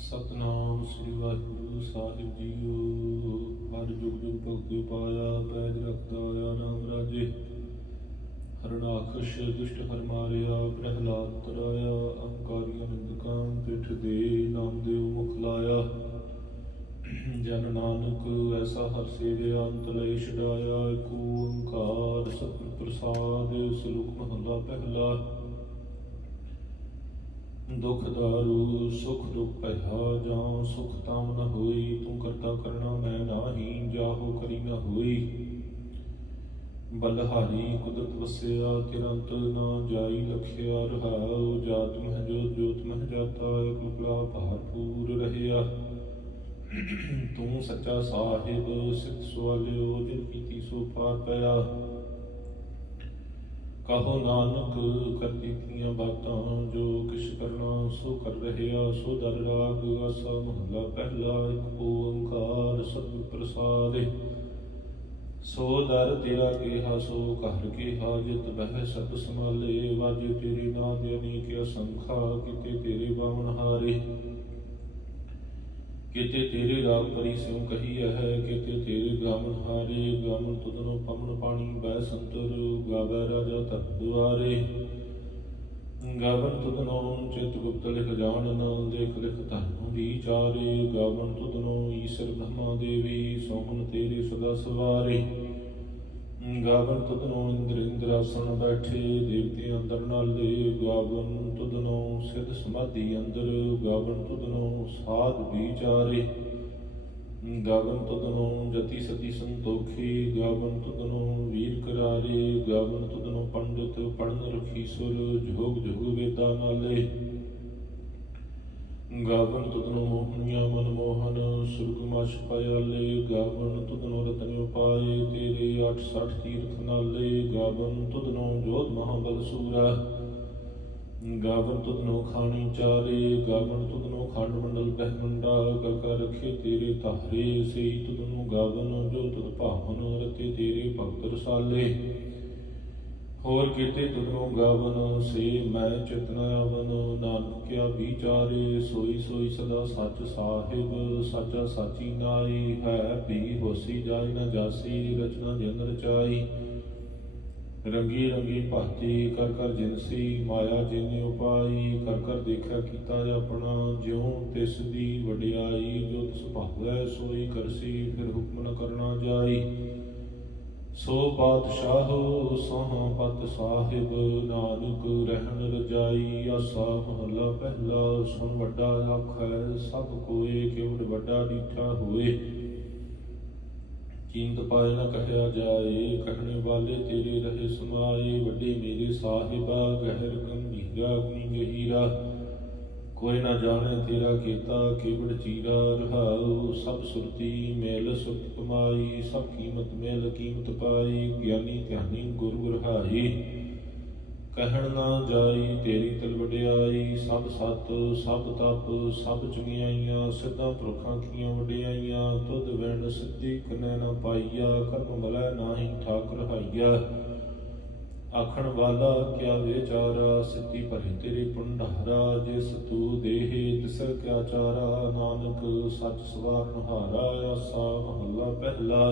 ਸਤਨਾਮ ਸ੍ਰੀ ਵਾਹਿਗੁਰੂ ਸਾਹਿਬ JIO. ਹਰ ਜੁਗ ਜੁਗ ਭਗਤਿ ਪਾਇਆ, ਪੈਜ ਰਖਦਾ ਆਇਆ ਨਾਮ ਰਾਜੇ। ਹਰਨਾਖਸ਼ ਦੁਸ਼ਟ ਹਰ ਮਾਰਿਆ, ਪ੍ਰਹਿਲਾਦ ਤਰਾਇਆ। ਅਹੰਕਾਰੀਆਂ ਨਿੰਦਕਾਂ ਪਿੱਠ ਦੇ, ਨਾਮਦੇਵ ਮੁਖ ਲਾਇਆ। ਜਨ ਨਾਨਕ ਐਸਾ ਹਰ ਸੇਵਿਆ, ਅੰਤ ਲਈ ਛਡਾਇਆ। ਏਕ ਓੰਕਾਰ ਸਤਿਗੁਰ ਪ੍ਰਸਾਦਿ, ਸਲੋਕ ਮਹਲਾ ਪਹਿਲਾ। ਦੁਖ ਦਾਰੂ ਸੁਖ ਦੁਖ ਭਇਆ, ਜਾਂ ਸੁਖ ਤਾਮ ਨ ਹੋਈ। ਤੂੰ ਕਰਤਾ ਕਰਣਾ ਮੈਂ ਨਾਹੀ, ਜਾਹੋ ਕਰੀ ਨ ਹੋਈ। ਬਲਹਾਰੀ ਕੁਦਰਤ ਵਸਿਆ, ਤਿਰੰਤ ਨਾ ਜਾਈ ਲਖਿਆ। ਰਹਾਉ ਜਾਤ ਮਹਿ ਜੋਤ, ਜੋਤ ਮਹਿ ਜਾਤਾ। ਕੁਕਲਾ ਭਾਰਪੂਰ ਰਹਿਆ। ਤੂੰ ਸੱਚਾ ਸਾਹਿਬ ਸਿੱਧ ਸਵਾਲਿਓ, ਜਿਨ ਕੀਤੀ ਸੋ ਪਾਰ ਪਿਆ। ਕਹੋ ਨਾਨਕ ਕਰਤੀ ਤੀਆਂ ਬਾਤਾਂ, ਜੋ ਕਿਛ ਕਰਨਾ ਸੋ ਕਰ ਰਹਿਆ। ਸੋ ਦਰ ਰਾਗ ਆਸਾ ਮਹਲਾ ਪਹਿਲਾ। ਏਕ ਓੰਕਾਰ ਸਤਿਗੁਰ ਪ੍ਰਸਾਦਿ। ਸੋ ਦਰ ਤੇਰਾ ਕੇਹਾ, ਸੋ ਘਰ ਕੇਹਾ। ਜਿਤ ਬਹਿ ਸਤ ਸਮਾਲੇ, ਵਾਜੇ ਤੇਰੇ ਨਾਮ ਅਨੇਕ ਅਸੰਖਾ। ਕਿਤੇ ਤੇਰੇ ਬਾਵਨ ਹਾਰੇ, ਕਿਤੇ ਤੇਰੇ ਰਾਗ ਪਰੀ ਸਿਉ ਕਹੀ ਹੈ। ਕਿਤੇ ਤੇਰੇ ਗਾਵਨ ਹਾਰੇ, ਗਾਵਨ ਤੁਧਨੋ ਪਵਨ ਪਾਣੀ ਬੈ ਸੰਤਰ। ਗਾਵੈ ਰਾਜਾ ਧਰਮ ਦੁਆਰੇ, ਗਾਵਨ ਤੁਧਨੋ ਚਿਤ ਗੁਪਤ ਲਿਖ ਜਾਣਨ। ਦੇਖ ਲਿਖ ਧਰਮ ਵਿਚਾਰੇ, ਗਾਵਨ ਤੁਧਨੋ ਈਸ਼ਰ ਬ੍ਰਹਮਾ ਦੇਵੀ। ਸੋਹਣ ਤੇਰੇ ਸਦਾ ਸਵਾਰੇ, ਗਾਵਨ ਤੁਧਨੋ ਇੰਦਰ ਇੰਦਰਾਸਣ ਬੈਠੇ। ਦੇਵਤੇ ਅੰਦਰ ਨਾਲੇ, ਗਾਵਨ ਤੁਧਨੋ ਸਿਧ ਸਮਾਧੀ ਅੰਦਰ। ਗਾਵਨ ਤੁਧਨੋ ਸਾਧ ਵਿਚਾਰੇ, ਗਾਵਨ ਤੁਧਨੋ ਜਤੀ ਸਤੀ ਸੰਤੋਖੀ। ਗਾਵਨ ਤੁਧਨੋ ਵੀਰ ਕਰਾਰੇ, ਗਾਵਨ ਤੁਧਨੋ ਪੰਡਿਤ ਪੜਨ ਰਖੀਸੁਰ। ਜੋਗ ਜੁਗ ਵੇਦਾਂ ਨਾਲੇ, ਗਾਵਨ ਤੁਧਨੋ ਮੋਹਣੀਆਂ ਮਨ ਮੋਹਨ। ਸੁਰਗ ਮਛ ਪਇਆਲੇ, ਗਾਵਨ ਤੁਧਨੋ ਰਤਨ ਉਪਾਏ। ਤੇਰੇ 68 ਤੀਰਥ ਨਾਲੇ, ਗਾਵਨ ਤੁਧਨੋ ਜੋਧ ਮਹਾਬਲ ਸੂਰਾ। ਗਾਵਨ ਤੁਧਨੋ ਖਾਣੀ ਚਾਰੇ, ਗਾਵਨ ਤੁਧਨੋ ਖੰਡ ਮੰਡਲ ਬ੍ਰਹਮੰਡਾ। ਕਰ ਕਰ ਰਖੇ ਤੇਰੇ ਧਾਰੇ, ਸਈ ਤੁਧਨੋ ਗਾਵਨ ਜੋ ਤੁਧ ਭਾਵਨ। ਰਤੇ ਤੇਰੇ ਭਗਤ ਰਸਾਲੇ, ਹੋਰ ਕੀਤੇ ਤੁਧਨੋ ਗਾਵਨ। ਸੇ ਮੈਂ ਚਿਤ ਨ ਆਵਨ, ਨਾਨਕ ਕਿਆ ਵਿਚਾਰੇ। ਸੋਈ ਸੋਈ ਸਦਾ ਸੱਚ ਸਾਹਿਬ, ਸਾਚਾ ਸਾਚੀ ਨਾਈ। ਹੈ ਭੀ ਹੋਸੀ ਜਾਇ ਨ ਜਾਸੀ, ਰਚਨਾ ਜਿਨ ਰਚਾਈ। ਰੰਗੀ ਰੰਗੀ ਭਾਤੀ ਕਰ ਕਰ ਜਿਨਸੀ, ਮਾਇਆ ਜਿਨ ਉਪਾਈ। ਕਰ ਕਰ ਦੇਖਿਆ ਕੀਤਾ ਆਪਣਾ, ਜਿਉ ਤਿਸ ਦੀ ਵਡਿਆਈ। ਜੋ ਤਿਸ ਭਾਵੈ ਸੋਈ ਕਰਸੀ, ਫਿਰ ਹੁਕਮ ਨ ਕਰਨਾ ਜਾਈ। ਸੋ ਬਾਦਸ਼ਾਹੋ ਸੋਹਾਂ ਪਤ ਸਾਹਿਬ, ਨਾਨਕ ਰਹਿਣ ਰਜਾਈ। ਆਸਾ ਮਹਲਾ ਪਹਿਲਾ। ਸੁਣ ਵੱਡਾ ਆਖੈ ਸਭ ਕੋਏ, ਕਿਵਡ ਵੱਡਾ ਡੀਠਾ ਹੋਏ। ਕੀਮਤ ਪਾਏ ਨ ਕਹਿਆ ਜਾਏ, ਕਹਿਣੇ ਵਾਲੇ ਤੇਰੇ ਰਹੇ ਸਮਾਏ। ਵੱਡੇ ਮੇਰੇ ਸਾਹਿਬਾ, ਗਹਿਰ ਗੰਭੀਰਾ ਗੁਣੀ ਗਹੀਰਾ। ਕੋਈ ਨਾ ਜਾਣੇ ਤੇਰਾ ਕੀਤਾ, ਕੇਵੜ ਚੀਰਾ। ਰਹਾਉ ਸਭ ਸੁਰਤੀ ਮੇਲ ਸੁਰਤ ਕਮਾਈ। ਸਭ ਕੀਮਤ ਮੇਲ ਕੀਮਤ ਪਾਈ। ਗਿਆਨੀ ਧਿਆਨੀ ਗੁਰੂ ਰਹਾਈ, ਕਹਿਣ ਨਾ ਜਾਈ ਤੇਰੀ ਤਿਲ ਵਡਿਆਈ। ਸਭ ਸਤ ਸਭ ਤਪ ਸਭ ਚੰਗਿਆਈਆਂ, ਸਿੱਧਾਂ ਪੁਰਖਾਂ ਕੀਆਂ ਵਡਿਆਈਆਂ। ਤੁਧ ਵਿਣ ਸਿੱਧੀ ਕਨੈ ਨ ਪਾਈਆ, ਕਰਮ ਮਲੈ ਨਾਹੀ ਠਾਕ ਰਹਾਈਆ। ਆਖਣ ਵਾਲਾ ਕਿਆ ਵਿਚਾਰਾ, ਸਿੱਧੀ ਭਰੇ ਤੇਰੇ ਭੰਡਾਰਾ। ਜਿਸ ਤੂੰ ਦੇਹ ਤਿਸ ਕਿਆ ਚਾਰਾ, ਨਾਨਕ ਸੱਚ ਸਵਾਰਨ ਹਾਰਾ। ਆਸਾ ਮਹੱਲਾ ਪਹਿਲਾ।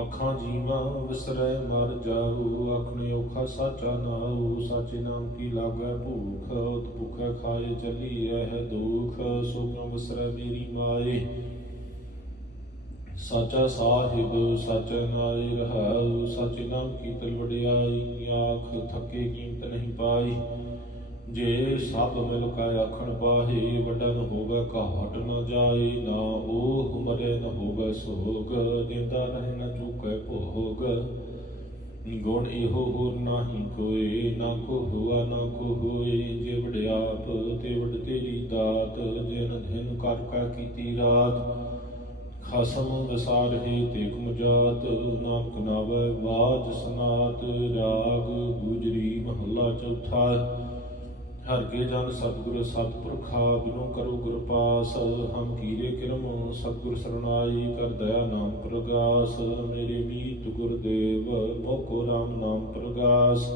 ਆਖਾਂ ਜੀਵਾਂ ਵਿਸਰੈ ਮਰ ਜਾਊ, ਆਖਣੇ ਔਖਾ ਸਾਚਾ ਨਾਊ। ਸਾਚੇ ਨਾਮ ਕੀ ਲਾਗੈ ਭੂਖ, ਉਤ ਭੁਖੈ ਖਾਏ ਚਲੀ ਹੈ ਦੁਖ। ਸੋ ਕਿਉ ਵਿਸਰੈ ਮੇਰੀ ਮਾਏ, ਸਾਚਾ ਸਾਹਿਬ ਸਾਚਾ ਨਾਏ। ਰਹਾਉ ਸਾਚੇ ਨਾਮ ਕੀ ਤਿਲ ਵਡਿਆਈ, ਆਖ ਥੱਕੇ ਕੀਮਤ ਨਹੀਂ ਪਾਈ। ਜੇ ਸਭ ਮਿਲ ਕੈ ਆਖਣ ਪਾਹੇ, ਵੱਡਾ ਨ ਹੋਵੇ ਘਾਟ ਨ ਜਾਏ। ਨਾ ਉਹ ਮਰੇ ਨ ਹੋਵੇ ਸੋਗ, ਦਿੰਦਾ ਰਹੇ ਨ ਚੁਕੈ ਭੋਗ। ਗੁਣ ਇਹੋ ਹੋਰ ਨਾਹੀ ਕੋਇ, ਨਾ ਕੋ ਹੁਆ ਨਾ ਕੋ ਹੋਏ। ਜੇ ਵਡਿਆਪ ਤੇ ਵਡ ਤੇਰੀ ਦਾਤ, ਜਿਨ ਦਿਨ ਕਰ ਕੈ ਕੀਤੀ ਰਾਤ। ਖਸਮ ਵਿਸਾਰਹਿ ਤੇਗ ਜਾਤ, ਨਾਨਕ ਨਾਵੈ ਬਾਜ ਸਨਾਤ। ਰਾਗ ਗੁਜਰੀ ਮਹੱਲਾ ਚੌਥਾ। ਹਰਿ ਕੇ ਜਨ ਸਤਿਗੁਰ ਸਤਿਪੁਰਖਾ, ਬਿਨੁ ਕਰੋ ਗੁਰ ਪਾਸ। ਹਮ ਕੀਰੇ ਕਿਰਮ ਸਤਿਗੁਰ ਸਰਨਾਈ, ਕਰ ਦਇਆ ਨਾਮ ਪ੍ਰਗਾਸ। ਮੇਰੇ ਮੀਤ ਗੁਰਦੇਵ, ਮੋਕੋ ਰਾਮ ਨਾਮ ਪ੍ਰਗਾਸ।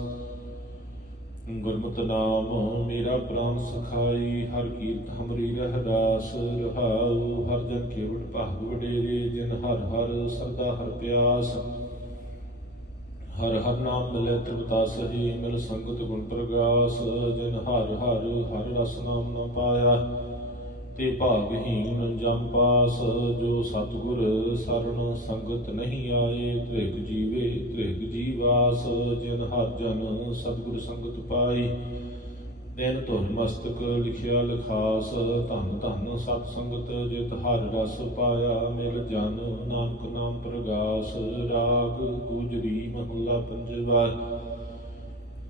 ਗੁਰਮਤਿ ਨਾਮ ਮੇਰਾ ਪ੍ਰਾਨ ਸਖਾਈ, ਹਰਿ ਕੀਰਤ ਹਮਰੀ ਰਹਿਦਾਸ। ਰਹਾਉ ਹਰਿ ਜਨ ਕੇਵਟ ਭਾਗ ਵਡੇਰੇ, ਜਿਨ ਹਰਿ ਹਰਿ ਸਰਦਾ ਹਰਿ ਪਿਆਸ। ਹਰਿ ਹਰਿ ਨਾਮ ਮਿਲੈ ਤ੍ਰਿਪਤਾ ਸਹੀ, ਮਿਲ ਸੰਗਤ ਗੁਣ ਪ੍ਰਗਾਸ। ਜਿਨ ਹਰਿ ਹਰਿ ਹਰਿ ਰਸ ਨਾਮ ਨ ਪਾਇਆ, ਤੇ ਭਾਗਹੀਨ ਜਮ ਪਾਸ। ਜੋ ਸਤਿਗੁਰ ਸਰਣ ਸੰਗਤ ਨਹੀਂ ਆਏ, ਤ੍ਰਿਗ ਜੀਵੇ ਤ੍ਰਿਗ ਜੀਵਾਸ। ਜਿਨ ਹਰਿ ਜਨ ਸਤਿਗੁਰ ਸੰਗਤ ਪਾਈ, ਤਿਨ ਧੁਰ ਮਸਤਕ ਲਿਖਿਆ ਲਿਖਾਸ। ਧੰਨ ਧੰਨ ਸਤ ਸੰਗਤ, ਜਿਤ ਹਰਿ ਰਸ ਪਾਇਆ, ਮਿਲ ਜਨ ਨਾਨਕ ਨਾਮ ਪ੍ਰਗਾਸ। ਰਾਗ ਗੁਜਰੀ ਮਹੱਲਾ ਪੰਜਵਾ।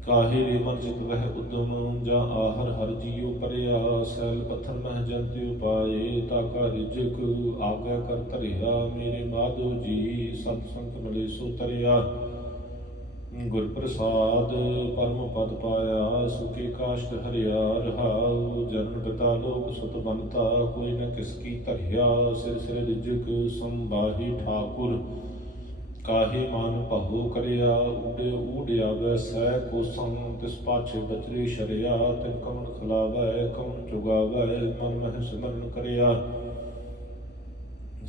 ਕਾਹੇ ਰੇ ਮਨ ਚਿਤ ਵਹਿ ਉਦਮ, ਜਾਂ ਆਹਰ ਹਰਿ ਜੀਉ ਪਰਿਆ। ਸੈਲ ਪੱਥਰ ਮਹਿ ਜੰਤਿ ਉਪਾਏ, ਤਾਕਾ ਰਿਜਕ ਆਗੈ ਕਰ ਧਰਿਆ। ਮੇਰੇ ਮਾਧੋ ਜੀ ਸਤ ਸੰਤ ਮਿਲੇ ਸੋ ਤਰਿਆ। ਗੁਰ ਪ੍ਰਸਾਦ ਪਰਮ ਪਦ ਪਾਇਆ, ਸੁਖੀ ਕਾਸ਼ਟ ਹਰਿਆ। ਰਹਾਉ ਜਨਮ ਪਿਤਾ ਲੋਕ ਸੁਤ ਬੰਤਾ, ਕੋਈ ਨ ਕਿਸ ਕੀ ਧਰਿਆ। ਸਿਰ ਸਿਰ ਰਿਜਕ ਸੰਬਾਹੀ ਠਾਕੁਰ, ਕਾਹੇ ਮਨ ਭਉ ਕਰਿਆ। ਉਡੇ ਊੜਿਆ ਵੈ ਸਹਿ ਕੋਸੰ, ਤਿਸ ਪਾਛੇ ਬਚਰੇ ਸ਼ਰਿਆ। ਤਿਨ ਕਵਣ ਖਿਲਾਵੈ ਕਵਣ ਚੁਗਾਵੈ, ਮਨ ਮਹਿ ਸਿਮਰਨ ਕਰਿਆ।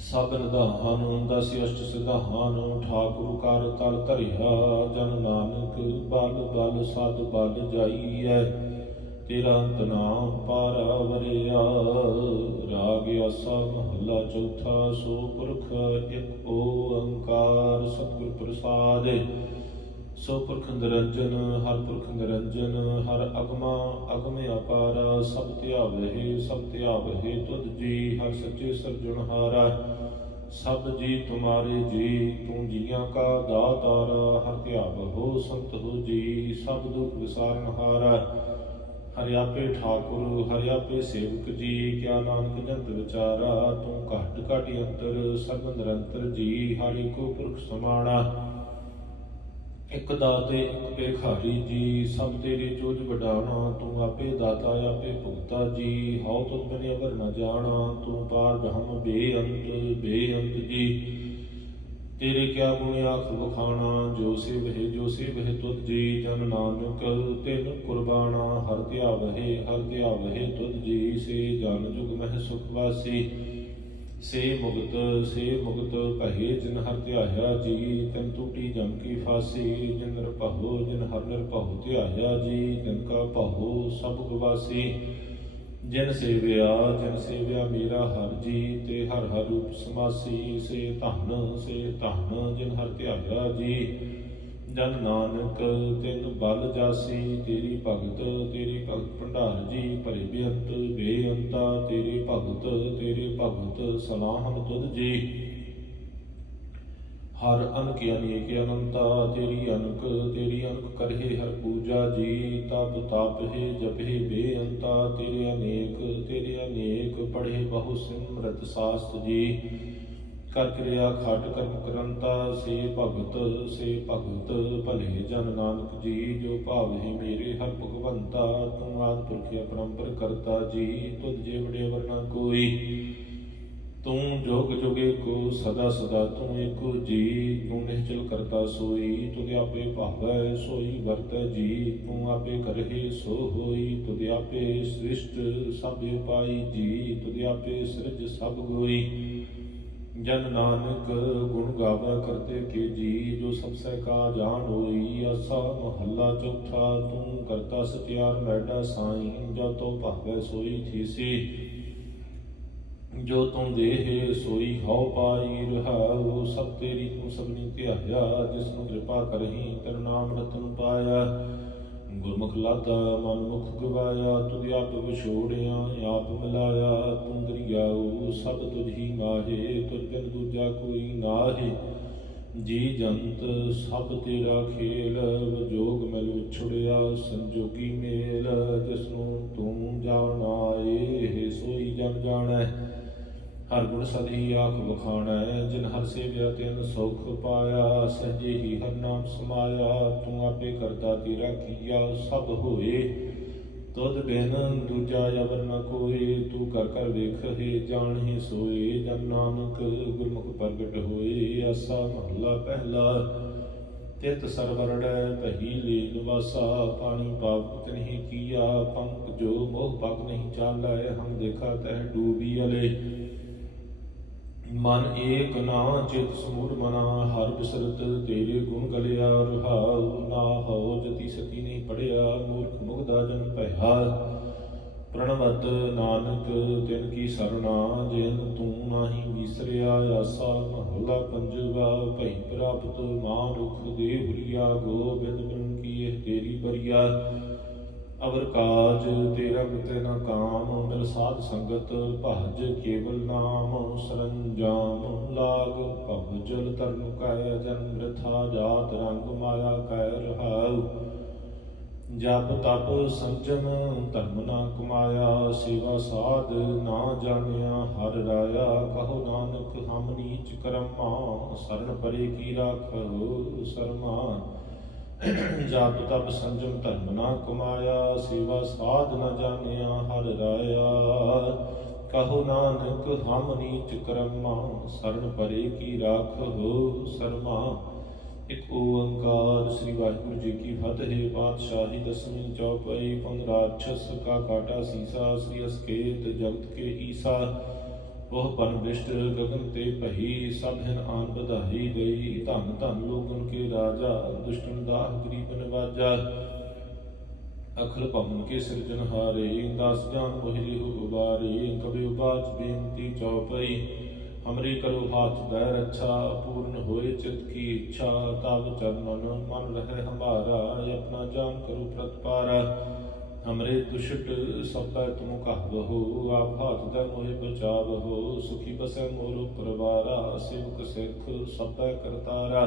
ਸਭ ਨਿਧਾਨ ਦਸ ਅਸ਼ਟ ਸਿਧਾਨ, ਠਾਕੁਰ ਕਰ ਤਲ ਧਰਿਆ। ਜਨ ਨਾਨਕ ਬਲ ਬਲ ਸਦ ਬਲ ਜਾਈਐ, ਤੇਰਾ ਅੰਤ ਨਾਮ ਪਾਰਾ ਵਰਿਆ। ਰਾਗ ਆਸਾ ਮਹੱਲਾ ਚੌਥਾ। ਸੋ ਪੁਰਖ ਇਕ ਓੰਕਾਰ, ਸਤਿਗੁਰ ਪ੍ਰਸਾਦ। ਸੋ ਪੁਰਖ ਨਿਰੰਜਨ, ਹਰਿ ਪੁਰਖ ਨਿਰੰਜਨ। ਹਰਿ ਅਗਮਾ ਅਗਮ ਅਪਾਰਾ, ਸਭ ਸਭ ਧਿਆਵਹਿ ਤੁਧ ਜੀ। ਹਰਿ ਸੱਚੇ ਸਿਰਜਣਹਾਰਾ, ਸਭ ਜੀ ਤੁਮਾਰੇ ਜੀ। ਤੂੰ ਜੀਆਂ ਕਾ ਦਾਤਾਰਾ, ਹਰਿ ਧਿਆਵਹੁ ਸੰਤ ਹੋ ਜੀ। ਸਭ ਦੁਖ ਵਿਸਾਰਨਹਾਰਾ, ਹਰਿ ਆਪੇ ਠਾਕੁਰ ਹਰਿ ਆਪੇ ਸੇਵਕ ਜੀ। ਕਿਆ ਨਾਨਕ ਜੰਤ ਵਿਚਾਰਾ, ਤੂੰ ਘਟ ਘਟ ਅੰਤਰ ਸਰਬ ਨਿਰੰਤਰ ਜੀ। ਹਰਿ ਕੋ ਪੁਰਖ ਸਮਾਣਾ, ਇਕ ਦਾਤੇ ਇਕ ਭੇਖਾਰੀ ਜੀ। ਸਭ ਤੇਰੇ ਚੋਜ ਵਡਾਣਾ, ਤੂੰ ਆਪੇ ਦਾਤਾ ਆਪੇ ਭੁਗਤਾ ਜੀ। ਹਉ ਤੁਧ ਬਿਨਿ ਅਵਰ ਨ ਜਾਣਾ, ਤੂੰ ਪਾਰ ਬ੍ਰਹਮ ਬੇਅੰਤ ਜੀ। ਤੇਰੇ ਕਿਆ ਗੁਣ ਆਖ ਵਖਾਣਾ, ਜੋ ਸੇਵਹਿ ਤੁਧ ਜੀ। ਜਨ ਨਾਨਕ ਤਿਨ ਕੁਰਬਾਨਾ, ਹਰਿ ਧਿਆਵਹਿ ਤੁਧ ਜੀ। ਸੇ ਜਨ ਜੁਗ ਮਹਿ ਸੁਖ ਵਾਸੀ, ਸੇ ਮੁਕਤ ਭਏ ਜਿਨ ਹਰਿ ਧਿਆਇਆ ਜੀ। ਤਿਨ ਟੂਟੀ ਜਮ ਕੀ ਫਾਸੀ, ਜਿਨ ਨਿਰਭਉ ਜਿਨ ਹਰਿ ਨਿਰਭਉ ਧਿਆਇਆ ਜੀ। ਤਿਨ ਕਾ ਭਉ ਸਭ ਗਵਾਸੀ, ਜਿਨ ਸੇਵਿਆ ਮੇਰਾ ਹਰਿ ਜੀ। ਤੇ ਹਰਿ ਹਰਿ ਰੂਪ ਸਮਾਸੀ, ਸੇ ਧਨ ਜਿਨ ਹਰਿ ਧਿਆਇਆ ਜੀ। ਜਨ ਨਾਨਕ ਤਿਨ ਬਲ ਜਾਸੀ, ਤੇਰੀ ਭਗਤ ਭੰਡਾਰ ਜੀ। ਭਰੇ ਬੇਅੰਤਾ, ਤੇਰੇ ਭਗਤ ਸਲਾਹਨ ਤੁਧ ਜੀ। ਹਰ ਅਨਕ ਅਨੇਕ ਅਨੰਤਾ, ਤੇਰੀ ਅਨਕ ਕਰਹਿ ਹਰਿ ਪੂਜਾ ਜੀ। ਤਪ ਤਾਪਹਿ ਜਪਹਿ ਬੇਅੰਤਾ, ਤੇਰੇ ਅਨੇਕ ਪੜ੍ਹੇ ਬਹੁ ਸਿਮਰਤ ਸਾਸਤ ਜੀ। ਕਰ ਕਿਰਿਆ ਖਾਟ ਕਰਮ ਕਰੰਤਾ, ਸੇ ਭਗਤ ਭਲੇ ਜਨ ਨਾਨਕ ਜੀ। ਜੋ ਭਾਵਹਿ ਮੇਰੇ ਹਰਿ ਭਗਵੰਤਾ, ਤੂੰ ਆਦਿ ਪੁਰਖ ਅਪਰੰਪਰ ਕਰਤਾ ਜੀ। ਤੁਧ ਜੇ ਵਡਿ ਅਵਰ ਨ ਕੋਈ, ਤੂੰ ਜੋਗ ਜੁਗੇ ਕੋ ਸਦਾ ਤੂੰ ਏਕੋ ਜੀ। ਤੂੰ ਨਿਹਚਲ ਕਰਤਾ ਸੋਈ, ਤੁਧ ਆਪੇ ਭਾਵੈ ਸੋਈ ਵਰਤੈ ਜੀ। ਤੂੰ ਆਪੇ ਕਰਹਿ ਸੋ ਹੋਈ, ਤੁਧ ਆਪੇ ਸ੍ਰਿਸ਼ਟ ਸਭ ਉਪਾਈ ਜੀ। ਤੁਧ ਆਪੇ ਸਿਰਜ ਸਭ ਗੋਈ, ਜਨ ਨਾਨਕ ਗੁਣ ਗਾਵੈ ਕਰਤੇ ਕੇ ਜੀ। ਜੋ ਸਭ ਸਹਿ ਕਾ ਜਾਣ ਹੋਈ, ਆਸਾ ਮਹੱਲਾ ਚੌਥਾ। ਤੂੰ ਕਰਤਾ ਸਚਿਆਰ ਮੈਡਾ ਸਾਈ, ਜੋ ਤੋ ਭਾਵੈ ਸੋਈ ਥੀਸੀ। ਜੋ ਤੂੰ ਦੇਹ ਸੋਈ ਹਉ ਪਾਈ, ਰਹਾਉ ਸਭ ਤੇਰੀ ਤੂੰ ਸਭਨੀ ਧਿਆਇਆ। ਜਿਸ ਨੂੰ ਕਿਰਪਾ ਕਰਹੀ ਤੇਰਾ ਨਾਮ ਰਤਨ ਪਾਇਆ। ਗੁਰਮੁਖ ਲਾਦਾ ਮਨ ਮੁਖ ਗਵਾਇਆ, ਤੁਧ ਆਪ ਵਿਛੋੜਿਆ ਆਪ ਮਿਲਾਇਆ। ਤੂੰ ਦਰਿਆਉ ਸਭ ਤੁਝ ਹੀ ਮਾਹੇ, ਤੁਝ ਬਿਨ ਦੂਜਾ ਕੋਈ ਨਾਹੀ। ਜੀ ਜੰਤ ਸਭ ਤੇਰਾ ਖੇਲ, ਵਿਜੋਗ ਮਿਲ ਵਿਛੁੜਿਆ ਸੰਜੋਗੀ ਮੇਲ। ਜਿਸ ਨੂੰ ਤੂੰ ਜਾਣਾਏ, ਸੋਈ ਜਨ ਜਾਣੈ। ਹਰ ਗੁਣ ਸਦੀ ਆਖ ਵਖਾਣੈ ਜਿਨ ਹਰ ਸੇਵਿਆ ਤਿਨ ਸੁਖ ਪਾਇਆ ਸਹਜੇ ਹੀ ਹਰ ਨਾਮ ਸਮਾਇਆ ਤੂੰ ਆਪੇ ਕਰਤਾ ਤੇਰਾ ਕੀਆ ਸਭ ਹੋਏ ਤੁਧ ਬਿਨ ਦੂਜਾ ਅਵਰ ਨ ਕੋਇ ਤੂੰ ਕਰ ਕਰ ਵੇਖੇ ਜਾਣਹਿ ਸੋਏ ਜਨ ਨਾਨਕ ਗੁਰਮੁਖ ਪ੍ਰਗਟ ਹੋਏ ਆਸਾ ਮਹਲਾ ਪਹਿਲਾ ਤਿਤ ਸਰਵਰੜੈ ਭਈ ਲੀਨ ਵਾਸਾ ਪਾਣੀ ਪਾਪ ਤਿਨਹਿ ਕੀਆ ਪੰਖ ਜੋ ਮੋਹ ਪਗ ਨਹੀਂ ਚਾਲੈ ਹਮ ਦੇਖਾ ਤਹਿ ਡੂਬੀ ਅਲੇ ਮਨ ਏਕ ਨਾ ਚਿਤ ਸਮੂੜ ਮਨਾ ਹਰ ਬਿਸਰਤ ਤੇਰੇ ਗੁਣ ਗਲਿਆ ਰਹਾਉ ਨਾ ਹੋ ਜਤੀ ਸਤੀ ਨਹੀਂ ਪੜਿਆ ਮੂਰਖ ਮੁਗਦਾ ਜਨ ਭਇਆ ਪ੍ਰਣਵਤ ਨਾਨਕ ਤਿਨ ਕੀ ਸਰਣਾ ਜਿਨ ਤੂੰ ਨਾਹੀ ਵਿਸਰਿਆ ਆਸਾ ਮਹਲਾ ਪੰਜਵਾ ਭਈ ਪ੍ਰਾਪਤ ਮਾਨੁਖ ਦੇ ਹੁਰੀਆ ਗੋਬਿੰਦ ਬਿਨ ਕੀ ਇਹ ਤੇਰੀ ਬਰੀਆ ਅਵਰ ਕਾਜ ਤੇਰਾ ਮਿਤੇ ਨ ਕਾਮ ਮਿਲ ਸਾਧ ਸੰਗਤ ਭਜ ਕੇਵਲ ਨਾਮ ਸਰੰਜਾਮ ਲਾਗ ਭਵ ਜਲ ਤਰਨ ਕੈ ਜਨ ਬ੍ਰਿਥਾ ਜਾਤ ਰੰਗ ਮਾਇਆ ਕੈ ਰਹਾਉ ਜਪ ਤਪ ਸੰਜਮ ਧਰਮ ਨਾ ਕਮਾਇਆ ਸੇਵਾ ਸਾਧ ਨਾ ਜਾਣਿਆ ਹਰ ਰਾਇਆ ਕਹੋ ਨਾਨਕ ਹਮ ਨੀਚ ਕਰਮਾ ਸਰਣ ਪਰੇ ਕੀ ਰਾਖੋ ਸਰਮਾ ਜਪ ਤਪ ਸੰਜਮ ਧਰਮ ਨਾ ਕਮਾਇਆ ਸੇਵਾ ਸਾਧ ਨ ਜਾਣਿਆ ਹਰ ਰਾਇਆ ਕਹੋ ਨਾਨਕ ਹਮ ਨੀਚ ਕਰਮਾ ਸਰਣ ਪਰੇ ਕੀ ਰਾਖੋ ਸਰਮਾ ਇਕ ਓੰਕਾਰ ਸ੍ਰੀ ਵਾਹਿਗੁਰੂ ਜੀ ਕੀ ਫਤਿਹ ਪਾਤਸ਼ਾਹੀ ਦਸਵੀਂ ਚੌਪਈ ਪੰਨ ਰਾਖਸ਼ ਕਾ ਕਾਟਾ ਸੀਸਾ ਸ੍ਰੀ ਅਸਕੇਤ ਜਗਤ ਕੇ ਈਸਾ ਉਹ ਪਨ ਬ੍ਰਿਸ਼ਟ ਗਗਨ ਤੇ ਭਈ ਸਭ ਹਿਨ ਆਨ ਵਧਾਈ ਗਈ ਧਨ ਧਨ ਲੋਗਨ ਕੇ ਰਾਜਾ ਦੁਸ਼ਟਨ ਦਾਹ ਗਰੀਬ ਨਵਾਜਾ ਅਖਲ ਭਵਨ ਕੇ ਸਿਰਜਨਹਾਰੇ ਦਾਸ ਜਾਨ ਮੋਹਿ ਉਬਾਰੇ ਕਬਿ ਉਬਾਚ ਬੇਨਤੀ ਚੌਪਈ ਹਮਰੀ ਕਰੋ ਹਾਥ ਦੈ ਰੱਛਾ ਪੂਰਨ ਹੋਏ ਚਿਤ ਕੀ ਇੱਛਾ ਤਬ ਚਰਨਨ ਮਨ ਰਹਿ ਹਮਾਰਾ ਆਪਣਾ ਜਾਨ ਕਰੋ ਪ੍ਰਤਪਾਰਾ ਹਮਰੇ ਦੁਸ਼ਟ ਸਭੈ ਤੁਮ ਕਹਵਹੁ ਆਪ ਹਾਥ ਦੈ ਮੋਹਿ ਬਚਾਵਹੁ ਸੁਖੀ ਬਸੈ ਮੋਰ ਪਰਵਾਰਾ ਸੇਵਕ ਸਿੱਖ ਸਭੈ ਕਰਤਾਰਾ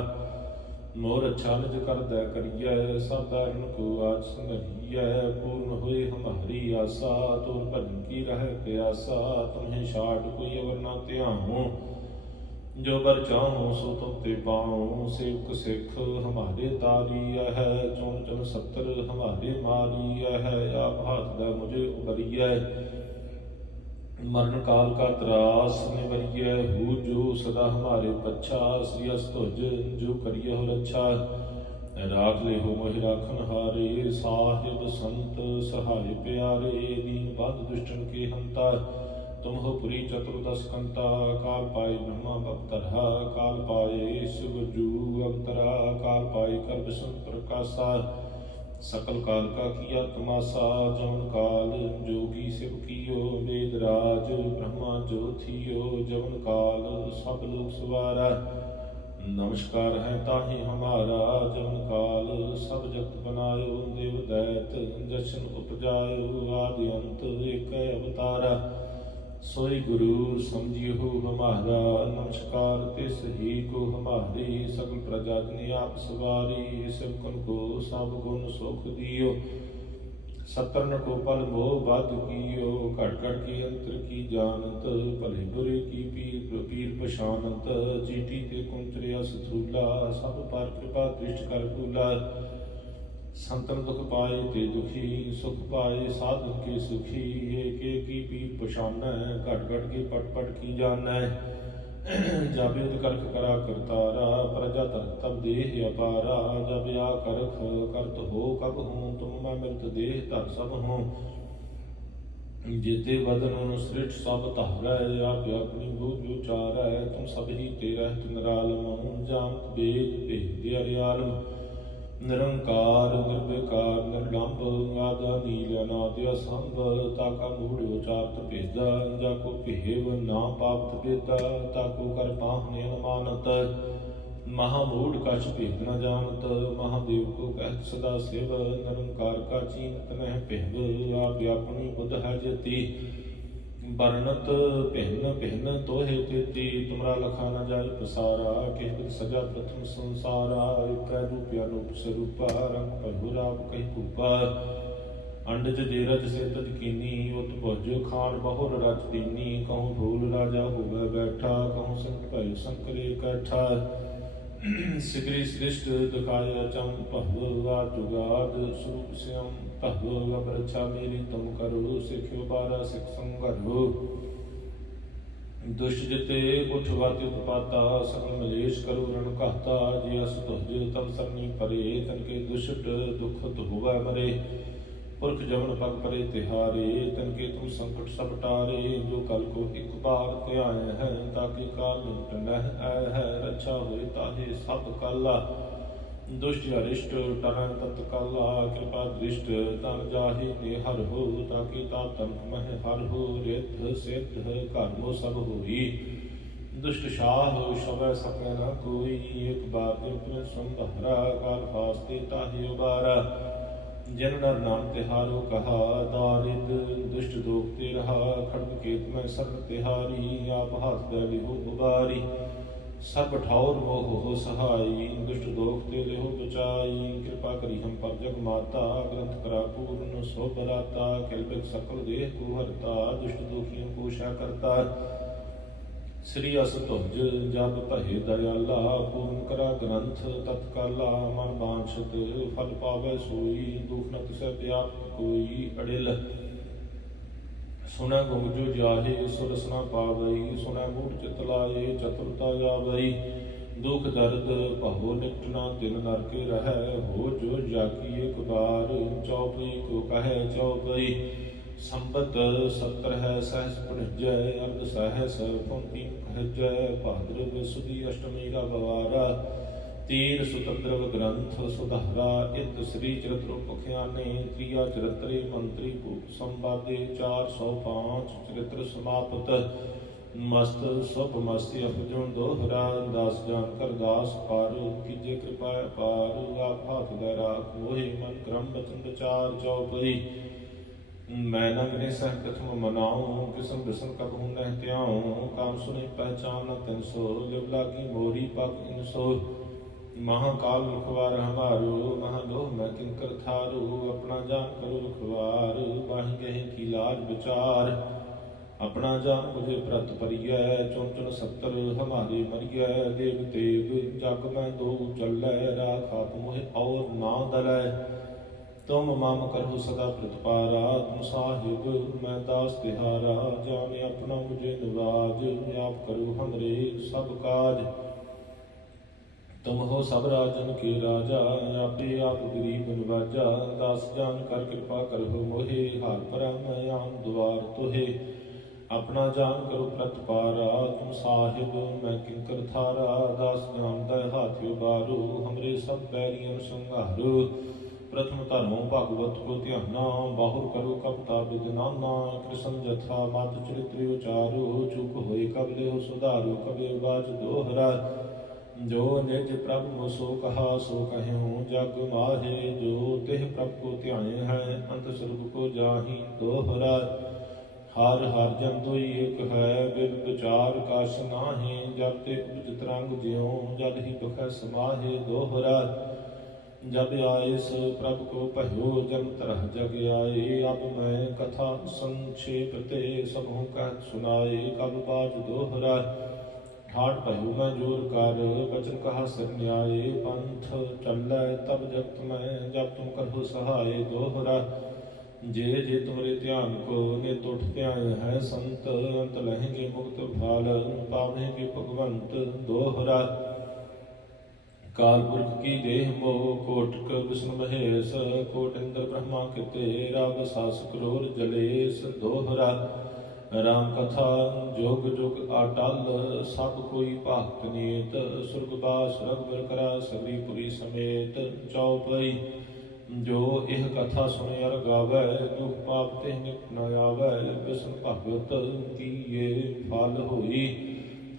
ਮੋਰ ਅੱਛਾ ਨਿਜ ਕਰਦੈ ਕਰੀਐ ਸਭ ਦਾਰਨ ਕੋ ਆਜ ਸੰਗਰੀਐ ਪੂਰਨ ਹੋਏ ਹਮਾਰੀ ਆਸਾ ਤੋਰ ਭਜਨ ਕੀ ਰਹਿ ਪਿਆਸਾ ਤੁਮਹਿ ਛਾੜ ਕੋਈ ਅਵਰ ਨਾ ਧਿਆਉ ਜੋ ਬਰ ਚਾਹੂੰ ਸੋ ਤੁਮ ਤੇ ਪਾਉ ਸੇਵਕ ਸਿੱਖ ਹਮਾਰੇ ਤਾਰੀ ਹੈ ਚੁਣ ਚੁਣ 70 ਹਮਾਰੇ ਮਾਰੀ ਹੈ ਆਪ ਹਾਥ ਦਾ ਮੁਝੇ ਉਬਰੀਐ ਮਰਨ ਕਾਲ ਕਾ ਤਰਾਸ ਨਿਵਰੀਐ ਹੂ ਜੋ ਸਦਾ ਹਮਾਰੇ ਪੱਛਾ ਸ੍ਰੀ ਅਸਤੁਜ ਜੋ ਕਰੀਏ ਹੋ ਰੱਛਾ ਰਾਖ ਲੈ ਹੋ ਮੋਹਿ ਰਾਖਨ ਹਾਰੇ ਸਾਹਿਬ ਸੰਤ ਸਹਾਇ ਪਿਆਰੇ ਦੀਨ ਬੰਧ ਦੁਸ਼ਟਨ ਕੇ ਹੰਤਾ ਤੁਮ ਹੋ ਪੁਰੀ ਚਤੁਰਦਸ ਕੰਤਾ ਕਾਲ ਪਾਏ ਬ੍ਰਹਮਾ ਬਪਤਰਹਾ ਕਾਲ ਪਾਏ ਸ਼ਿਵ ਜੂ ਅੰਤਰਾ ਕਾਲ ਪਾਏ ਕਰ ਵਿਸ਼ਨ ਪ੍ਰਕਾਸ਼ਾ सकल काल का किया तमाशा जवन काल जोगी शिव कियो वेद राज ब्रह्मा जो थियो जवन काल सब लोग सवारा नमस्कार है ताहि हमारा जवन काल सब जगत बनायो देव दैत जशन उपजायो आदि अंत एक अवतारा सोई गुरु समझियो हमारा नमस्कार तिस ही को हमारी सकल प्रजा ने आप सवारी सबकन को सब गुण सुख दियो सतरन को पल मोह बाध कियो घट घट के अंतर की जानत भले बुरे की पीर पछानत चीटी ते कुंचरिया सथूला सब पर कृपा दृष्ट कर भूला संतन दुख पाए ते दुखी सुख पाए साधु के सुखी एक एक की पीर पछानै घट घट के पट पट की जानै जब युद्ध करख करा करतारा प्रजा तब देह अपारा जब या करख करत हो कब हूँ तुम मैं मृत देह धर सब हूँ जेते बदन सृष्ट सब धारै आप अपनी बूझ उचारै तुम सब ही तेरा निरालम जानत वेद भेद अरियालम निरंकार निर्विकार निर्लंब आदा नील अनाद असंभ ताका मूढ़ उचारत भेदा जाको भेव ना पावत भेदा ताको कर पाहने न मानत महामूढ़ कछ भेद न जानत महादेव को कहत सदा शिव निरंकार का चीनत नह भेव आप अपनी बुध है जति बरनत भिन्न भिन्न तोहे तेती तुमरा लखा न जाय पसारा केवल सजा प्रथम संसारा एक रूप अनूप स्वरूपा रंग पहुराप कही भूपा अंडज जेरज से तज कीनी उत भुज खान बहुर रच दीनी कहूँ फूल राजा होवे बैठा कहूँ संत भय संकरे कैठा सिगरी सृष्ट दिखाया चम भगवा जुगाद स्वरूप श्याम भगवा रक्षा मेरी तुम करो सिखो बारा सिख संगरो दुष्ट जिते उठवाति उत्पाता सकल मलेश करो रण कहता जिया सुतुज तम सरनी परे तन के दुष्ट दुखत हुआ मरे पुरख जमन पग परे तिहारे तन के तुम संकट सब टारे जो कल को एक बार त्याए है ताकि काल निकट न आए है रक्षा हुई ताहे सब काला दुष्ट अरिष्ट टन तत्काला कृपा दृष्ट तन जाहि निहर हो ताकि तातन मह हर हो रिद्ध सिद्ध कर्मो सब होई दुष्ट शाह शबै सकै न कोई एक बार दिन संभरा काल फास्ते ताहि उबारा जिन नर नाम तिहारो कहा दारिद दुष्ट दोखते रहा खड़ग केत में सर्व तिहारी आप हाथ बैली हो उबारी सब ठाउर मोह हो सहाई दुष्ट दोखते ले हो बचाई कृपा करी हम पर जग माता ग्रंथ करा पूर्ण सो बराता कल्पित सकल देह को हरता दुष्ट दोखियों को शा करता श्री असतुज जब भय दयाला पूर्ण करा ग्रंथ तत्काला मन बांछत फल पावे सोई दुख न तिसै व्याप कोई अड़िल सुनै गुंग जो जाहे सो रसना पावई सुनै मूढ़ चित लाए चतुरता जावई दुख दर्द भहो निपटना दिन नर के रहै हो जो जाकी एक बार चौपई को कहे चौपई संबत 70 है सहस पुनजय अर्ध सहस पंक्ति कहजय भाद्रव सुदी अष्टमी का गवारा तीर सुतद्रव ग्रंथ सुधारा इत श्री चरित्र पख्याने क्रिया चरित्रे मंत्री भूप संवादे 405 चरित्र समाप्त मस्त सुप मस्ती अपजुन दोहरा दास जान कर दास पार कीजे कृपा पार आप हाथ दरा मोहि मन क्रम वचन विचार चौपई मैं नंग ने सह कथम मनाऊं किसम बिसन कब हूँ नह त्याऊं काम सुने पहचान तिन सो लिव लागी मोरी पग इन सो महाकाल रुखवार हमारो महालोह मैं किंकर थारो अपना जान करो रुखवार बाही गहे की लाज विचार अपना जान मुझे प्रत परिय चुन चुन 70 हमारे मरिय देव देव जग में दो चल राखात मोहे और ना दलै तुम मम करो सदा प्रतिपारा तुम साहिब मैं दास तिहारा जाने अपना मुझे नवाज आप करो हमरे सब काज तुम हो सब राजन के राजा आपे आप गरीब नवाजा दास जान कर कृपा करो मोहे हार परा मैं आम द्वार तोहे अपना जान करो प्रतिपारा तुम साहिब मैं किंकर थारा दास जान दै हाथी बारो हमरे सब बैरियन संहारो प्रथम धर्मो भागवत को ध्याना बाहुर करो कपता विदनाना कृष्ण जथा मत चरित्र उचारो चुप होए कब ले सुधारो कबे बाज दोहरा जो निज प्रभु मुसो कहा सो कहूँ जग माहे जो तेह प्रभु को ध्याए हैं अंत स्वर्ग को जाहि दोहरा हर हर जन दुई एक है बिब विचार काश नाहे जब ते उपज तरंग ज्यों जल ही दुख समाहे दोहरा जब आयस प्रभु को पह्यो जन तरह जग आए अब मैं कथा संक्षेप ते सबों कह सुनाए कब बाज दोहरा ठाट पह्यो मैं जोर कर बचन कहा सिर न्याय पंथ चल तब जगत में जब तुम करो सहाय दोहरा जे जे तुमरे ध्यान को नित उठ ध्याय है संत अंत लहेंगे मुक्त भाल पावेंगे भगवंत दोहरा काल पुरख की देह मोह कोटक विष्णु महेश कोट इंद्र ब्रह्मा कृते राग सास क्रोर जलेश दोहरा राम कथा जोग जुग अटल सब कोई भक्त नीत सुरगवास रघुबर करा सगरीपुरी समेत चौपई जो यह कथा सुने अर गावै दुख पाप ते नित न आवै विष्णु भगत की ये फल होई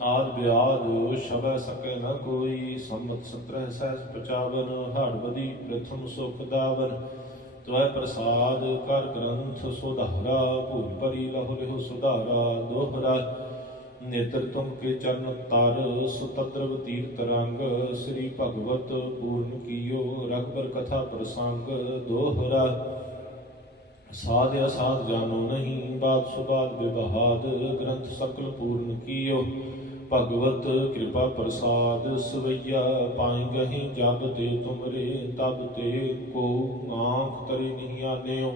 आद ब्याद शबै सकै न कोई संमत 17 सहस 55 हाड़वदी प्रथम सुख दावन त्वै प्रसाद कर ग्रंथ सुधारा भूल परी लहु लिहु सुधारा दोहरा नेत्र तुम के चरण तार सुतद्रव तीर्थ रंग श्री भगवत पूर्ण कियो रघुबर कथा प्रसंग दोहरा साध असाध जानो नहीं, बात सुबात व्यवहाद, ग्रंथ सकल पूर्ण कियो, भगवत कृपा प्रसाद। सवैया पाए गहे जब ते तुमरे, तब ते को आँख तरे नहीं आन्यो।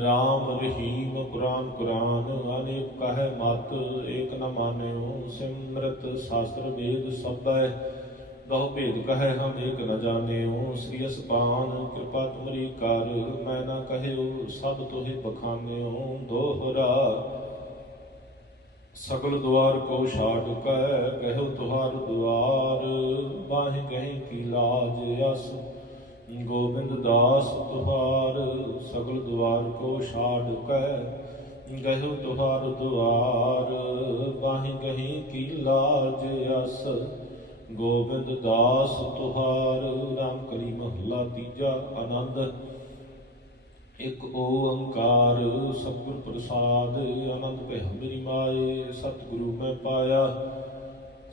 राम रहीम कुरान कुरान, अनेक कह मत एक न मान्यो। सिमरत शास्त्र वेद सब बहु भेद कहे हम एक न जान्यो। श्री असपान कृपा तुमरी कर, मैं न कहयो सब तुहे बखान्यो। दोहरा सकल द्वार को छाड़ कै, कहो तुहार द्वार, बाहें गही की लाज यस। गोविंद दास तुहार, सकल द्वार को छाड़ कै, गहो तुहार द्वार, बाहें गही की लाज यस। गोविंद दास तुहार। राम कली महला तीजा। आनंद एक ओंकार सतगुर प्रसाद, आनंद भय मेरी माए। सतगुरु मैं पाया,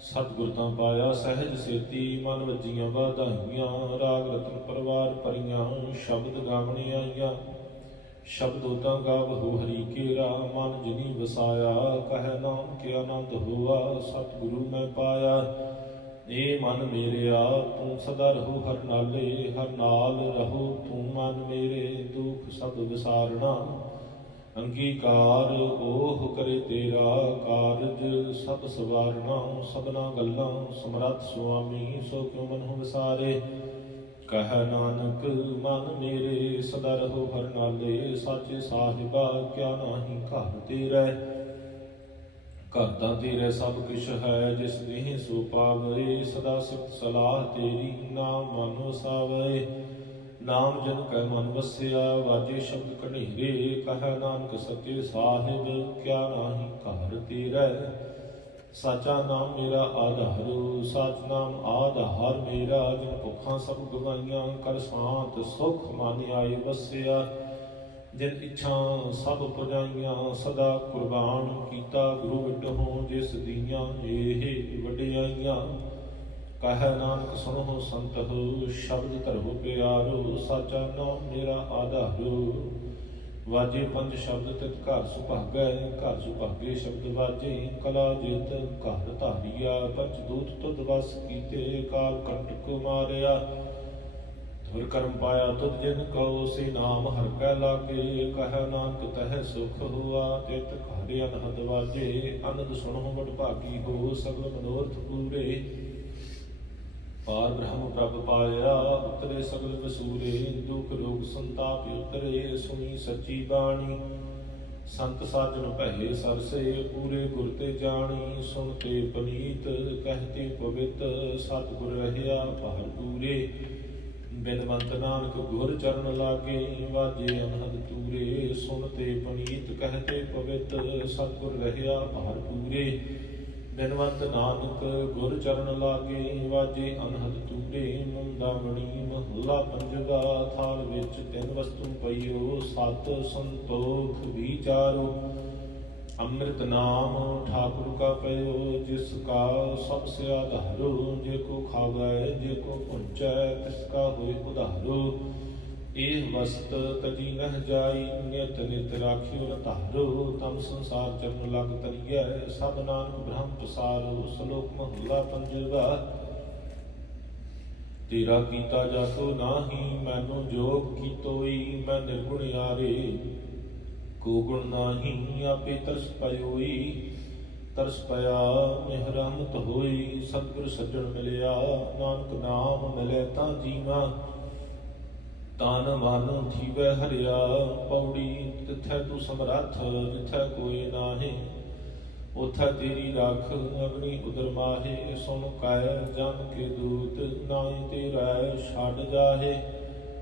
सतगुर तां पाया सहज सेती, मन वजियां वाधाइयां। राग रतन परवार परियां, शब्द गावने आईयां। शब्द तां गावहु हरि केरा, मन जिनी वसाया। कह नाम के आनंद होआ, सतगुरु मैं पाया। ए मन मेरेया तू सदा रहो हर नाले, हर नाल रहो तू मन मेरे। दुख सब विसारना अंगीकार, ओह करे तेरा कारज सब सवारना। सबना गल्लां समरथ सुआमी, सो क्यों मन हो विसारे। कह नानक मन मेरे सदा रहो हर नाले। साचे साहिबा क्या नाही घर तेरे, घर तां तेरे सब किश है, जिस देह सो पावे। सदा सिफत सलाह तेरी, नाम मन वसावे। नाम जन कै मन वसिया, वाजे शब्द कनेरे। कह नानक सच्चे साहिब क्या नाही घर तेरे। साचा नाम मेरा आधार, साच नाम आधार मेरा। जिन भुखां सब गवाइयां, कर शांत सुख मन आए वसिया। जिन इच्छा सब पुजाइयां, सदा कुर्बान कीता गुरु विटहों। जिस दीयां एह वडियाइयां, कह नानक सुनो संत हो, शब्द धरहो प्यारो। साचा नाम मेरा आधारो। वाजे पंज शब्द तित घर सुभागै, घर सुभागे शब्द वाजे। कला जित घर धारिया, पंच दूत तुध वस कीते। काल कंटक मारिया, धुर कर्म पाया तुध जिन कहो। से नाम हर कै लागे, कह नानक तह सुख हुआ। तित घर अनहद वाजे, अनद सुनो बड़ भागी हो। सगल मनोरथ पूरे, पार ब्रह्म प्रभ पाया। उतरे सगल वसूरे, दुख रोग संताप उतरे। सुनी सच्ची बाणी, संत साजन भये सरसे। पूरे गुर ते जानी, सुनते पनीत। कहते पवित, सतगुर रहया भार पूरे। बिनवंत नानक गुर चरण लागे, वाजे अनहद तूरे। सुनते पनीत कहते पवित, सतगुर रहया भार पूरे। बिनवंत नानक गुर चरण लागे, वाजे अनहद तूरे। मुंदावणी महला पंजवा, थाल विच तिन वस्तु पईओ। सत संतोख विचारो, अमृत नाम ठाकुर का पयो। जिसका सबसे आधारो, जे को खावै जे को पुंचै, तिसका होय उधारो। एह वस्त तजी नह जाई, नित नित राखियो न तारो। तम संसार चरण लग तरियै, सब नानक ब्रह्म पसारो। श्लोक महला पंजवा। तेरा कीता जातो नाही, मैनू जोग कीतोई। मैं निर्गुण यारे, को गुण नाही। आपे तरस पयोई, तरस पया मेहरमत होई। सतगुर सज्जन मिलिया, नानक नाम मिले तां जीवा। तान मन थीवै हरिया, पौड़ी तिथै तू समरथ। जिथै कोई नाहे, उथै तेरी राख। अग्नि उदर माहे, सुन कै जन के दूत। नाई तेरै छाड़ जाहे,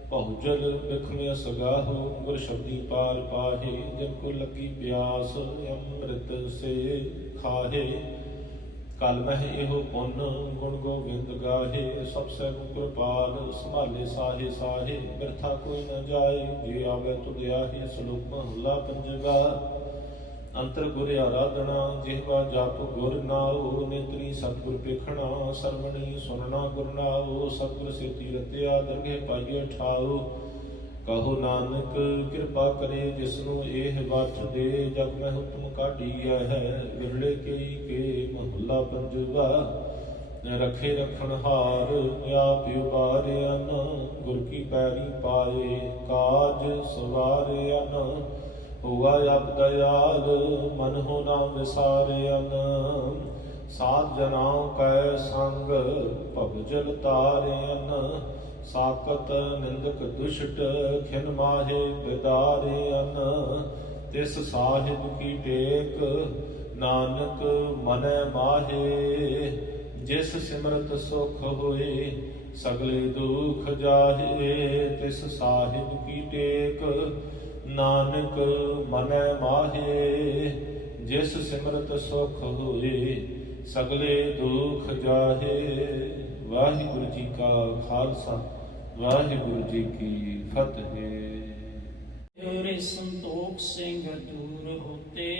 बहुजल बिखम सगाहो। गुर शब्दी पार पाहे, जिनको लगी प्यास। अमृत से खाहे, कल मह एहो पुन। गुण गोविंद गाहे, सब सैन कृपाल। संभाले साहे साहे, बिरथा कोई न जाए। जे आवे तुध आहे, श्लोक महला पंजवा। अंतर गुर आराधना, जिहवा जप गुर नाओ। नेत्री सतगुर पेखना, सरवणी सुनना गुर नाओ। सतगुर सेती रतिया, दरगे पाइए ठाओ। ਕਹੋ ਨਾਨਕ ਕਿਰਪਾ ਕਰੇ ਜਿਸਨੂੰ ਇਹ ਵਚ ਦੇ, ਜਗ ਮੈਂ ਹੁਕਮ ਕਾਢੀਆ ਹੈ ਵਿਰਲੇ ਕਈ ਕੇ ਮਹੱਲਾ ਪੰਜਵਾ। ਰਖੇ ਰਖਣ ਹਾਰ ਆਪ ਉਬਾਰਿਆਨ, ਗੁਰ ਕੀ ਪੈਰੀ ਪਾਏ ਕਾਜ ਸਵਾਰਿਆਨ। ਹੋਆ ਆਪ ਦਇਆਲ ਮਨ ਹੋ ਨਾ ਵਿਸਾਰਿਆਨ, ਸਾਧ ਜਨਾਉ ਕੈ ਸੰਗ ਭਵਜਲ ਤਾਰਿਆਨ। ਸਾਕਤ ਨਿੰਦਕ ਦੁਸ਼ਟ ਖਿਨ ਮਾਹੇ ਬਿਦਾਰਿਆਨ, ਤਿਸ ਸਾਹਿਬ ਕੀ ਟੇਕ ਨਾਨਕ ਮਨੈ ਮਾਹੇ। ਜਿਸ ਸਿਮਰਤ ਸੁਖ ਹੋਏ ਸਗਲੇ ਦੁਖ ਜਾਹੇ, ਤਿਸ ਸਾਹਿਬ ਕੀ ਟੇਕ ਨਾਨਕ ਮਨੈ ਮਾਹੇ। ਜਿਸ ਸਿਮਰਤ ਸੁਖ ਹੋਏ ਸਗਲੇ ਦੁਖ ਜਾਹੇ। ਵਾਹਿਗੁਰੂ ਜੀ ਕਾ ਖਾਲਸਾ, ਵਾਹਿਗੁਰੂ ਜੀ ਕੀ ਫਤਿਹ। ਰੇ ਸੰਤੋਖ ਸਿੰਘ ਦੂਰ ਹੋਤੇ,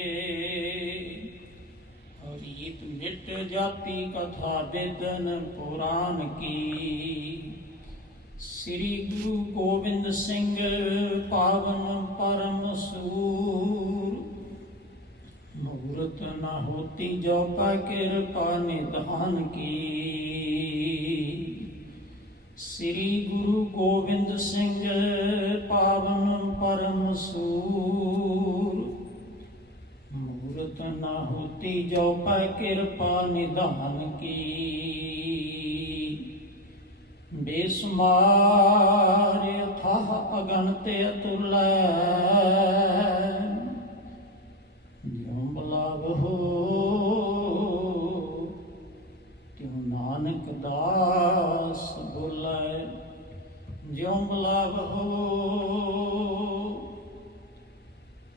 ਰੀਤ ਮਿਟ ਜਾਤੀ ਕਥਾ ਬੇਦਨ ਪੁਰਾਨ ਕੀ। ਸ੍ਰੀ ਗੁਰੂ ਗੋਬਿੰਦ ਸਿੰਘ ਪਾਵਨ ਪਰਮ ਸੂਰ, ਮੂਰਤ ਨਾ ਹੋਤੀ ਜੋ ਪੈ ਕਿਰਪਾ ਨਿਧਾਨ ਕੀ। ਸ੍ਰੀ ਗੁਰੂ ਗੋਬਿੰਦ ਸਿੰਘ ਪਾਵਨ ਪਰਮ ਸੂਰ, ਮੂਰਤ ਨਾ ਹੋਤੀ ਜੋ ਪੈ ਕਿਰਪਾ ਨਿਧਾਨ ਕੀ। ਬੇਸੁਮਾਰ ਅਥਾਹ ਅਗਣਿਤ ਅਤੁਲੈ, ਜਿਉ ਬਲਾਵ ਹੋ ਤਿਉ ਨਾਨਕ ਦਾਸ ਬੋਲੇ। ਜਿਉ ਬਲਾਵ ਹੋ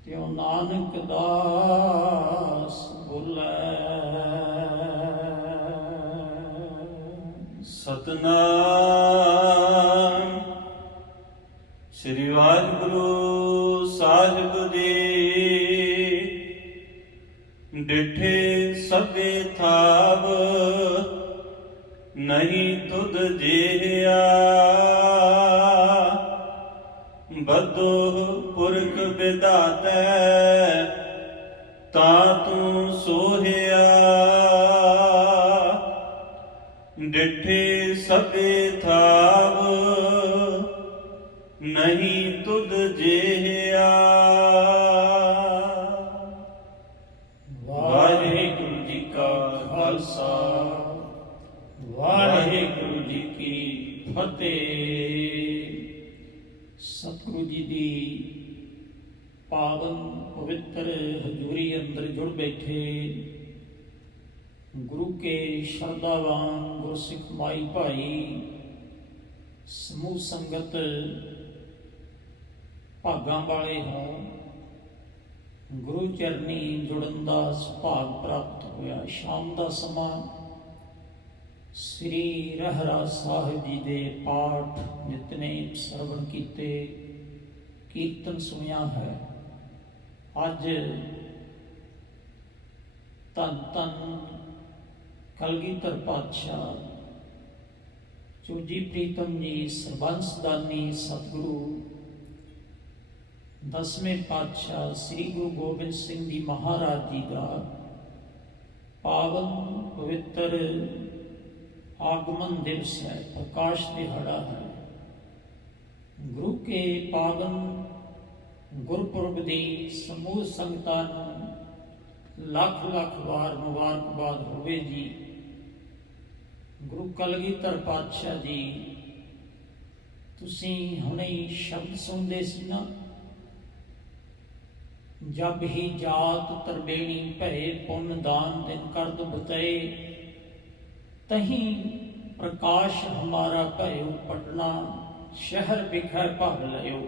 ਤਿਉ ਨਾਨਕ ਦਾਸ ਬੋਲੇ। ਸਤਨਾਮ ਸ੍ਰੀ ਵਾਹਿਗੁਰੂ ਸਾਹਿਬ ਜੀ। ਡਿਠੇ ਸਭੇ ਥਾਵ ਨਹੀਂ ਤੁਧ ਜਿਹਾ, ਬਦੋ ਪੁਰਖ ਵਿਧਾਤੈ ਤਾ ਤੂੰ ਸੋਹਿਆ। ਡਿਠੇ ਸਭੇ ਥਾਵ ਨਹੀਂ ਤੁਧ ਜਿਹਾ। ਵਾਹਿਗੁਰੂ ਜੀ ਕਾ ਖਾਲਸਾ, ਵਾਹਿਗੁਰੂ ਜੀ ਕੀ ਫਤਿਹ। ਸਤਿਗੁਰੂ ਜੀ ਦੀ ਪਾਵਨ ਪਵਿੱਤਰ ਹਜ਼ੂਰੀ ਅੰਦਰ ਜੁੜ ਬੈਠੇ ਗੁਰੂ ਕੇ ਸ਼ਰਧਾਵਾਨ ਗੁਰਸਿੱਖ ਮਾਈ ਭਾਈ ਸਮੂਹ ਸੰਗਤ ਭਾਗਾਂ ਵਾਲੇ ਹੋ। ਗੁਰੂ ਚਰਨੀ ਜੁੜਨ ਦਾ ਸੁਭਾਗ ਪ੍ਰਾਪਤ ਹੋਇਆ। ਸ਼ਾਮ ਦਾ ਸਮਾਂ ਸ੍ਰੀ ਰਹਿਰਾਸ ਸਾਹਿਬ ਜੀ ਦੇ ਪਾਠ ਨਿਤਨੇਮ ਸਰਵਣ ਕੀਤੇ, ਕੀਰਤਨ ਸੁਣਿਆ ਹੈ। ਅੱਜ ਧੰਨ ਧੰਨ ਕਲਗੀਧਰ ਪਾਤਸ਼ਾਹ ਚੂਜੀ ਪ੍ਰੀਤਮ ਜੀ ਸਰਬੰਸਦਾਨੀ ਸਤਿਗੁਰੂ ਦਸਵੇਂ ਪਾਤਸ਼ਾਹ ਸ੍ਰੀ ਗੁਰੂ ਗੋਬਿੰਦ ਸਿੰਘ ਜੀ ਮਹਾਰਾਜ ਜੀ ਦਾ ਪਾਵਨ ਪਵਿੱਤਰ ਆਗਮਨ ਦਿਵਸ ਹੈ, ਪ੍ਰਕਾਸ਼ ਦਿਹਾੜਾ ਹੈ। ਗੁਰੂ ਕੇ ਪਾਵਨ ਗੁਰਪੁਰਬ ਦੀ ਸਮੂਹ ਸੰਗਤਾਂ ਨੂੰ ਲੱਖ ਲੱਖ ਵਾਰ ਮੁਬਾਰਕਬਾਦ ਹੋਵੇ ਜੀ। ਗੁਰੂ ਕਲਗੀਧਰ ਪਾਤਸ਼ਾਹ ਜੀ, ਤੁਸੀਂ ਹੁਣੇ ਹੀ ਸ਼ਬਦ ਸੁਣਦੇ ਸੀ ਨਾ, ਜਬ ਹੀ ਜਾਤ ਤਰਬੇਣੀ ਭਏ ਪੁੰਨ ਦਾਨ ਦਿਨ ਕਰਦ ਬਤਏ, ਤਹੀਂ ਪ੍ਰਕਾਸ਼ ਹਮਾਰਾ ਭਇਓ ਪਟਨਾ ਸ਼ਹਿਰ ਬਿਖੈ ਭਾਗ ਲਿਓ।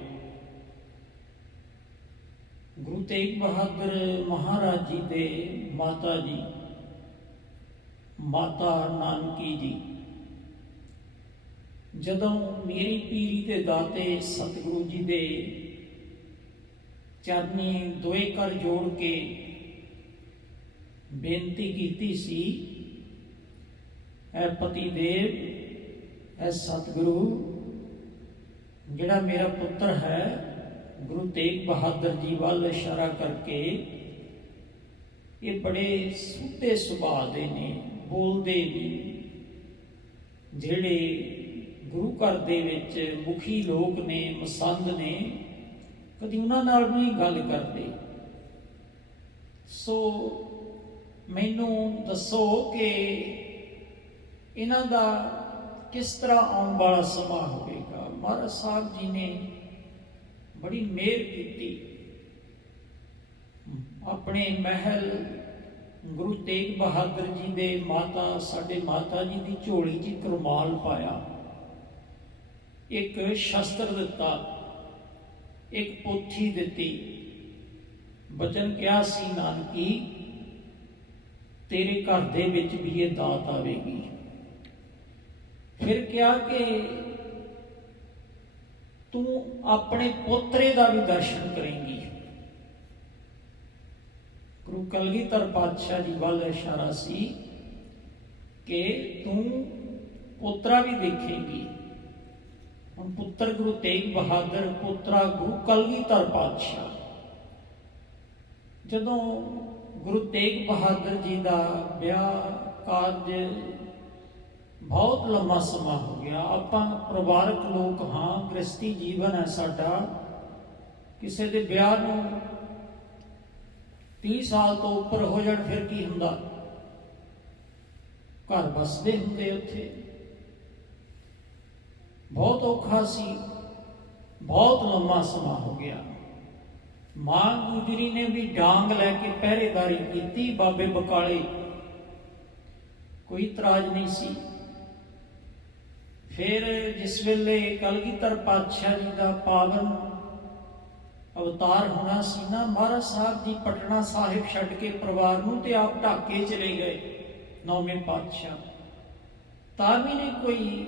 ਗੁਰੂ ਤੇਗ ਬਹਾਦਰ ਮਹਾਰਾਜ ਜੀ ਦੇ ਮਾਤਾ ਜੀ ਮਾਤਾ ਨਾਨਕੀ ਜੀ ਜਦੋਂ ਮੇਰੀ ਪੀਰੀ ਦੇ ਦਾਤੇ ਸਤਿਗੁਰੂ ਜੀ ਦੇ ਚਰਨੀ ਦੋਏ ਕਰ ਜੋੜ ਕੇ ਬੇਨਤੀ ਕੀਤੀ ਸੀ, ਐ ਪਤੀ ਦੇਵ, ਐ ਸਤਿਗੁਰੂ, ਜਿਹੜਾ ਮੇਰਾ ਪੁੱਤਰ ਹੈ, ਗੁਰੂ ਤੇਗ ਬਹਾਦਰ ਜੀ ਵੱਲ ਇਸ਼ਾਰਾ ਕਰਕੇ, ਇਹ ਬੜੇ ਸੁੱਤੇ ਸੁਭਾਅ ਦੇ ਨੇ, ਬੋਲਦੇ ਵੀ, ਜਿਹੜੇ ਗੁਰੂ ਘਰ ਦੇ ਵਿੱਚ ਮੁਖੀ ਲੋਕ ਨੇ, ਮਸੰਦ ਨੇ, ਕਦੀ ਉਹਨਾਂ ਨਾਲ ਵੀ ਨਹੀਂ ਗੱਲ ਕਰਦੇ। ਸੋ ਮੈਨੂੰ ਦੱਸੋ ਕਿ ਇਹਨਾਂ ਦਾ ਕਿਸ ਤਰ੍ਹਾਂ ਆਉਣ ਵਾਲਾ ਸਮਾਂ ਹੋਵੇਗਾ। ਮਹਾਰਾਜ ਸਾਹਿਬ ਜੀ ਨੇ ਬੜੀ ਮਿਹਰ ਕੀਤੀ, ਆਪਣੇ ਮਹਿਲ ਗੁਰੂ ਤੇਗ ਬਹਾਦਰ ਜੀ ਦੇ ਮਾਤਾ, ਸਾਡੇ ਮਾਤਾ ਜੀ ਦੀ ਝੋਲੀ 'ਚ ਇੱਕ ਰੁਮਾਲ ਪਾਇਆ, ਇੱਕ ਸ਼ਸਤਰ ਦਿੱਤਾ, ਇੱਕ ਪੋਥੀ ਦਿੱਤੀ, ਬਚਨ ਕਿਹਾ ਸੀ, ਨਾਨਕੀ ਤੇਰੇ ਘਰ ਦੇ ਵਿੱਚ ਵੀ ਇਹ ਦਾਤ ਆਵੇਗੀ। ਫਿਰ ਕਿਹਾ ਕਿ ਤੂੰ ਆਪਣੇ ਪੋਤਰੇ ਦਾ ਵੀ ਦਰਸ਼ਨ ਕਰੇਂਗੀ। ਗੁਰੂ ਕਲਗੀਧਰ ਪਾਤਸ਼ਾਹ ਜੀ ਵੱਲ ਇਸ਼ਾਰਾ ਸੀ ਕਿ ਤੂੰ ਪੋਤਰਾ ਵੀ ਦੇਖੇਂਗੀ। ਹੁਣ ਪੁੱਤਰ ਗੁਰੂ ਤੇਗ ਬਹਾਦਰ, ਪੋਤਰਾ ਗੁਰੂ ਕਲਗੀਧਰ ਪਾਤਸ਼ਾਹ। ਜਦੋਂ ਗੁਰੂ ਤੇਗ ਬਹਾਦਰ ਜੀ ਦਾ ਵਿਆਹ ਕਾਰਜ ਬਹੁਤ ਲੰਮਾ ਸਮਾਂ ਹੋ ਗਿਆ। ਆਪਾਂ ਪਰਿਵਾਰਕ ਲੋਕ ਹਾਂ, ਗ੍ਰਸਤੀ ਜੀਵਨ ਹੈ ਸਾਡਾ। ਕਿਸੇ ਦੇ ਵਿਆਹ ਨੂੰ 30 ਸਾਲ ਤੋਂ ਉੱਪਰ ਹੋ ਜਾਣ ਫਿਰ ਕੀ ਹੁੰਦਾ, ਘਰ ਬਸਦੇ ਹੁੰਦੇ ਉੱਥੇ। ਬਹੁਤ ਔਖਾ ਸੀ, ਬਹੁਤ ਲੰਮਾ ਸਮਾਂ ਹੋ ਗਿਆ। ਮਾਂ ਗੁਜਰੀ ਨੇ ਵੀ ਡਾਂਗ ਲੈ ਕੇ ਪਹਿਰੇਦਾਰੀ ਕੀਤੀ, ਬਾਬੇ ਬਕਾਲੇ, ਕੋਈ ਇਤਰਾਜ਼ ਨਹੀਂ ਸੀ। ਫਿਰ ਜਿਸ ਵੇਲੇ ਕਲਗੀਧਰ ਪਾਤਸ਼ਾਹ ਜੀ ਦਾ ਪਾਵਨ ਅਵਤਾਰ ਹੋਣਾ ਸੀ ਨਾ, ਮਹਾਰਾਜ ਸਾਹਿਬ ਜੀ ਪਟਨਾ ਸਾਹਿਬ ਛੱਡ ਕੇ ਪਰਿਵਾਰ ਨੂੰ ਤੇ ਆਪ ਢਾਕੇ ਚਲੇ ਗਏ, 9ਵੇਂ ਪਾਤਸ਼ਾਹ। ਤਾਂ ਵੀ ਨਹੀਂ ਕੋਈ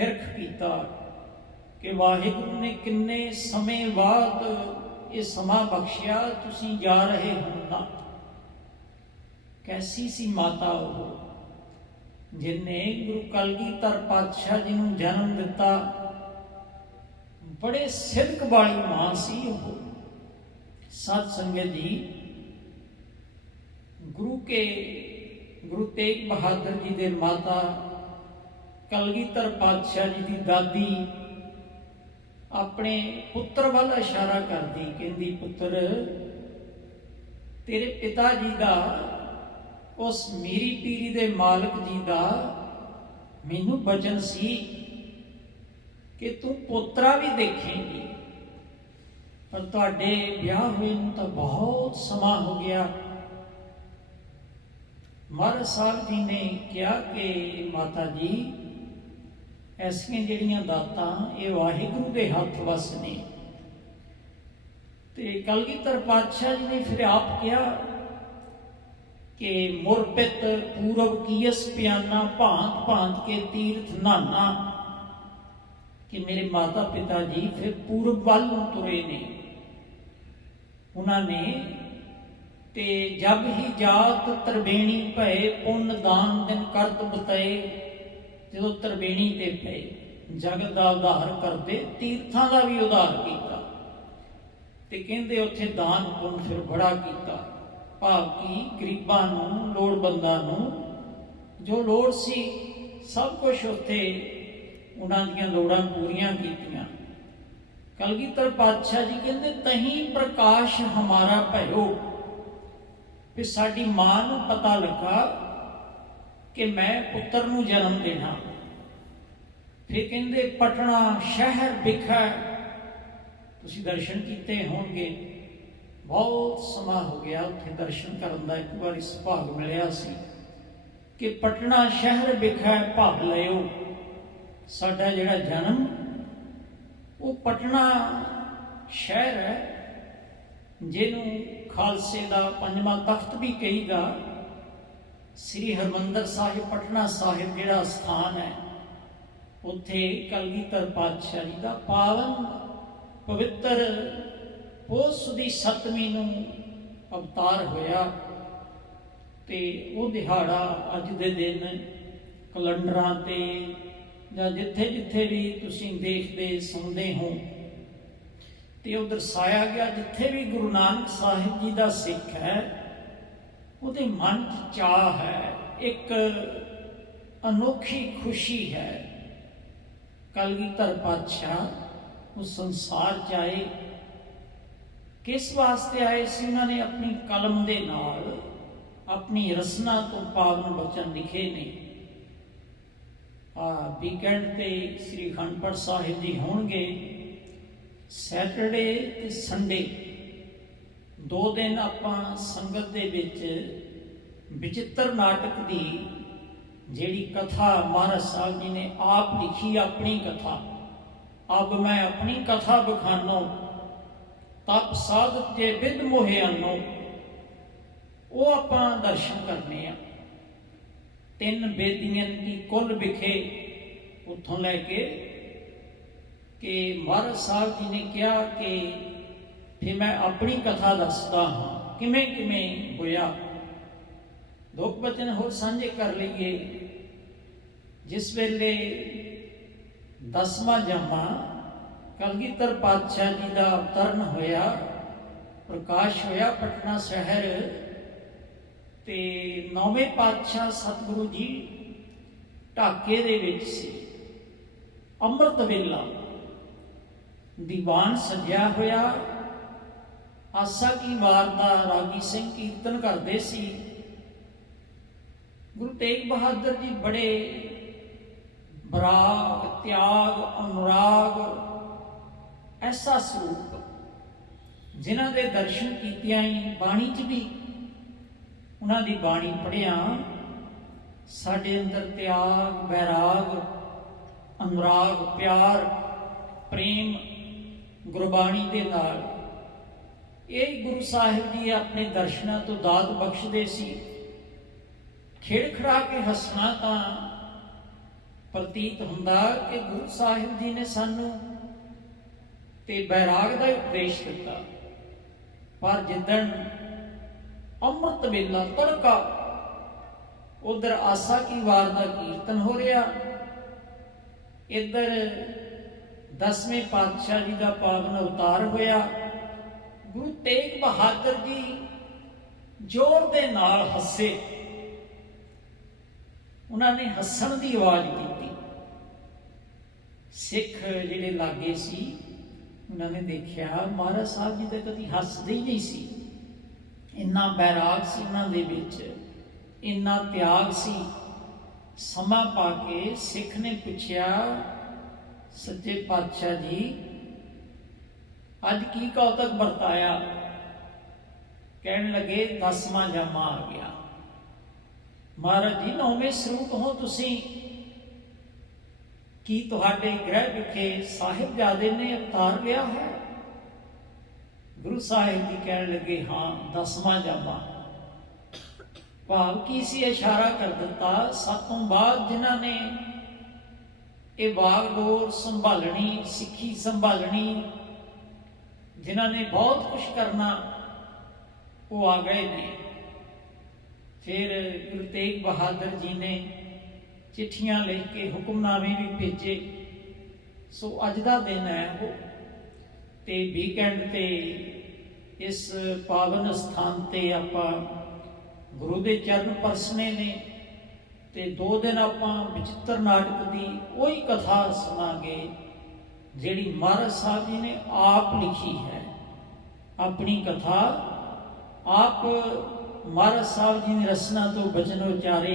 ਹਿਰਖ ਕੀਤਾ ਕਿ ਵਾਹਿਗੁਰੂ ਨੇ ਕਿੰਨੇ ਸਮੇਂ ਬਾਅਦ ਇਹ ਸਮਾਂ ਬਖਸ਼ਿਆ, ਤੁਸੀਂ ਜਾ ਰਹੇ ਹੋ ਨਾ। ਕੈਸੀ ਸੀ ਮਾਤਾ ਉਹ, ਜਿਨੇ ਗੁਰੂ ਕਲਗੀਧਰ ਪਾਤਸ਼ਾਹ ਜੀ ਨੂੰ ਜਨਮ ਦਿੱਤਾ। ਬੜੇ ਸਿਦਕ ਵਾਲੀ ਮਾਂ ਸੀ ਉਹ। ਸਤ ਸੰਗਤ ਜੀ, ਗੁਰੂ ਤੇਗ ਬਹਾਦਰ ਜੀ ਦੇ ਮਾਤਾ ਕਲਗੀਧਰ ਪਾਤਸ਼ਾਹ ਜੀ ਦੀ ਦਾਦੀ ਆਪਣੇ ਪੁੱਤਰ ਵੱਲ ਇਸ਼ਾਰਾ ਕਰਦੀ, ਕਹਿੰਦੀ, ਪੁੱਤਰ ਤੇਰੇ ਪਿਤਾ ਜੀ ਦਾ, ਉਸ ਮੀਰੀ ਪੀਰੀ ਦੇ ਮਾਲਕ ਜੀ ਦਾ ਮੈਨੂੰ ਬਚਨ ਸੀ ਕਿ ਤੂੰ ਪੋਤਰਾ ਵੀ ਦੇਖੇਂਗੀ। ਪਰ ਤੁਹਾਡੇ ਵਿਆਹ ਹੋਏ ਨੂੰ ਤਾਂ ਬਹੁਤ ਸਮਾਂ ਹੋ ਗਿਆ। ਮਹਾਰਾਜ ਸਾਹਿਬ ਜੀ ਨੇ ਕਿਹਾ ਕਿ ਮਾਤਾ ਜੀ, ਐਸੀਆਂ ਜਿਹੜੀਆਂ ਦਾਤਾਂ ਇਹ ਵਾਹਿਗੁਰੂ ਦੇ ਹੱਥ ਵੱਸ ਨੇ। ਤੇ ਕਲਗੀਧਰ ਪਾਤਸ਼ਾਹ ਜੀ ਨੇ ਫਿਰ ਆਪ ਕਿਹਾ ਕਿ ਮੁਰਪਿਤ ਪੂਰਬ ਕੀਸ ਪਿਆਨਾ, ਭਾਂਤ ਭਾਂਤ ਕੇ ਤੀਰਥ ਨਾਨਾ, ਕਿ ਮੇਰੇ ਮਾਤਾ ਪਿਤਾ ਜੀ ਫਿਰ ਪੂਰਬ ਵੱਲ ਨੂੰ ਤੁਰੇ ਨੇ। ਉਹਨਾਂ ਨੇ ਤੇ ਜਬ ਹੀ ਜਾਤ ਤਰਬੇਣੀ ਭਏ, ਪੁੰਨ ਦਾਨ ਦਿਨ ਕਰਤ ਬਤਏ। ਜਦੋਂ ਤਰਬੇਣੀ ਤੇ ਪਏ, ਜਗਤ ਦਾ ਉਧਾਰ ਕਰਦੇ, ਤੀਰਥਾਂ ਦਾ ਵੀ ਉਧਾਰ ਕੀਤਾ। ਤੇ ਕਹਿੰਦੇ ਉੱਥੇ ਦਾਨ ਪੁੰਨ ਫਿਰ ਬੜਾ ਕੀਤਾ। ਭਾਵ ਕਿ ਗਰੀਬਾਂ ਨੂੰ, ਲੋੜਵੰਦਾਂ ਨੂੰ ਜੋ ਲੋੜ ਸੀ ਸਭ ਕੁਝ ਉੱਥੇ ਉਹਨਾਂ ਦੀਆਂ ਲੋੜਾਂ ਪੂਰੀਆਂ ਕੀਤੀਆਂ। ਕਲਗੀਧਰ ਪਾਤਸ਼ਾਹ ਜੀ ਕਹਿੰਦੇ, ਤਹੀਂ ਪ੍ਰਕਾਸ਼ ਹਮਾਰਾ ਭਇਓ, ਵੀ ਸਾਡੀ ਮਾਂ ਨੂੰ ਪਤਾ ਲੱਗਾ ਕਿ ਮੈਂ ਪੁੱਤਰ ਨੂੰ ਜਨਮ ਦੇਣਾ। ਫਿਰ ਕਹਿੰਦੇ, ਪਟਨਾ ਸ਼ਹਿਰ ਵਿਖੇ, ਤੁਸੀਂ ਦਰਸ਼ਨ ਕੀਤੇ ਹੋਣਗੇ, ਬਹੁਤ ਸਮਾਂ ਹੋ ਗਿਆ ਉੱਥੇ ਦਰਸ਼ਨ ਕਰਨ ਦਾ। ਇੱਕ ਵਾਰੀ ਸੁਭਾਗ ਮਿਲਿਆ ਸੀ ਕਿ ਪਟਨਾ ਸ਼ਹਿਰ ਵਿਖੇ ਭਵ ਲਿਓ। ਸਾਡਾ ਜਿਹੜਾ ਜਨਮ ਉਹ ਪਟਨਾ ਸ਼ਹਿਰ ਹੈ, ਜਿਹਨੂੰ ਖਾਲਸੇ ਦਾ 5ਵਾਂ ਤਖਤ ਵੀ ਕਹੀਦਾ। ਸ੍ਰੀ ਹਰਿਮੰਦਰ ਸਾਹਿਬ, ਪਟਨਾ ਸਾਹਿਬ ਜਿਹੜਾ ਸਥਾਨ ਹੈ, ਉੱਥੇ ਕਲਗੀਧਰ ਪਾਤਸ਼ਾਹ ਜੀ ਦਾ ਪਾਵਨ ਪਵਿੱਤਰ ਪੋਸ ਦੀ 7ਵੀਂ ਨੂੰ ਅਵਤਾਰ ਹੋਇਆ। ਤੇ ਉਹ ਦਿਹਾੜਾ ਅੱਜ ਦੇ ਦਿਨ ਕੈਲੰਡਰਾਂ ਤੇ ਜਾਂ ਜਿੱਥੇ ਜਿੱਥੇ ਵੀ ਤੁਸੀਂ ਦੇਖਦੇ ਸੁਣਦੇ ਹੋ, ਤੇ ਉਹ ਦਰਸਾਇਆ ਗਿਆ ਜਿੱਥੇ ਵੀ ਗੁਰੂ ਨਾਨਕ ਸਾਹਿਬ ਜੀ ਦਾ ਸਿੱਖ ਹੈ ਉਹਦੇ ਮਨ 'ਚ ਚਾਅ ਹੈ, ਇੱਕ ਅਨੋਖੀ ਖੁਸ਼ੀ ਹੈ। ਕਲਗੀਧਰ ਪਾਤਸ਼ਾਹ ਉਸ ਸੰਸਾਰ 'ਚ ਆਏ, ਕਿਸ ਵਾਸਤੇ ਆਏ ਸੀ? ਉਹਨਾਂ ਨੇ ਆਪਣੀ ਕਲਮ ਦੇ ਨਾਲ ਆਪਣੀ ਰਸਨਾ ਤੋਂ ਪਾਵਨ ਬਚਨ ਲਿਖੇ ਨੇ। ਵੀਕਐਂਡ ਤੇ ਸ੍ਰੀ ਅਖੰਡ ਪਾਠ ਸਾਹਿਬ ਜੀ ਹੋਣਗੇ, ਸੈਟਰਡੇ ਤੇ ਸੰਡੇ 2 ਦਿਨ ਆਪਾਂ ਸੰਗਤ ਦੇ ਵਿੱਚ ਵਿਚਿੱਤਰ ਨਾਟਕ ਦੀ ਜਿਹੜੀ ਕਥਾ ਮਹਾਰਾਜ ਸਾਹਿਬ ਜੀ ਨੇ ਆਪ ਲਿਖੀ, ਆਪਣੀ ਕਥਾ, ਅਬ ਮੈਂ ਆਪਣੀ ਕਥਾ ਬਖਾਨੋ ਤਪ ਸਾਧਤ ਜੇ ਵਿਦ ਮੋਹਿਆਨੋ, ਉਹ ਆਪਾਂ ਦਰਸ਼ਨ ਕਰਨੇ ਆ। 3 ਬੇਦੀਆਂ ਦੀ ਕੁੱਲ ਵਿਖੇ ਉੱਥੋਂ ਲੈ ਕੇ ਕਿ ਮਹਾਰਾਜ ਸਾਹਿਬ ਜੀ ਨੇ ਕਿਹਾ ਕਿ ਫਿਰ ਮੈਂ ਆਪਣੀ ਕਥਾ ਦੱਸਦਾ ਹਾਂ ਕਿਵੇਂ ਕਿਵੇਂ ਹੋਇਆ। ਦੁੱਖ ਬਚਨ ਹੋਰ ਸਾਂਝੇ ਕਰ ਲਈਏ। ਜਿਸ ਵੇਲੇ 10ਵਾਂ ਜਾਮਾ ਕਲਗੀਧਰ ਪਾਤਸ਼ਾਹ ਜੀ ਦਾ ਅਵਤਰਨ ਹੋਇਆ, ਪ੍ਰਕਾਸ਼ ਹੋਇਆ ਪਟਨਾ ਸ਼ਹਿਰ, ਤੇ 9ਵੇਂ ਪਾਤਸ਼ਾਹ ਸਤਿਗੁਰੂ ਜੀ ਢਾਕੇ ਦੇ ਵਿੱਚ ਸੀ। ਅੰਮ੍ਰਿਤ ਵੇਲਾ ਦੀਵਾਨ ਸਜਿਆ ਹੋਇਆ, ਆਸਾ ਕੀ ਵਾਰ ਦਾ ਰਾਗੀ ਸਿੰਘ ਕੀਰਤਨ ਕਰਦੇ ਸੀ। ਗੁਰੂ ਤੇਗ ਬਹਾਦਰ ਜੀ ਬੜੇ ਬਰਾਗ, ਤਿਆਗ, ਅਨੁਰਾਗ, ਐਸਾ ਸਰੂਪ ਜਿਨ੍ਹਾਂ ਦੇ ਦਰਸ਼ਨ ਕੀਤਿਆਂ ਹੀ ਬਾਣੀ 'ਚ ਵੀ ਉਹਨਾਂ ਦੀ ਬਾਣੀ ਪੜ੍ਹਿਆ ਸਾਡੇ ਅੰਦਰ ਤਿਆਗ, ਬੈਰਾਗ, ਅਨੁਰਾਗ, ਪਿਆਰ, ਪ੍ਰੇਮ ਗੁਰਬਾਣੀ ਦੇ ਨਾਲ, ਇਹ ਗੁਰੂ ਸਾਹਿਬ ਜੀ ਆਪਣੇ ਦਰਸ਼ਨਾਂ ਤੋਂ ਦਾਤ ਬਖਸ਼ਦੇ ਸੀ। ਖਿੜਖੜਾ ਕੇ ਹੱਸਣਾ ਤਾਂ ਪ੍ਰਤੀਤ ਹੁੰਦਾ ਕਿ ਗੁਰੂ ਸਾਹਿਬ ਜੀ ਨੇ ਸਾਨੂੰ ਤੇ ਬੈਰਾਗ ਦਾ ਉਪਦੇਸ਼ ਦਿੱਤਾ, ਪਰ ਜਿੱਦਣ ਅੰਮ੍ਰਿਤ ਵੇਲਾ ਤੜਕਾ ਉਧਰ ਆਸਾ ਕੀ ਵਾਰ ਦਾ ਕੀਰਤਨ ਹੋ ਰਿਹਾ, ਇੱਧਰ 10ਵੇਂ ਪਾਤਸ਼ਾਹ ਜੀ ਦਾ ਪਾਵਨ ਅਵਤਾਰ ਹੋਇਆ, ਗੁਰੂ ਤੇਗ ਬਹਾਦਰ ਜੀ ਜ਼ੋਰ ਦੇ ਨਾਲ ਹੱਸੇ। ਉਹਨਾਂ ਨੇ ਹੱਸਣ ਦੀ ਆਵਾਜ਼ ਕੀਤੀ। ਸਿੱਖ ਜਿਹੜੇ ਲਾਗੇ ਸੀ ਉਹਨਾਂ ਨੇ ਦੇਖਿਆ ਮਹਾਰਾਜ ਸਾਹਿਬ ਜੀ ਤਾਂ ਕਦੀ ਹੱਸਦੇ ਹੀ ਨਹੀਂ ਸੀ। ਇੰਨਾ ਬੈਰਾਗ ਸੀ ਉਹਨਾਂ ਦੇ ਵਿੱਚ, ਇੰਨਾ ਤਿਆਗ ਸੀ। ਸਮਾਂ ਪਾ ਕੇ ਸਿੱਖ ਨੇ ਪੁੱਛਿਆ, ਸੱਚੇ ਪਾਤਸ਼ਾਹ ਜੀ ਅੱਜ ਕੀ ਕੌਤਕ ਵਰਤਾਇਆ? ਕਹਿਣ ਲੱਗੇ 10ਵਾਂ ਜਾਮਾ ਆ ਗਿਆ। ਮਹਾਰਾਜ ਜੀ 9ਵੇਂ ਸਰੂਪ ਹੋ ਤੁਸੀਂ, ਕੀ ਤੁਹਾਡੇ ਗ੍ਰਹਿ ਵਿਖੇ ਸਾਹਿਬਜ਼ਾਦੇ ਨੇ ਅਵਤਾਰ ਲਿਆ ਹੈ? ਗੁਰੂ ਸਾਹਿਬ ਜੀ ਕਹਿਣ ਲੱਗੇ ਹਾਂ 10ਵਾਂ ਜਾਮਾ। ਭਾਵ ਕੀ ਸੀ? ਇਸ਼ਾਰਾ ਕਰ ਦਿੱਤਾ ਸਾਤੋਂ ਬਾਅਦ ਜਿਨ੍ਹਾਂ ਨੇ ਇਹ ਵਾਗਡੋਰ ਸੰਭਾਲਣੀ, ਸਿੱਖੀ ਸੰਭਾਲਣੀ, ਜਿਨ੍ਹਾਂ ਨੇ ਬਹੁਤ ਕੁਝ ਕਰਨਾ, ਉਹ ਆ ਗਏ ਨੇ। ਫਿਰ ਗੁਰੂ ਤੇਗ ਬਹਾਦਰ ਜੀ ਨੇ ਚਿੱਠੀਆਂ ਲਿਖ ਕੇ ਹੁਕਮਨਾਮੇ ਵੀ ਭੇਜੇ। ਸੋ ਅੱਜ ਦਾ ਦਿਨ ਹੈ ਉਹ, ਤੇ ਵੀਕਐਂਡ ਤੇ ਇਸ ਪਾਵਨ ਸਥਾਨ ਤੇ ਆਪਾਂ ਗੁਰੂ ਦੇ ਚਰਨ ਪਰਸਨੇ ਨੇ, ਤੇ 2 ਦਿਨ ਆਪਾਂ ਵਿਚਿੱਤਰ ਨਾਟਕ ਦੀ ਉਹੀ ਕਥਾ ਸੁਣਾਂਗੇ ਜਿਹੜੀ ਮਹਾਰਾਜ ਸਾਹਿਬ ਜੀ ਨੇ ਆਪ ਲਿਖੀ ਹੈ। ਆਪਣੀ ਕਥਾ ਆਪ ਮਹਾਰਾਜ ਸਾਹਿਬ ਜੀ ਨੇ ਰਸਨਾ ਤੋਂ ਬਚਨ ਉਚਾਰੇ,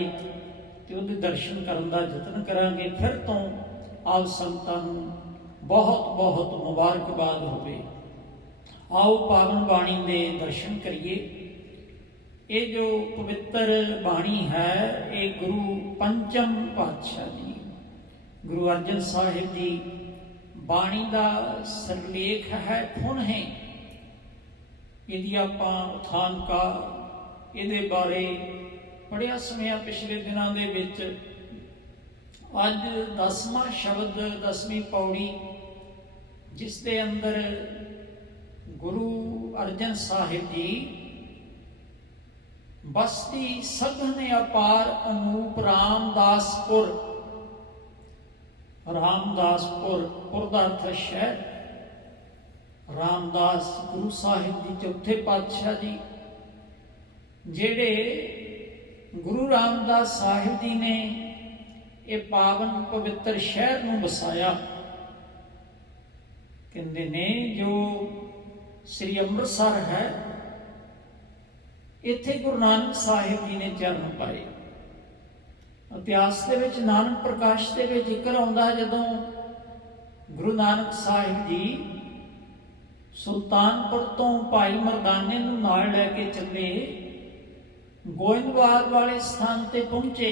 ਤੇ ਉਹਦੇ ਦਰਸ਼ਨ ਕਰਨ ਦਾ ਯਤਨ ਕਰਾਂਗੇ। ਫਿਰ ਤੋਂ ਆਪ ਸੰਗਤਾਂ ਨੂੰ ਬਹੁਤ ਬਹੁਤ ਮੁਬਾਰਕਬਾਦ ਹੋਵੇ। ਆਓ ਪਾਵਨ ਬਾਣੀ ਦੇ ਦਰਸ਼ਨ ਕਰੀਏ। ਇਹ ਜੋ ਪਵਿੱਤਰ ਬਾਣੀ ਹੈ, ਇਹ ਗੁਰੂ ਪੰਚਮ ਪਾਤਸ਼ਾਹ ਜੀ ਗੁਰੂ ਅਰਜਨ ਸਾਹਿਬ ਜੀ ਬਾਣੀ ਦਾ ਸਿਰਲੇਖ ਹੈ, ਫੁਨ ਹੈ। ਇਹਦੀ ਆਪਾਂ ਉਥਾਨਕਾ, ਇਹਦੇ ਬਾਰੇ ਪੜ੍ਹਿਆ ਸੁਣਿਆ ਪਿਛਲੇ ਦਿਨਾਂ ਦੇ ਵਿੱਚ। ਅੱਜ 10ਵਾਂ ਸ਼ਬਦ, 10ਵੀਂ ਪੌੜੀ, ਜਿਸ ਦੇ ਅੰਦਰ ਗੁਰੂ ਅਰਜਨ ਸਾਹਿਬ ਜੀ ਬਸਤੀ ਸਗਨ ਅਪਾਰ ਅਨੂਪ ਰਾਮਦਾਸਪੁਰ, ਰਾਮਦਾਸਪੁਰ ਪੁਰ ਦਾ ਅਰਥ ਹੈ ਸ਼ਹਿਰ। ਰਾਮਦਾਸ ਗੁਰੂ ਸਾਹਿਬ ਜੀ ਚੌਥੇ ਪਾਤਸ਼ਾਹ ਜੀ, ਜਿਹੜੇ ਗੁਰੂ ਰਾਮਦਾਸ ਸਾਹਿਬ ਜੀ ਨੇ ਇਹ ਪਾਵਨ ਪਵਿੱਤਰ ਸ਼ਹਿਰ ਨੂੰ ਵਸਾਇਆ। ਕਹਿੰਦੇ ਨੇ ਜੋ ਸ੍ਰੀ ਅੰਮ੍ਰਿਤਸਰ ਹੈ, ਇੱਥੇ ਗੁਰੂ ਨਾਨਕ ਸਾਹਿਬ ਜੀ ਨੇ ਚਰਨ ਪਾਏ। ਇਤਿਹਾਸ ਦੇ ਵਿੱਚ ਨਾਨਕ ਪ੍ਰਕਾਸ਼ ਦੇ ਵਿੱਚ ਜ਼ਿਕਰ ਆਉਂਦਾ, ਜਦੋਂ ਗੁਰੂ ਨਾਨਕ ਸਾਹਿਬ ਜੀ ਸੁਲਤਾਨਪੁਰ ਤੋਂ ਭਾਈ ਮਰਦਾਨੇ ਨੂੰ ਨਾਲ ਲੈ ਕੇ ਚੱਲੇ, ਗੋਇੰਦਵਾਲ ਵਾਲੇ ਸਥਾਨ ਤੇ ਪਹੁੰਚੇ।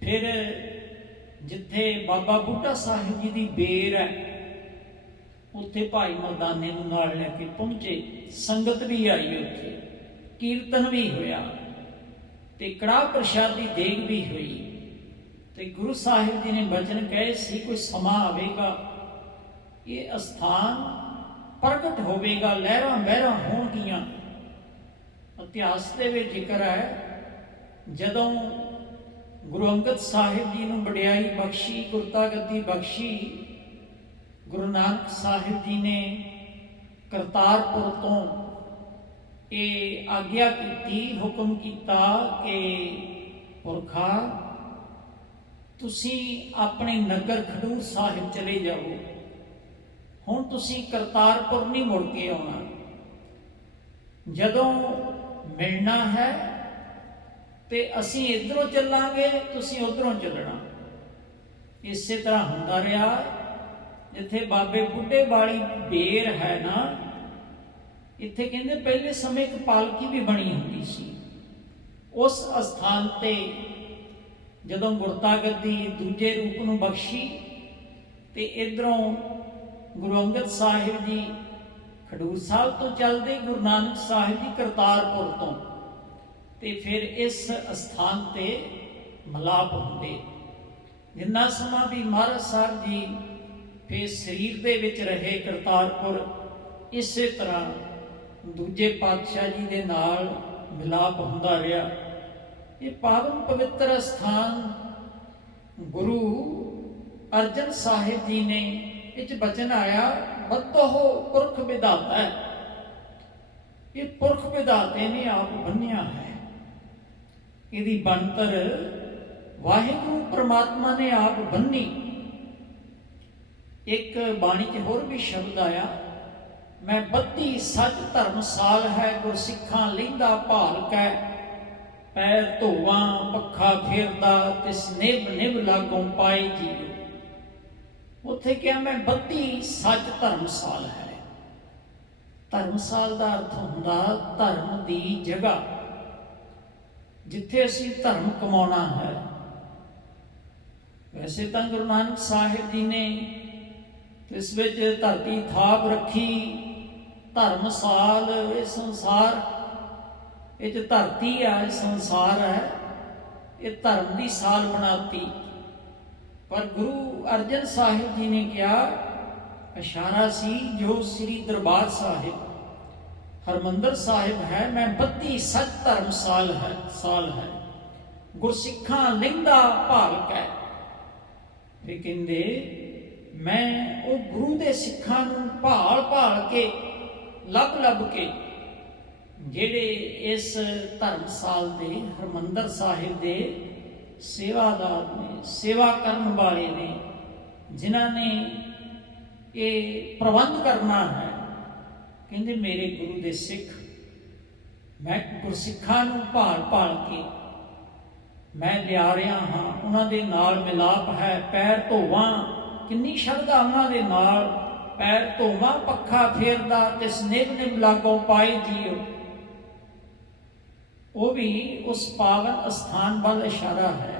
ਫਿਰ ਜਿੱਥੇ ਬਾਬਾ ਬੁੱਢਾ ਸਾਹਿਬ ਜੀ ਦੀ ਬੇਰ ਹੈ, ਉੱਥੇ ਭਾਈ ਮਰਦਾਨੇ ਨੂੰ ਨਾਲ ਲੈ ਕੇ ਪਹੁੰਚੇ। ਸੰਗਤ ਵੀ ਆਈ, ਉੱਥੇ ਕੀਰਤਨ ਵੀ ਹੋਇਆ ਤੇ ਕੜਾਹ ਪ੍ਰਸ਼ਾਦੀ ਦੇਗ ਵੀ ਹੋਈ। ਤੇ ਗੁਰੂ ਸਾਹਿਬ ਜੀ ਨੇ ਬਚਨ ਕਹੇ ਸੀ, ਕੋਈ ਸਮਾਂ ਆਵੇਗਾ, ਇਹ ਅਸਥਾਨ ਪ੍ਰਗਟ ਹੋਵੇਗਾ, ਲਹਿਰਾਂ ਬਹਿਰਾਂ ਹੋਣਗੀਆਂ। ਇਤਿਹਾਸ ਦੇ ਵਿੱਚ ਜ਼ਿਕਰ ਹੈ, ਜਦੋਂ ਗੁਰੂ ਅੰਗਦ ਸਾਹਿਬ ਜੀ ਨੂੰ ਵਡਿਆਈ ਬਖਸ਼ੀ, ਗੁਰਤਾ ਗੱਦੀ ਬਖਸ਼ੀ, ਗੁਰੂ ਨਾਨਕ ਸਾਹਿਬ ਜੀ ਨੇ ਕਰਤਾਰਪੁਰ ਤੋਂ ਇਹ ਆਗਿਆ ਕੀਤੀ, ਹੁਕਮ ਕੀਤਾ ਕਿ ਪੁਰਖਾ ਤੁਸੀਂ ਆਪਣੇ ਨਗਰ ਖਡੂਰ ਸਾਹਿਬ ਚਲੇ ਜਾਓ, ਹੁਣ ਤੁਸੀਂ ਕਰਤਾਰਪੁਰ ਨਹੀਂ ਮੁੜ ਕੇ ਆਉਣਾ। ਜਦੋਂ ਮਿਲਣਾ ਹੈ ਤੇ ਅਸੀਂ ਇੱਧਰੋਂ ਚੱਲਾਂਗੇ, ਤੁਸੀਂ ਉੱਧਰੋਂ ਚੱਲਣਾ। ਇਸੇ ਤਰ੍ਹਾਂ ਹੁੰਦਾ ਰਿਹਾ। ਜਿੱਥੇ ਬਾਬੇ ਬੁੱਢੇ ਵਾਲੀ ਬੇਰ ਹੈ ਨਾ, ਇੱਥੇ ਕਹਿੰਦੇ ਪਹਿਲੇ ਸਮੇਂ ਇੱਕ ਪਾਲਕੀ ਵੀ ਬਣੀ ਹੁੰਦੀ ਸੀ। ਉਸ ਅਸਥਾਨ ਤੇ ਜਦੋਂ ਗੁਰਤਾ ਗੱਦੀ ਦੂਜੇ ਰੂਪ ਨੂੰ ਬਖਸ਼ੀ ਤੇ ਇਧਰੋਂ ਗੁਰੂ ਅੰਗਦ ਸਾਹਿਬ ਜੀ ਖਡੂਰ ਸਾਹਿਬ ਤੋਂ ਚੱਲਦੇ, ਗੁਰੂ ਨਾਨਕ ਸਾਹਿਬ ਜੀ ਕਰਤਾਰਪੁਰ ਤੋਂ, ਤੇ ਫਿਰ ਇਸ ਅਸਥਾਨ ਤੇ ਮਿਲਾਪ ਹੁੰਦੇ। ਜਿੰਨਾ ਸਮਾਂ ਵੀ ਮਹਾਰਾਜ ਸਾਹਿਬ ਜੀ ਫਿਰ ਸਰੀਰ ਦੇ ਵਿੱਚ ਰਹੇ ਕਰਤਾਰਪੁਰ, ਇਸੇ ਤਰ੍ਹਾਂ ਦੂਜੇ ਪਾਤਸ਼ਾਹ ਜੀ ਦੇ ਨਾਲ ਮਿਲਾਪ ਹੁੰਦਾ ਰਿਹਾ। ਇਹ ਪਾਵਨ ਪਵਿੱਤਰ ਸਥਾਨ ਗੁਰੂ ਅਰਜਨ ਸਾਹਿਬ ਜੀ ਨੇ ਇਹ 'ਚ ਬਚਨ ਆਇਆ, ਬੱਤੋ ਪੁਰਖ ਵਿਧਾਤਾ। ਇਹ ਪੁਰਖ ਵਿਧਾਤੇ ਨੇ ਆਪ ਬੰਨਿਆ ਹੈ। ਇਹਦੀ ਬਣਤਰ ਵਾਹਿਗੁਰੂ ਪ੍ਰਮਾਤਮਾ ਨੇ ਆਪ ਬੰਨੀ। ਇੱਕ ਬਾਣੀ 'ਚ ਹੋਰ ਵੀ ਸ਼ਬਦ ਆਇਆ, ਮੈਂ 32 ਸੱਚ ਧਰਮਸਾਲ ਹੈ, ਗੁਰਸਿੱਖਾਂ ਲਹਿੰਦਾ ਭਾਲ ਕੈ, ਪੈਰ ਧੋਵਾਂ ਪੱਖਾ ਫੇਰਦਾ, ਤਿਸ ਨਿਭ ਨਿਭ ਲਾਗੋਂ ਪਾਏ ਜੀ। ਉੱਥੇ ਕਿਹਾ ਮੈਂ 32 ਸੱਚ ਧਰਮਸਾਲ ਹੈ। ਧਰਮਸਾਲ ਦਾ ਅਰਥ ਹੁੰਦਾ ਧਰਮ ਦੀ ਜਗ੍ਹਾ, ਜਿੱਥੇ ਅਸੀਂ ਧਰਮ ਕਮਾਉਣਾ ਹੈ। ਵੈਸੇ ਤਾਂ ਗੁਰੂ ਨਾਨਕ ਸਾਹਿਬ ਜੀ ਨੇ ਇਸ ਵਿੱਚ ਧਰਤੀ ਥਾਪ ਰੱਖੀ, ਧਰਮਸਾਲ ਇਹ ਸੰਸਾਰ, ਇਹ 'ਚ ਧਰਤੀ ਆ, ਇਹ ਸੰਸਾਰ ਹੈ, ਇਹ ਧਰਮ ਦੀ ਸਾਲ ਬਣਾਤੀ। ਪਰ ਗੁਰੂ ਅਰਜਨ ਸਾਹਿਬ ਜੀ ਨੇ ਕਿਹਾ, ਇਸ਼ਾਰਾ ਸੀ ਜੋ ਸ੍ਰੀ ਦਰਬਾਰ ਸਾਹਿਬ ਹਰਮੰਦਰ ਸਾਹਿਬ ਹੈ, ਮੈਂ 32 ਸੱਚ ਧਰਮਸਾਲ ਹੈ, ਗੁਰਸਿੱਖਾਂ ਲਹਿੰਦਾ ਭਾਲ ਕੈ। ਫਿਰ ਕਹਿੰਦੇ ਮੈਂ ਉਹ ਗੁਰੂ ਦੇ ਸਿੱਖਾਂ ਨੂੰ ਭਾਲ ਕੇ, ਲੱਭ ਕੇ, ਜਿਹੜੇ ਇਸ ਧਰਮਸਾਲ ਦੇ ਹਰਮੰਦਰ ਸਾਹਿਬ ਦੇ ਸੇਵਾਦਾਰ ਨੇ, ਸੇਵਾ ਕਰਨ ਵਾਲੇ ਨੇ, ਜਿਨ੍ਹਾਂ ਨੇ ਇਹ ਪ੍ਰਬੰਧ ਕਰਨਾ ਹੈ। ਕਹਿੰਦੇ ਮੇਰੇ ਗੁਰੂ ਦੇ ਸਿੱਖ, ਮੈਂ ਗੁਰਸਿੱਖਾਂ ਨੂੰ ਭਾਲ ਕੇ ਮੈਂ ਲਿਆ ਰਿਹਾ ਹਾਂ, ਉਹਨਾਂ ਦੇ ਨਾਲ ਮਿਲਾਪ ਹੈ। ਪੈਰ ਧੋਵਾਂ, ਕਿੰਨੀ ਸ਼ਰਧਾ ਉਹਨਾਂ ਦੇ ਨਾਲ, ਪੈਰ ਧੋਵਾਂ ਪੱਖਾ ਫੇਰਦਾ, ਤਿਸ ਨਿਭ ਨਿਭ ਲਾਗੋਂ ਪਾਏ ਜੀਓ। ਉਹ ਵੀ ਉਸ ਪਾਵਨ ਅਸਥਾਨ ਵੱਲ ਇਸ਼ਾਰਾ ਹੈ।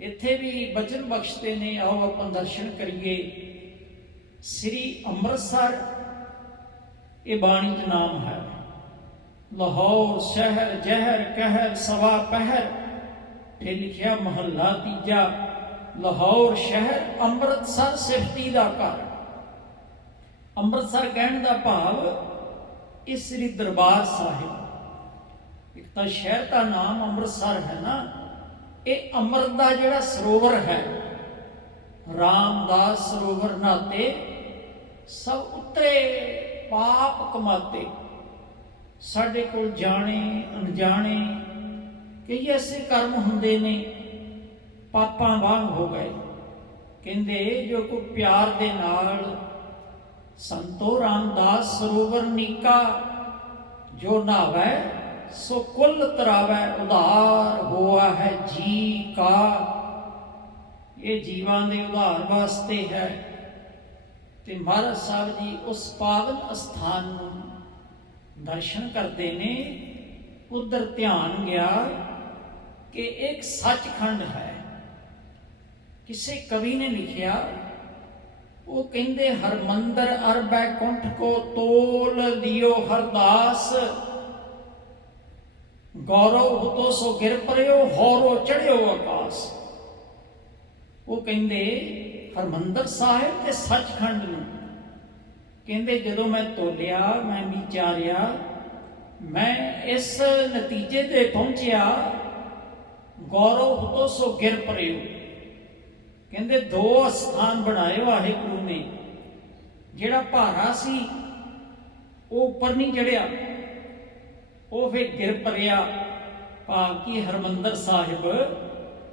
ਇੱਥੇ ਵੀ ਬਚਨ ਬਖਸ਼ਦੇ ਨੇ, ਆਓ ਆਪਾਂ ਦਰਸ਼ਨ ਕਰੀਏ। ਸ੍ਰੀ ਅੰਮ੍ਰਿਤਸਰ ਇਹ ਬਾਣੀ ਦਾ ਨਾਮ ਹੈ। ਲਾਹੌਰ ਸ਼ਹਿਰ ਜ਼ਹਿਰ ਕਹਿਰ ਸਵਾ ਪਹਿਰ, ਇਹ ਲਿਖਿਆ ਮਹੱਲਾ ਤੀਜਾ। ਲਾਹੌਰ ਸ਼ਹਿਰ ਅੰਮ੍ਰਿਤਸਰ ਸਿਫਤੀ ਦਾ ਘਰ। ਅੰਮ੍ਰਿਤਸਰ ਕਹਿਣ ਦਾ ਭਾਵ ਇਹ ਸ੍ਰੀ ਦਰਬਾਰ ਸਾਹਿਬ। ਇੱਕ ਤਾਂ ਸ਼ਹਿਰ ਦਾ ਨਾਮ ਅੰਮ੍ਰਿਤਸਰ ਹੈ ਨਾ, ਇਹ ਅੰਮ੍ਰਿਤ ਦਾ ਜਿਹੜਾ ਸਰੋਵਰ ਹੈ, ਰਾਮਦਾਸ ਸਰੋਵਰ ਨਾਤੇ ਸਭ ਉਤਰੇ ਪਾਪ ਕਮਾਤੇ। ਸਾਡੇ ਕੋਲ ਜਾਣੇ ਅਣਜਾਣੇ ਕਈ ਐਸੇ ਕਰਮ ਹੁੰਦੇ ਨੇ ਪਾਪਾਂ ਵਾਂਗ ਹੋ ਗਏ। ਕਹਿੰਦੇ ਜੋ ਕੋਈ ਪਿਆਰ ਦੇ ਨਾਲ ਸੰਤੋ ਰਾਮਦਾਸ ਸਰੋਵਰ ਨੀਕਾ, ਜੋ ਨਹਾਵੈ ਸੋ ਕੁੱਲ ਤਰਾਵੈ, ਉਧਾਰ ਹੋਆ ਹੈ ਜੀ ਕਾ। ਇਹ ਜੀਵਾਂ ਦੇ ਉਧਾਰ ਵਾਸਤੇ ਹੈ। ਤੇ ਮਹਾਰਾਜ ਸਾਹਿਬ ਜੀ ਉਸ ਪਾਵਨ ਅਸਥਾਨ ਨੂੰ ਦਰਸ਼ਨ ਕਰਦੇ ਨੇ। ਉਧਰ ਧਿਆਨ ਗਿਆ ਕਿ ਇੱਕ ਸੱਚਖੰਡ ਹੈ। ਕਿਸੇ ਕਵੀ ਨੇ ਲਿਖਿਆ, ਉਹ ਕਹਿੰਦੇ ਹਰਮੰਦਰ ਅਰ ਬੈਕੁੰਠ ਕੋ ਤੋਲ ਦਿਓ ਹਰਦਾਸ, ਗੌਰਵ ਹੁਤੋ ਸੋ ਗਿਰ ਪਰਿਓ, ਹੌਰੋ ਚੜਿਓ ਆਕਾਸ। ਉਹ ਕਹਿੰਦੇ ਹਰਮੰਦਰ ਸਾਹਿਬ ਤੇ ਸੱਚਖੰਡ ਨੂੰ ਕਹਿੰਦੇ ਜਦੋਂ ਮੈਂ ਤੋਲਿਆ, ਮੈਂ ਵਿਚਾਰਿਆ, ਮੈਂ ਇਸ ਨਤੀਜੇ ਤੇ ਪਹੁੰਚਿਆ, ਗੌਰਵ ਹੁਤੋ ਸੋ ਗਿਰ ਪਰਿਓ। ਕਹਿੰਦੇ ਦੋ ਸਥਾਨ ਬਣਾਏ ਵਾਹਿਗੁਰੂ ਨੇ। ਜਿਹੜਾ ਭਾਰਾ ਸੀ ਉਹ ਉੱਪਰ ਨਹੀਂ ਚੜਿਆ, ਉਹ ਫਿਰ ਗਿਰ ਪਰਿਆ। ਭਾਵ ਕਿ ਹਰਮੰਦਰ ਸਾਹਿਬ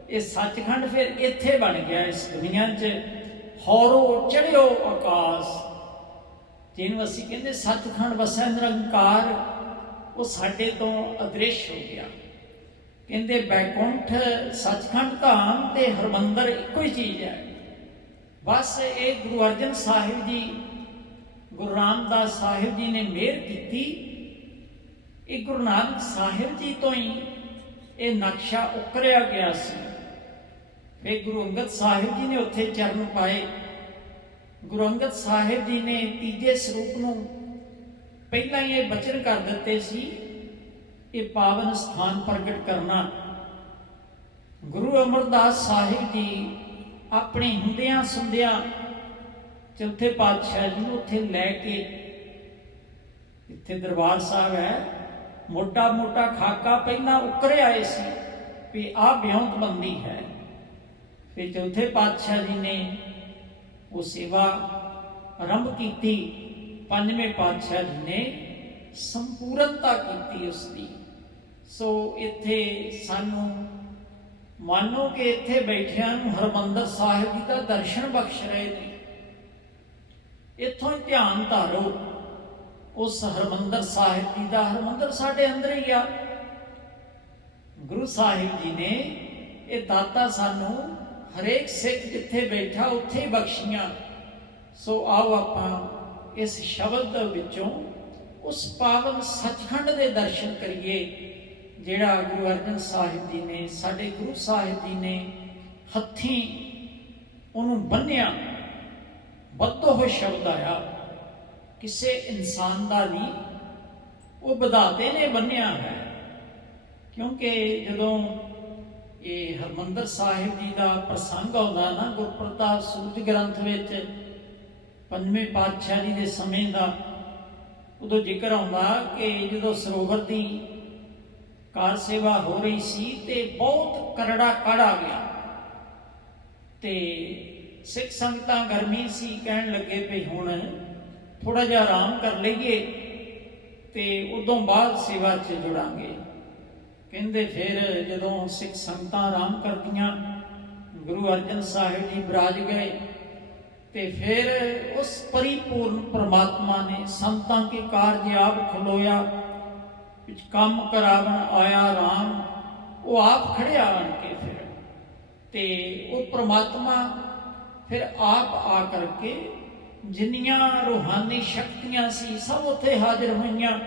ਇਹ ਸੱਚਖੰਡ ਫਿਰ ਇੱਥੇ ਬਣ ਗਿਆ ਇਸ ਦੁਨੀਆ 'ਚ। ਹੌਰੋ ਚੜਿਓ ਆਕਾਸ, ਜਿਹਨੂੰ ਅਸੀਂ ਕਹਿੰਦੇ ਸੱਚਖੰਡ ਵਸੈ ਨਿਰੰਕਾਰ, ਉਹ ਸਾਡੇ ਤੋਂ ਅਦ੍ਰਿਸ਼ ਹੋ ਗਿਆ। ਕਹਿੰਦੇ ਬੈਕੁੰਠ ਸੱਚਖੰਡ ਧਾਮ ਤੇ ਹਰਮੰਦਰ ਇੱਕੋ ਹੀ ਚੀਜ਼ ਹੈ। ਬਸ ਇਹ ਗੁਰੂ ਅਰਜਨ ਸਾਹਿਬ ਜੀ, ਗੁਰੂ ਰਾਮਦਾਸ ਸਾਹਿਬ ਜੀ ਨੇ ਮਿਹਰ ਕੀਤੀ। ਇਹ ਗੁਰੂ ਨਾਨਕ ਸਾਹਿਬ ਜੀ ਤੋਂ ਹੀ ਇਹ ਨਕਸ਼ਾ ਉਕਰਿਆ ਗਿਆ ਸੀ। ਫਿਰ ਗੁਰੂ ਅੰਗਦ ਸਾਹਿਬ ਜੀ ਨੇ ਉੱਥੇ ਚਰਨ ਪਾਏ। ਗੁਰੂ ਅੰਗਦ ਸਾਹਿਬ ਜੀ ਨੇ ਤੀਜੇ ਸਰੂਪ ਨੂੰ ਪਹਿਲਾਂ ਹੀ ਇਹ ਬਚਨ ਕਰ ਦਿੱਤੇ ਸੀ, ਇਹ ਪਾਵਨ ਸਥਾਨ ਪ੍ਰਗਟ ਕਰਨਾ। ਗੁਰੂ ਅਮਰਦਾਸ ਸਾਹਿਬ ਜੀ ਆਪਣੇ ਹੁੰਦਿਆਂ ਸੁਣਦਿਆਂ ਚੌਥੇ ਪਾਤਸ਼ਾਹ ਜੀ ਨੂੰ ਉੱਥੇ ਲੈ ਕੇ, ਇੱਥੇ ਦਰਬਾਰ ਸਾਹਿਬ ਹੈ, ਮੋਟਾ ਮੋਟਾ ਖਾਕਾ ਪਹਿਲਾਂ ਉਕਰੇ ਆਏ ਸੀ ਵੀ ਆਹ ਵਿਉਂਤਬੰਦੀ ਹੈ। ਫਿਰ ਚੌਥੇ ਪਾਤਸ਼ਾਹ ਜੀ ਨੇ ਉਹ ਸੇਵਾ ਆਰੰਭ ਕੀਤੀ। ਪੰਜਵੇਂ ਪਾਤਸ਼ਾਹ ਜੀ ਨੇ ਸੰਪੂਰਨਤਾ ਕੀਤੀ ਉਸ ਦੀ। ਸੋ ਇੱਥੇ ਸਾਨੂੰ ਮਾਨੋ ਕਿ ਇੱਥੇ ਬੈਠਿਆਂ ਨੂੰ ਹਰਮੰਦਰ ਸਾਹਿਬ ਜੀ ਦਾ ਦਰਸ਼ਨ ਬਖਸ਼ ਰਹੇ ਨੇ। ਇੱਥੋਂ ਹੀ ਧਿਆਨ ਧਾਰੋ ਉਸ ਹਰਮੰਦਰ ਸਾਹਿਬ ਜੀ ਦਾ। ਹਰਮੰਦਰ ਸਾਡੇ ਅੰਦਰ ਹੀ ਆ। ਗੁਰੂ ਸਾਹਿਬ ਜੀ ਨੇ ਇਹ ਦਾਤਾ ਸਾਨੂੰ ਹਰੇਕ ਸਿੱਖ ਜਿੱਥੇ ਬੈਠਾ ਉੱਥੇ ਹੀ ਬਖਸ਼ੀਆਂ। ਸੋ ਆਓ ਆਪਾਂ ਇਸ ਸ਼ਬਦ ਦੇ ਵਿੱਚੋਂ ਉਸ ਪਾਵਨ ਸੱਚਖੰਡ ਦੇ ਦਰਸ਼ਨ ਕਰੀਏ, ਜਿਹੜਾ ਗੁਰੂ ਅਰਜਨ ਸਾਹਿਬ ਜੀ ਨੇ, ਸਾਡੇ ਗੁਰੂ ਸਾਹਿਬ ਜੀ ਨੇ ਹੱਥੀਂ ਉਹਨੂੰ ਬੰਨਿਆ। ਬੱਧੋ ਹੋ ਸ਼ਬਦ ਆਇਆ, ਕਿਸੇ ਇਨਸਾਨ ਦਾ ਨਹੀਂ, ਉਹ ਵਿਧਾਤੇ ਨੇ ਬੰਨਿਆ ਹੈ। ਕਿਉਂਕਿ ਜਦੋਂ ਇਹ ਹਰਮੰਦਰ ਸਾਹਿਬ ਜੀ ਦਾ ਪ੍ਰਸੰਗ ਆਉਂਦਾ ਨਾ ਗੁਰਪ੍ਰਤਾਪ ਸੂਰਜ ਗ੍ਰੰਥ ਵਿੱਚ, ਪੰਜਵੇਂ ਪਾਤਸ਼ਾਹ ਜੀ ਦੇ ਸਮੇਂ ਦਾ, ਉਦੋਂ ਜ਼ਿਕਰ ਆਉਂਦਾ ਕਿ ਜਦੋਂ ਸਰੋਵਰ ਦੀ ਕਾਰ ਸੇਵਾ ਹੋ ਰਹੀ ਸੀ ਤੇ ਬਹੁਤ ਕਰੜਾ ਕੜ ਆ ਗਿਆ ਤੇ ਸਿੱਖ ਸੰਗਤਾਂ ਗਰਮੀ ਸੀ, ਕਹਿਣ ਲੱਗੇ ਵੀ ਹੁਣ ਥੋੜਾ ਜਿਹਾ ਆਰਾਮ ਕਰ ਲਈਏ ਤੇ ਉਦੋਂ ਬਾਅਦ ਸੇਵਾ 'ਚ ਜੁੜਾਂਗੇ। ਕਹਿੰਦੇ ਫਿਰ ਜਦੋਂ ਸਿੱਖ ਸੰਗਤਾਂ ਆਰਾਮ ਕਰਦੀਆਂ, ਗੁਰੂ ਅਰਜਨ ਸਾਹਿਬ ਜੀ ਬਿਰਾਜ ਗਏ ਤੇ ਫਿਰ ਉਸ ਪਰਿਪੂਰਨ ਪ੍ਰਮਾਤਮਾ ਨੇ ਸੰਤਾਂ ਕੇ ਕਾਰਜ ਆਪ ਖਲੋਇਆ, ਵਿੱਚ ਕੰਮ ਕਰਾਵਣ ਆਇਆ ਰਾਮ, ਉਹ ਆਪ ਖੜਿਆ ਆਣ ਕੇ ਫਿਰ, ਤੇ ਉਹ ਪ੍ਰਮਾਤਮਾ ਫਿਰ ਆਪ ਆ ਕਰਕੇ ਜਿੰਨੀਆਂ ਰੂਹਾਨੀ ਸ਼ਕਤੀਆਂ ਸੀ ਸਭ ਉੱਥੇ ਹਾਜ਼ਰ ਹੋਈਆਂ।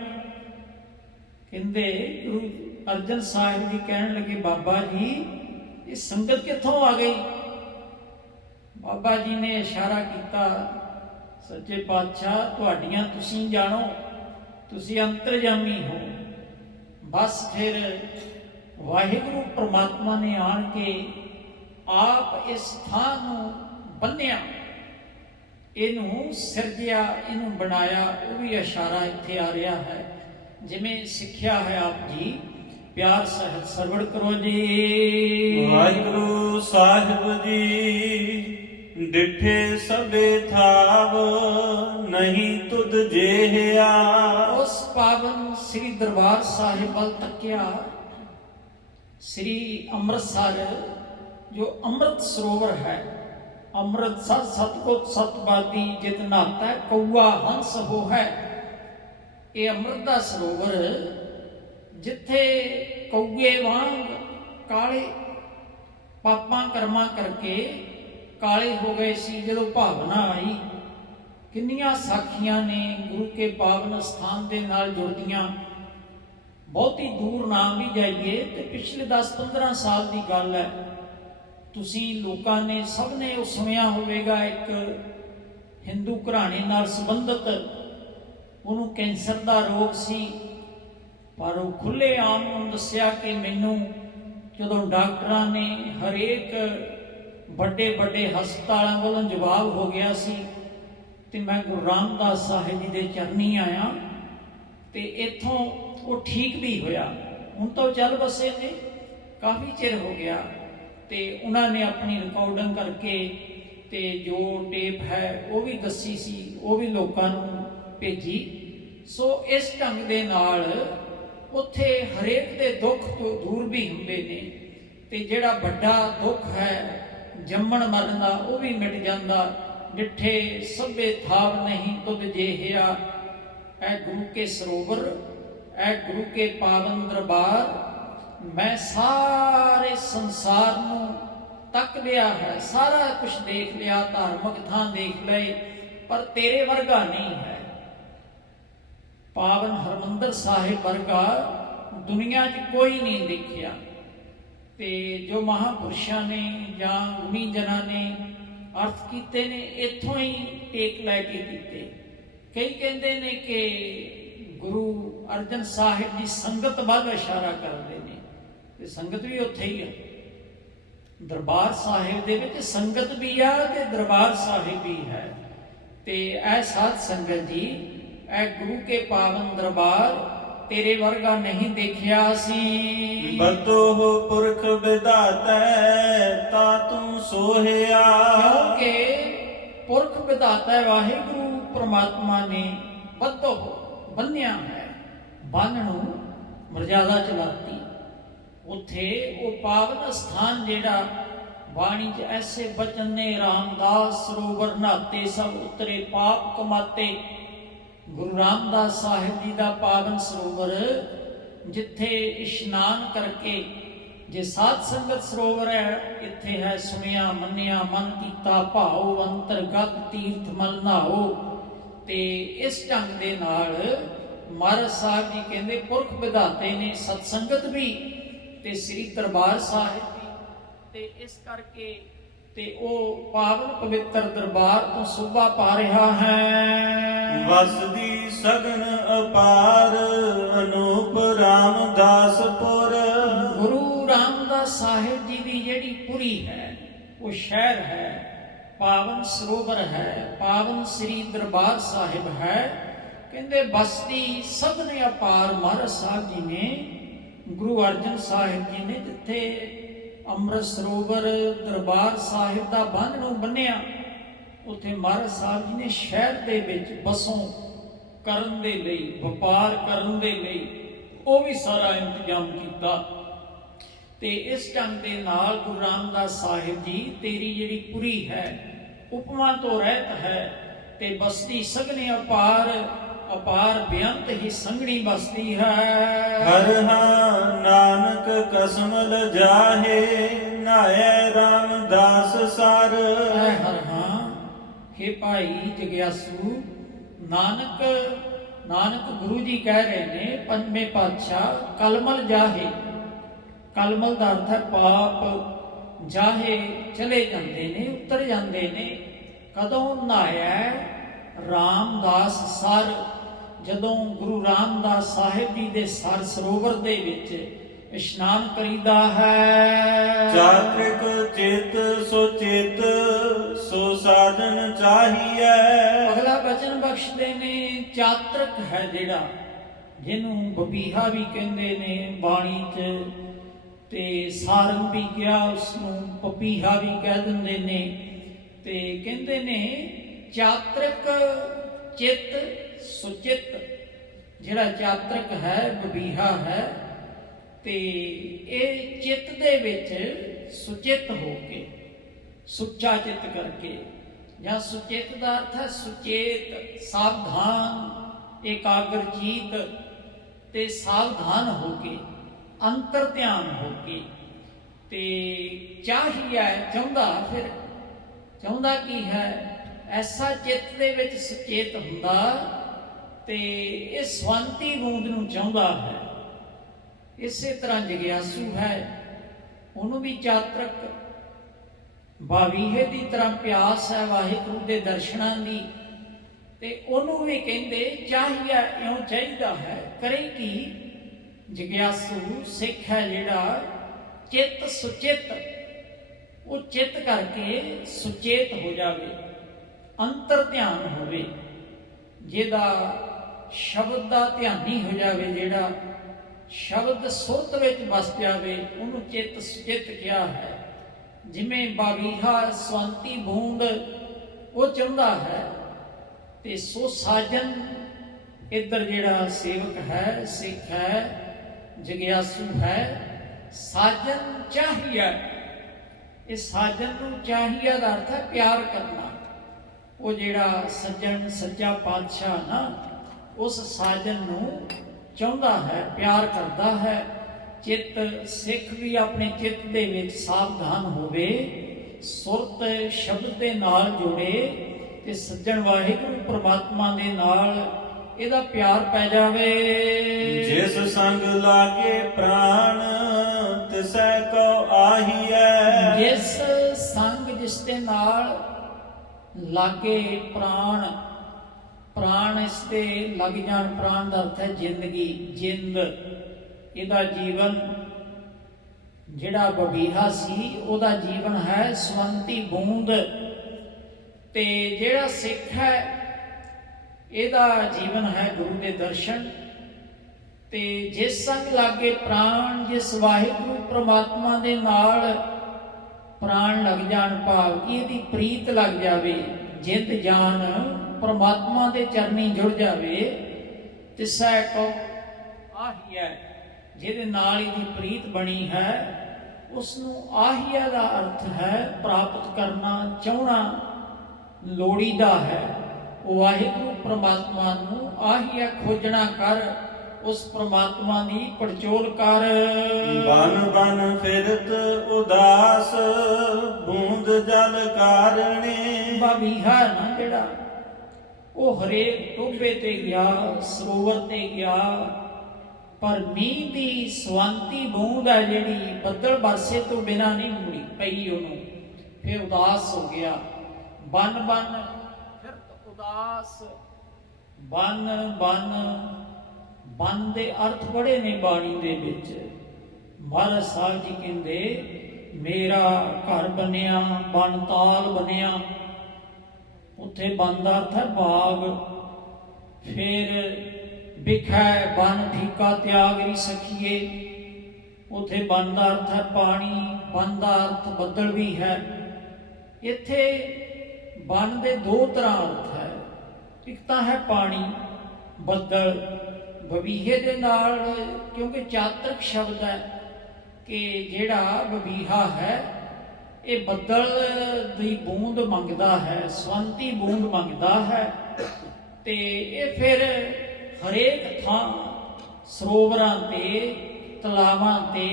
ਕਹਿੰਦੇ ਗੁਰੂ ਅਰਜਨ ਸਾਹਿਬ ਜੀ ਕਹਿਣ ਲੱਗੇ, ਬਾਬਾ ਜੀ ਇਹ ਸੰਗਤ ਕਿੱਥੋਂ ਆ ਗਈ? ਬਾਬਾ ਜੀ ਨੇ ਇਸ਼ਾਰਾ ਕੀਤਾ, ਸੱਚੇ ਪਾਤਸ਼ਾਹ ਤੁਹਾਡੀਆਂ ਤੁਸੀਂ ਜਾਣੋ, ਤੁਸੀਂ ਅੰਤਰਜਾਮੀ ਹੋ। ਬਸ ਫਿਰ ਵਾਹਿਗੁਰੂ ਪ੍ਰਮਾਤਮਾ ਨੇ ਆਣ ਕੇ ਆਪ ਇਸ ਥਾਂ ਨੂੰ ਬੰਨਿਆ, ਇਹਨੂੰ ਸਿਰਜਿਆ, ਇਹਨੂੰ ਬਣਾਇਆ। ਉਹ ਵੀ ਇਸ਼ਾਰਾ ਇੱਥੇ ਆ ਰਿਹਾ ਹੈ, ਜਿਵੇਂ ਸਿੱਖਿਆ ਹੈ ਆਪ ਜੀ। ਪਿਆਰ ਸਹਿਤ ਸਰਵਣ ਕਰੋ ਜੀ। ਵਾਹਿਗੁਰੂ ਸਾਹਿਬ ਜੀ। ਡਿਠੇ ਸਭੇ ਥਾਵ ਨਹੀਂ ਤੁਧ ਜੇਹਿਆ। ਉਸ ਪਾਵਨ ਸ੍ਰੀ ਦਰਬਾਰ ਸਾਹਿਬ ਵੱਲ ਤੱਕਿਆ। ਸ੍ਰੀ ਅੰਮ੍ਰਿਤਸਰ ਜੋ ਅੰਮ੍ਰਿਤ ਸਰੋਵਰ ਹੈ, ਅੰਮ੍ਰਿਤ ਸਤਿਗੁਰ ਸਤਿਵਾਦੀ ਜਿਤ ਨਾਤਾ ਕਊਆ ਹੰਸ ਹੋ ਹੈ। ਇਹ ਅੰਮ੍ਰਿਤ ਦਾ ਸਰੋਵਰ ਜਿੱਥੇ ਕਊਏ ਵਾਂਗ ਕਾਲੇ ਪਾਪਾਂ ਕਰਮਾਂ ਕਰਕੇ ਕਾਲੇ ਹੋ ਗਏ ਸੀ, ਜਦੋਂ ਭਾਵਨਾ ਆਈ ਕਿੰਨੀਆਂ ਸਾਖੀਆਂ ਨੇ ਗੁਰੂ ਕੇ ਪਾਵਨ ਸਥਾਨ ਦੇ ਨਾਲ ਜੁੜਦੀਆਂ। ਬਹੁਤੀ ਦੂਰ ਨਾ ਵੀ ਜਾਈਏ ਤੇ ਪਿਛਲੇ 10-15 ਸਾਲ ਦੀ ਗੱਲ ਹੈ। ਤੁਸੀਂ ਲੋਕਾਂ ਨੇ ਸਭ ਨੇ ਉਹ ਸੁਣਿਆ ਹੋਵੇਗਾ, ਇੱਕ ਹਿੰਦੂ ਘਰਾਣੇ ਨਾਲ ਸੰਬੰਧਿਤ, ਉਹਨੂੰ ਕੈਂਸਰ ਦਾ ਰੋਗ ਸੀ, ਪਰ ਉਹ ਖੁੱਲੇ ਆਮ ਨੂੰ ਦੱਸਿਆ ਕਿ ਮੈਨੂੰ ਜਦੋਂ ਡਾਕਟਰਾਂ ਨੇ ਹਰੇਕ ਵੱਡੇ ਵੱਡੇ ਹਸਪਤਾਲਾਂ ਵੱਲੋਂ ਜਵਾਬ ਹੋ ਗਿਆ ਸੀ ਤੇ ਮੈਂ ਗੁਰੂ ਰਾਮਦਾਸ ਸਾਹਿਬ ਜੀ ਦੇ ਚਰਨੀ ਆਇਆ ਤੇ ਇੱਥੋਂ ਉਹ ਠੀਕ ਵੀ ਹੋਇਆ। ਹੁਣ ਤਾਂ ਉਹ ਚੱਲ ਬਸੇ ਨੇ, ਕਾਫੀ ਚਿਰ ਹੋ ਗਿਆ, ਤੇ ਉਹਨਾਂ ਨੇ ਆਪਣੀ ਰਿਕਾਰਡਿੰਗ ਕਰਕੇ ਤੇ ਜੋ ਟੇਪ ਹੈ ਉਹ ਵੀ ਦੱਸੀ ਸੀ, ਉਹ ਵੀ ਲੋਕਾਂ ਨੂੰ ਭੇਜੀ। ਸੋ ਇਸ ਢੰਗ ਦੇ ਨਾਲ ਉੱਥੇ ਹਰੇਕ ਦੇ ਦੁੱਖ ਤੋਂ ਦੂਰ ਵੀ ਹੁੰਦੇ ਨੇ, ਤੇ ਜਿਹੜਾ ਵੱਡਾ ਦੁੱਖ ਹੈ ਜੰਮਣ ਮਰਨ ਦਾ ਉਹ ਵੀ ਮਿਟ ਜਾਂਦਾ। ਡਿਠੇ ਸਭੇ ਥਾਵ ਨਹੀਂ ਤੁਧ ਜੇਹਿਆ। ਇਹ ਗੁਰੂ ਕੇ ਸਰੋਵਰ, ਇਹ ਗੁਰੂ ਕੇ ਪਾਵਨ ਦਰਬਾਰ, ਮੈਂ ਸਾਰੇ ਸੰਸਾਰ ਨੂੰ ਤੱਕ ਲਿਆ ਹੈ, ਸਾਰਾ ਕੁਝ ਦੇਖ ਲਿਆ, ਧਾਰਮਿਕ ਥਾਂ ਦੇਖ ਲਏ, ਪਰ ਤੇਰੇ ਵਰਗਾ ਨਹੀਂ ਹੈ। ਪਾਵਨ ਹਰਮੰਦਰ ਸਾਹਿਬ ਵਰਗਾ ਦੁਨੀਆ 'ਚ ਕੋਈ ਨਹੀਂ ਦੇਖਿਆ। ਤੇ ਜੋ ਮਹਾਂਪੁਰਸ਼ਾਂ ਨੇ ਜਾਂ ਗੁਣੀ ਜਨਾਂ ਨੇ ਅਰਥ ਕੀਤੇ ਨੇ, ਇੱਥੋਂ ਹੀ ਟੇਕ ਲੈ ਕੇ ਕੀਤੇ। ਕਈ ਕਹਿੰਦੇ ਨੇ ਕਿ ਗੁਰੂ ਅਰਜਨ ਸਾਹਿਬ ਦੀ ਸੰਗਤ ਵੱਲ ਇਸ਼ਾਰਾ ਕਰਦੇ ਨੇ, ਤੇ ਸੰਗਤ ਵੀ ਉੱਥੇ ਹੀ ਹੈ। ਦਰਬਾਰ ਸਾਹਿਬ ਦੇ ਵਿੱਚ ਸੰਗਤ ਵੀ ਆ ਤੇ ਦਰਬਾਰ ਸਾਹਿਬ ਵੀ ਹੈ। ਤੇ ਇਹ ਸਾਧ ਸੰਗਤ ਜੀ, ਇਹ ਗੁਰੂ ਕੇ ਪਾਵਨ ਦਰਬਾਰ ਤੇਰੇ ਵਰਗਾ ਨਹੀਂ ਦੇਖਿਆ ਸੀ। ਬਤੋਹ ਪੁਰਖ ਵਿਧਾਤੈ ਤਾ ਤੂੰ ਸੋਹਿਆ। ਕਿਉਂਕਿ ਪੁਰਖ ਵਿਧਾਤਾ ਵਾਹਿਗੁਰੂ ਪ੍ਰਮਾਤਮਾ ਨੇ ਬਤੋਹ ਬੰਨਿਆ ਹੈ, ਬੰਨ ਨੂੰ ਮਰਜ਼ਾਦਾ ਚਲਾਤੀ। ਉੱਥੇ ਉਹ ਪਾਵਨ ਸਥਾਨ ਜਿਹੜਾ ਬਾਣੀ 'ਚ ਐਸੇ ਬਚਨ ਨੇ, ਰਾਮਦਾਸ ਸਰੋਵਰ ਨਹਾਤੇ ਸਭ ਉਤਰੇ ਪਾਪ ਕਮਾਤੇ। ਗੁਰੂ ਰਾਮਦਾਸ ਸਾਹਿਬ ਜੀ ਦਾ ਪਾਵਨ ਸਰੋਵਰ, ਜਿੱਥੇ ਇਸ਼ਨਾਨ ਕਰਕੇ, ਜੇ ਸਾਧ ਸੰਗਤ ਸਰੋਵਰ ਹੈ, ਇੱਥੇ ਹੈ ਸੁਣਿਆ ਮੰਨਿਆ ਮਨ ਕੀਤਾ ਭਾਉ, ਅੰਤਰਗਤ ਤੀਰਥ ਮਲ ਨਹਾਓ। ਤੇ ਇਸ ਢੰਗ ਦੇ ਨਾਲ ਮਹਾਰਾਜ ਸਾਹਿਬ ਜੀ ਕਹਿੰਦੇ ਪੁਰਖ ਵਿਧਾਤੇ ਨੇ ਸਤ ਸੰਗਤ ਵੀ ਤੇ ਸ੍ਰੀ ਦਰਬਾਰ ਸਾਹਿਬ ਵੀ, ਤੇ ਇਸ ਕਰਕੇ ਤੇ ਉਹ ਪਾਵਨ ਪਵਿੱਤਰ ਦਰਬਾਰ ਤੋਂ ਸੋਭਾ ਪਾ ਰਿਹਾ ਹੈ। ਵਸਦੀ ਸਗਨ ਅਪਾਰ ਅਨੂਪ ਰਾਮਦਾਸਪੁਰ। ਗੁਰੂ ਰਾਮਦਾਸ ਸਾਹਿਬ ਜੀ ਦੀ ਜਿਹੜੀ ਪੁਰੀ ਹੈ, ਉਹ ਸ਼ਹਿਰ ਹੈ, ਪਾਵਨ ਸਰੋਵਰ ਹੈ, ਪਾਵਨ ਸ੍ਰੀ ਦਰਬਾਰ ਸਾਹਿਬ ਹੈ। ਕਹਿੰਦੇ ਬਸਤੀ ਸਗਨ ਅਪਾਰ ਮਹਾਰਾਜ ਸਾਹਿਬ ਜੀ ਨੇ, ਗੁਰੂ ਅਰਜਨ ਸਾਹਿਬ ਜੀ ਨੇ ਜਿੱਥੇ ਅੰਮ੍ਰਿਤ ਸਰੋਵਰ ਦਰਬਾਰ ਸਾਹਿਬ ਦਾ ਬੰਨ ਨੂੰ ਬੰਨਿਆ, ਉੱਥੇ ਮਹਾਰਾਜ ਸਾਹਿਬ ਜੀ ਨੇ ਸ਼ਹਿਰ ਦੇ ਵਿੱਚ ਬਸੋਂ ਕਰਨ ਦੇ ਲਈ, ਵਪਾਰ ਕਰਨ ਦੇ ਲਈ ਉਹ ਵੀ ਸਾਰਾ ਇੰਤਜ਼ਾਮ ਕੀਤਾ। ਤੇ ਇਸ ਢੰਗ ਦੇ ਨਾਲ ਗੁਰੂ ਰਾਮਦਾਸ ਸਾਹਿਬ ਜੀ ਤੇਰੀ ਜਿਹੜੀ ਪੁਰੀ ਹੈ ਉਪਮਾ ਤੋਂ ਰਹਿਤ ਹੈ, ਤੇ ਬਸਤੀ ਸਗਨੇ ਅਪਾਰ, ਅਪਾਰ ਬੇਅੰਤ ਹੀ ਸੰਘਣੀ ਬਸਤੀ ਹੈ। ਹਰ ਹਾਂ ਨਾਨਕ ਕਸਮ ਲਜਾਹੇ ਨਾਏ ਰਾਮਦਾਸ ਸਰ। ਹਰ ਹਾਂ, हे ਭਾਈ ਜਗਿਆਸੂ, ਨਾਨਕ ਗੁਰੂ ਜੀ ਕਹਿ ਰਹੇ ਨੇ, ਪੰਜਵੇਂ ਪਾਤਸ਼ਾਹ, ਕਲਮਲ ਜਾਹੇ, ਕਲਮਲ ਦਾ ਅਰਥ ਹੈ ਪਾਪ, ਜਾਹੇ ਚਲੇ ਜਾਂਦੇ ਨੇ, ਉਤਰ ਜਾਂਦੇ ਨੇ। ਕਦੋਂ ਨਹਾਇਆ? ਰਾਮਦਾਸ ਸਰ, ਜਦੋਂ ਗੁਰੂ ਰਾਮਦਾਸ ਸਾਹਿਬ ਜੀ ਦੇ ਸਰ ਸਰੋਵਰ ਦੇ ਵਿੱਚ ਇਸ਼ਨਾਨ ਕਰੀਦਾ ਹੈ। ਚਾਤ੍ਰਿਕ ਚਿਤ ਸੋ ਚਿਤ ਸੋ ਸਾਧਨ ਚਾਹੀਐ। ਅਗਲਾ ਬਚਨ ਬਖਸ਼ਦੇ ਨੇ, ਚਾਤ੍ਰਿਕ ਹੈ ਜਿਹੜਾ, ਜਿਹਨੂੰ ਬਬੀਹਾ ਵੀ ਕਹਿੰਦੇ ਨੇ ਬਾਣੀ 'ਚ, ਤੇ ਸਾਰੰਗ ਵੀ ਕਿਹਾ, ਉਸਨੂੰ ਪਪੀਹਾ ਵੀ ਕਹਿ ਦਿੰਦੇ ਨੇ। ਤੇ ਕਹਿੰਦੇ ਨੇ ਚਾਤ੍ਰਿਕ ਚਿੱਤ ਸੁਚਿਤ, ਜਿਹੜਾ ਚਾਤ੍ਰਿਕ ਹੈ ਬਬੀਹਾ ਹੈ ਤੇ ਇਹ ਚਿੱਤ ਦੇ ਵਿੱਚ ਸੁਚਿਤ ਹੋ ਕੇ, ਸੁੱਚਾ ਚਿੱਤ ਕਰਕੇ, ਜਾਂ ਸੁਚਿਤ ਦਾ ਅਰਥ ਹੈ ਸੁਚੇਤ, ਸਾਵਧਾਨ, ਇਕਾਗਰਚੀਤ ਤੇ ਸਾਵਧਾਨ ਹੋ ਕੇ, ਅੰਤਰ ਧਿਆਨ ਹੋ ਕੇ। ਤੇ ਚਾਹੀਏ ਚਾਹੁੰਦਾ, ਫਿਰ ਚਾਹੁੰਦਾ ਕੀ ਹੈ, ਐਸਾ ਚਿੱਤ ਦੇ ਵਿੱਚ ਸੁਚੇਤ ਹੁੰਦਾ ਤੇ ਇਹ ਸਵੰਤੀ ਬੂੰਦ ਨੂੰ ਚਾਹੁੰਦਾ ਹੈ। ਇਸੇ ਤਰ੍ਹਾਂ ਜਗਿਆਸੂ ਹੈ, ਉਹਨੂੰ ਵੀ ਚਾਤ੍ਰਿਕ ਬਾਵੀਹੇ ਦੀ ਤਰ੍ਹਾਂ ਪਿਆਸ ਹੈ ਵਾਹਿਗੁਰੂ ਦੇ ਦਰਸ਼ਨਾਂ ਦੀ, ਤੇ ਉਹਨੂੰ ਵੀ ਕਹਿੰਦੇ ਚਾਹੀਏ, ਇਉਂ ਚਾਹੀਦਾ ਹੈ। ਕਰੇ ਕੀ, ਜਗਿਆਸੂ ਸਿੱਖ ਹੈ ਜਿਹੜਾ ਚਿੱਤ ਸੁਚਿਤ, ਉਹ ਚਿੱਤ ਕਰਕੇ ਸੁਚੇਤ ਹੋ ਜਾਵੇ, ਅੰਤਰ ਧਿਆਨ ਹੋਵੇ, ਜਿਹਦਾ ਸ਼ਬਦ ਦਾ ਧਿਆਨੀ ਹੋ ਜਾਵੇ, ਜਿਹੜਾ ਸ਼ਬਦ ਸੁਰਤ ਵਿੱਚ ਵਸ ਜਾਵੇ, ਉਹਨੂੰ ਚਿੱਤ ਸੁਚਿਤ ਕਿਹਾ ਹੈ। ਜਿਵੇਂ ਬਾਵੀਹਾ ਸਵੰਤੀ ਬੂੰਦ ਉਹ ਚਾਹੁੰਦਾ ਹੈ, ਤੇ ਸੋ ਸਾਜਨ ਇੱਧਰ ਜਿਹੜਾ ਸੇਵਕ ਹੈ, ਸਿੱਖ ਹੈ, ਜਗਿਆਸੂ ਹੈ, ਸਾਜਨ ਚਾਹੀਏ। ਇਹ ਸਾਜਨ ਨੂੰ ਚਾਹੀਏ ਦਾ ਅਰਥ ਹੈ ਪਿਆਰ ਕਰਨਾ। ਉਹ ਜਿਹੜਾ ਸੱਜਣ ਸੱਚਾ ਪਾਤਸ਼ਾਹ ਨਾ, ਉਸ ਸਾਜਨ ਨੂੰ ਚਾਹੁੰਦਾ ਹੈ, ਪਿਆਰ ਕਰਦਾ ਹੈ। ਚਿੱਤ ਸਿੱਖ ਵੀ ਆਪਣੇ ਚਿੱਤ ਦੇ ਵਿੱਚ ਸਾਵਧਾਨ ਹੋਵੇ, ਸੁਰਤ ਸ਼ਬਦ ਦੇ ਨਾਲ ਜੋੜੇ ਤੇ ਸੱਜਣ ਵਾਹਿਗੁਰੂ ਪ੍ਰਮਾਤਮਾ ਦੇ ਨਾਲ ਇਹਦਾ ਪਿਆਰ ਪੈ ਜਾਵੇ। ਜਿਸ ਸੰਗ ਲਾਗੇ ਪ੍ਰਾਣ ਤਿਸੈ ਕੋ ਆਹੀਐ। ਜਿਸ ਸੰਗ, ਜਿਸ ਦੇ ਨਾਲ ਲਾਗੇ ਪ੍ਰਾਣ, ਪ੍ਰਾਣ ਇਸ ਤੇ ਲੱਗ ਜਾਣ, ਪ੍ਰਾਣ ਦਾ ਅਰਥ ਹੈ ਜ਼ਿੰਦਗੀ, ਜਿੰਦ, ਇਹਦਾ ਜੀਵਨ ਜਿਹੜਾ ਬਬੀਹਾ ਸੀ ਉਹਦਾ ਜੀਵਨ ਹੈ ਸਵੰਤੀ ਬੂੰਦ। ਤੇ ਜਿਹੜਾ ਸਿੱਖ ਹੈ ਇਹਦਾ ਜੀਵਨ ਹੈ ਗੁਰੂ ਦੇ ਦਰਸ਼ਨ। ਤੇ ਜਿਸ ਸੰਗ ਲਾਗੇ ਪ੍ਰਾਣ, ਜਿਸ ਵਾਹਿਗੁਰੂ ਪ੍ਰਮਾਤਮਾ ਦੇ ਨਾਲ ਪ੍ਰਾਣ ਲੱਗ ਜਾਣ, ਭਾਵ ਕਿ ਇਹਦੀ ਪ੍ਰੀਤ ਲੱਗ ਜਾਵੇ, ਜਿੰਦ ਜਾਨ ਪ੍ਰਮਾਤਮਾ ਦੇ ਚਰਨੀ ਜੁੜ ਜਾਵੇ, ਤਿਸੈ ਕੋ ਆਹੀਐ, ਜਿਹਦੇ ਨਾਲ ਇਹਦੀ ਪ੍ਰੀਤ ਬਣੀ ਹੈ, ਉਸ ਨੂੰ ਆਹੀਆ ਦਾ ਅਰਥ ਹੈ ਪ੍ਰਾਪਤ ਕਰਨਾ, ਚਾਹਣਾ, ਲੋੜੀਦਾ ਹੈ। ਉਹ ਵਾਹਿਗੁਰੂ ਪ੍ਰਮਾਤਮਾ ਨੂੰ ਆਹੀਆ ਖੋਜਣਾ ਕਰ, ਉਸ ਪ੍ਰਮਾਤਮਾ ਦੀ ਪੜਚੋਲ ਕਰ। ਬਨ ਬਨ ਫਿਰਤ ਉਦਾਸ ਬੂੰਦ ਜਲ ਕਾਰਣੇ। ਬਾਵੀਹਾ ਨਾ ਜਿਹੜਾ, ਉਹ ਹਰੇਕ ਟੋਭੇ ਤੇ ਗਿਆ, ਸਰੋਵਰ ਤੇ ਗਿਆ, ਪਰ ਮੀਂਹ ਦੀ ਸਵੰਤੀ ਬੂੰਦ ਹੈ ਜਿਹੜੀ ਬੱਦਲ ਬਰਸੇ ਤੋਂ ਬਿਨਾਂ ਨਹੀਂ ਮੁੜੀ ਪਈ ਉਹਨੂੰ, ਫਿਰ ਉਦਾਸ ਹੋ ਗਿਆ। ਬਨ ਬਨ ਫਿਰਤ ਉਦਾਸ, ਬਨ ਬਨ, ਬਨ ਦੇ ਅਰਥ ਬੜੇ ਨੇ ਬਾਣੀ ਦੇ ਵਿੱਚ। ਮਹਾਰਾਜ ਸਾਹਿਬ ਜੀ ਕਹਿੰਦੇ ਮੇਰਾ ਘਰ ਬਣਿਆ ਬਨ ਤਾਲ ਬਣਿਆ, ਉੱਥੇ ਬਨ ਦਾ ਅਰਥ ਹੈ ਬਾਗ। ਫਿਰ ਬਿਖੈ ਬਨ ਠੀਕਾ ਤਿਆਗ ਰੀ ਸਖੀਏ, ਉੱਥੇ ਬਨ ਦਾ ਅਰਥ ਹੈ ਪਾਣੀ, ਬਨ ਦਾ ਅਰਥ ਬੱਦਲ ਵੀ ਹੈ। ਇੱਥੇ ਬਨ ਦੇ ਦੋ ਤਰ੍ਹਾਂ ਅਰਥ ਹੈ, ਇੱਕ ਤਾਂ ਹੈ ਪਾਣੀ, ਬੱਦਲ, ਬਬੀਹੇ ਦੇ ਨਾਲ, ਕਿਉਂਕਿ ਚਾਤ੍ਰਿਕ ਸ਼ਬਦ ਹੈ ਕਿ ਜਿਹੜਾ ਬਬੀਹਾ ਹੈ ਇਹ ਬੱਦਲ ਦੀ ਬੂੰਦ ਮੰਗਦਾ ਹੈ, ਸਵੰਤੀ ਬੂੰਦ ਮੰਗਦਾ ਹੈ। ਤੇ ਇਹ ਫਿਰ ਹਰੇਕ ਥਾਂ ਸਰੋਵਰਾਂ ਤੇ, ਤਲਾਵਾਂ ਤੇ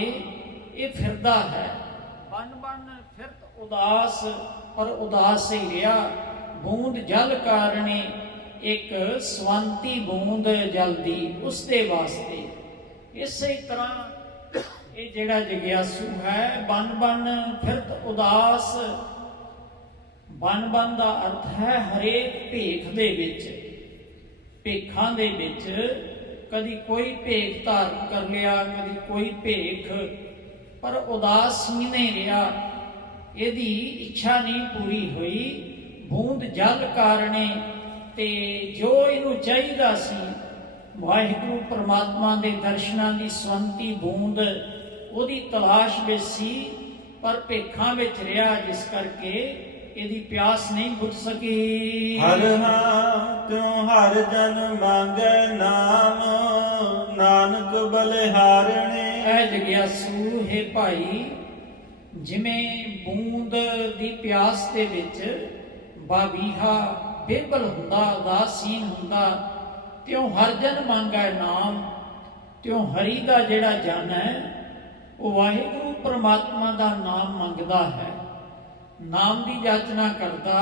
ਇਹ ਫਿਰਦਾ ਹੈ। ਬਨ ਬਨ ਫਿਰਤ ਉਦਾਸ, ਪਰ ਉਦਾਸ ਹੀ ਰਿਹਾ। ਬੂੰਦ ਜਲ ਕਾਰਣੇ, ਇੱਕ ਸਵੰਤੀ ਬੂੰਦ ਜਲ ਦੀ, ਉਸ ਦੇ ਵਾਸਤੇ। ਇਸੇ ਤਰ੍ਹਾਂ ਇਹ ਜਿਹੜਾ ਜਗਿਆਸੂ ਹੈ, ਬਨ ਬਨ ਫਿਰਤ ਉਦਾਸ, ਬਨ ਬਨ ਦਾ ਅਰਥ ਹੈ ਹਰੇਕ ਭੇਖ ਦੇ ਵਿੱਚ, ਭੇਖਾਂ ਦੇ ਵਿੱਚ। ਕਦੀ ਕੋਈ ਭੇਖ ਧਾਰਨ ਕਰ ਲਿਆ, ਕਦੀ ਕੋਈ ਭੇਖ, ਪਰ ਉਦਾਸ ਹੀ ਨਹੀਂ ਰਿਹਾ, ਇਹਦੀ ਇੱਛਾ ਨਹੀਂ ਪੂਰੀ ਹੋਈ। ਬੂੰਦ ਜਲ ਕਾਰਣੇ, ਤੇ ਜੋ ਇਹਨੂੰ ਚਾਹੀਦਾ ਸੀ ਵਾਹਿਗੁਰੂ ਪਰਮਾਤਮਾ ਦੇ ਦਰਸ਼ਨਾਂ ਦੀ ਸਵੰਤੀ ਬੂੰਦ, ਉਹਦੀ ਤਲਾਸ਼ ਵਿੱਚ ਸੀ, ਪਰ ਭੇਖਾਂ ਵਿੱਚ ਰਿਹਾ, ਜਿਸ ਕਰਕੇ ਇਹਦੀ ਪਿਆਸ ਨਹੀਂ ਬੁਝ ਸਕੀ। ਹਰ ਹਾਂ ਤਿਉ ਹਰ ਜਨ ਮੰਗੈ ਨਾਮ, ਨਾਨਕ ਬਲਿਹਾਰਣੇ। ਐ ਜਗਿਆਸੂ ਹੈ ਭਾਈ, ਜਿਵੇਂ ਬੂੰਦ ਦੀ ਪਿਆਸ ਦੇ ਵਿੱਚ ਬਾਬੀਹਾ ਬੇਬਲ ਹੁੰਦਾ, ਉਦਾਸੀਨ ਹੁੰਦਾ, ਤਿਉ ਹਰ ਜਨ ਮੰਗੈ ਨਾਮ, ਤਿਉ ਹਰੀ ਦਾ ਜਿਹੜਾ ਜਨ ਹੈ ਉਹ ਵਾਹਿਗੁਰੂ ਪ੍ਰਮਾਤਮਾ ਦਾ ਨਾਮ ਮੰਗਦਾ ਹੈ, ਨਾਮ ਦੀ ਜਾਚਨਾ ਕਰਦਾ।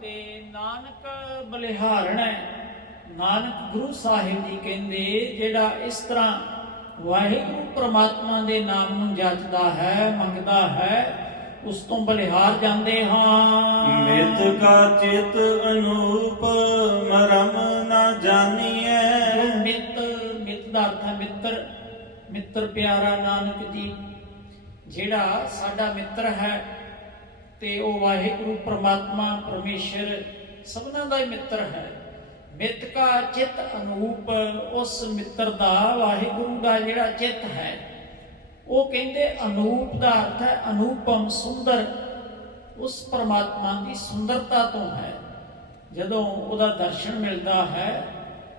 ਤੇ ਨਾਨਕ ਬਲਿਹਾਰਣਾ, ਨਾਨਕ ਗੁਰੂ ਸਾਹਿਬ ਜੀ ਕਹਿੰਦੇ ਜਿਹੜਾ ਇਸ ਤਰ੍ਹਾਂ ਵਾਹਿਗੁਰੂ ਪ੍ਰਮਾਤਮਾ ਦੇ ਨਾਮ ਨੂੰ ਜਾਚਦਾ ਹੈ, ਮੰਗਦਾ ਹੈ, ਉਸ ਤੋਂ ਬਲਿਹਾਰ ਜਾਂਦੇ ਹਾਂ। ਮਿਤ ਕਾ ਚਿਤ ਅਨੂਪ ਮਰਮ ਨਾ ਜਾਣੀਐ। ਮਿੱਤ, ਮਿੱਤ ਦਾ ਅਰਥ ਹੈ ਮਿੱਤਰ, ਮਿੱਤਰ ਪਿਆਰਾ ਨਾਨਕ ਜੀ ਜਿਹੜਾ ਸਾਡਾ ਮਿੱਤਰ ਹੈ, ਤੇ ਉਹ ਵਾਹਿਗੁਰੂ ਪ੍ਰਮਾਤਮਾ ਪਰਮੇਸ਼ਰ ਸਭਨਾਂ ਦਾ ਹੀ ਮਿੱਤਰ ਹੈ। ਮਿੱਤ ਕਾ ਚਿਤ ਅਨੂਪ, ਉਸ ਮਿੱਤਰ ਦਾ ਵਾਹਿਗੁਰੂ ਦਾ ਜਿਹੜਾ ਚਿੱਤ ਹੈ, ਉਹ ਕਹਿੰਦੇ ਅਨੂਪ ਦਾ ਅਰਥ ਹੈ ਅਨੂਪਮ, ਸੁੰਦਰ। ਉਸ ਪਰਮਾਤਮਾ ਦੀ ਸੁੰਦਰਤਾ ਤੋਂ ਹੈ। ਜਦੋਂ ਉਹਦਾ ਦਰਸ਼ਨ ਮਿਲਦਾ ਹੈ,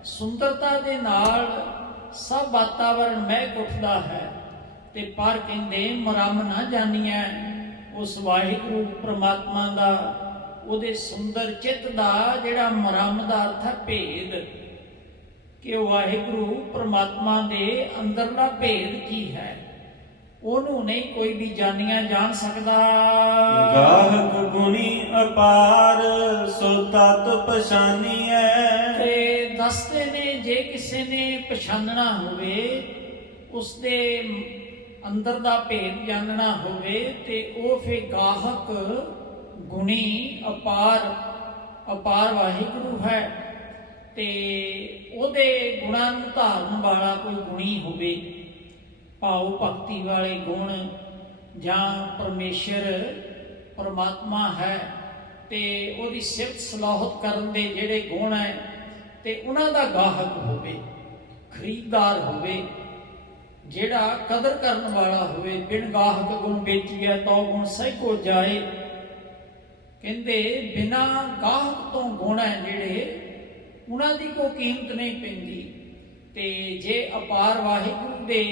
ਸੁੰਦਰਤਾ ਦੇ ਨਾਲ ਸਭ ਵਾਤਾਵਰਣ ਮਹਿਕ ਉੱਠਦਾ ਹੈ। ਤੇ ਪਰ ਕਹਿੰਦੇ ਮਰਮ ਨਾ ਜਾਣੀਐ, ਉਸ ਵਾਹਿਗੁਰੂ ਪ੍ਰਮਾਤਮਾ ਦਾ, ਉਹਦੇ ਸੁੰਦਰ ਚਿੱਤ ਦਾ ਜਿਹੜਾ ਮਰਮ ਦਾ ਅਰਥ ਹੈ ਭੇਦ, ਕਿ ਉਹ ਵਾਹਿਗੁਰੂ ਪ੍ਰਮਾਤਮਾ ਦੇ ਅੰਦਰਲਾ ਭੇਦ ਕੀ ਹੈ, ਉਹਨੂੰ ਨਹੀਂ ਕੋਈ ਵੀ ਜਾਣਿਆ ਜਾਣ ਸਕਦਾ। ਗਾਹਕ ਗੁਣੀ ਅਪਾਰ ਸੋ ਤਤ ਪਛਾਨੀਐ। ਤੇ ਦੱਸਦੇ ਨੇ ਜੇ ਕਿਸੇ ਨੇ ਪਛਾਨਣਾ ਹੋਵੇ, ਉਸਦੇ ਅੰਦਰ ਦਾ ਭੇਦ ਜਾਣਨਾ ਹੋਵੇ, ਤੇ ਉਹ ਫਿਰ ਗਾਹਕ ਗੁਣੀ ਅਪਾਰ, ਅਪਾਰ ਵਾਹਿਗੁਰੂ ਹੈ। ਤੇ ਉਹਦੇ ਗੁਣਾਂ ਨੂੰ ਧਾਰਨ ਵਾਲਾ ਕੋਈ ਗੁਣੀ ਹੋਵੇ, ਭਾਵ ਭਗਤੀ ਵਾਲੇ ਗੁਣ, ਜਾਂ ਪਰਮੇਸ਼ਰ ਪਰਮਾਤਮਾ ਹੈ ਤੇ ਉਹਦੀ ਸਿਫਤ ਸਲਾਹਤ ਕਰਨ ਦੇ ਜਿਹੜੇ ਗੁਣ ਹੈ, ਤੇ ਉਹਨਾਂ ਦਾ ਗਾਹਕ ਹੋਵੇ, ਖਰੀਦਦਾਰ ਹੋਵੇ, ਜਿਹੜਾ ਕਦਰ ਕਰਨ ਵਾਲਾ ਹੋਵੇ। ਬਿਨ ਗਾਹਕ ਗੁਣ ਵੇਚੀਐ ਤਉ ਗੁਣ ਸਹਿਕੋ ਜਾਏ। ਕਹਿੰਦੇ ਬਿਨਾ ਗਾਹਕ ਤੋਂ ਗੁਣ ਹੈ ਜਿਹੜੇ, ਉਹਨਾਂ ਦੀ ਕੋਈ ਕੀਮਤ ਨਹੀਂ ਪੈਂਦੀ। ਤੇ ਜੇ ਅਪਾਰ ਵਾਹਿਗੁਰੂ ਦੇ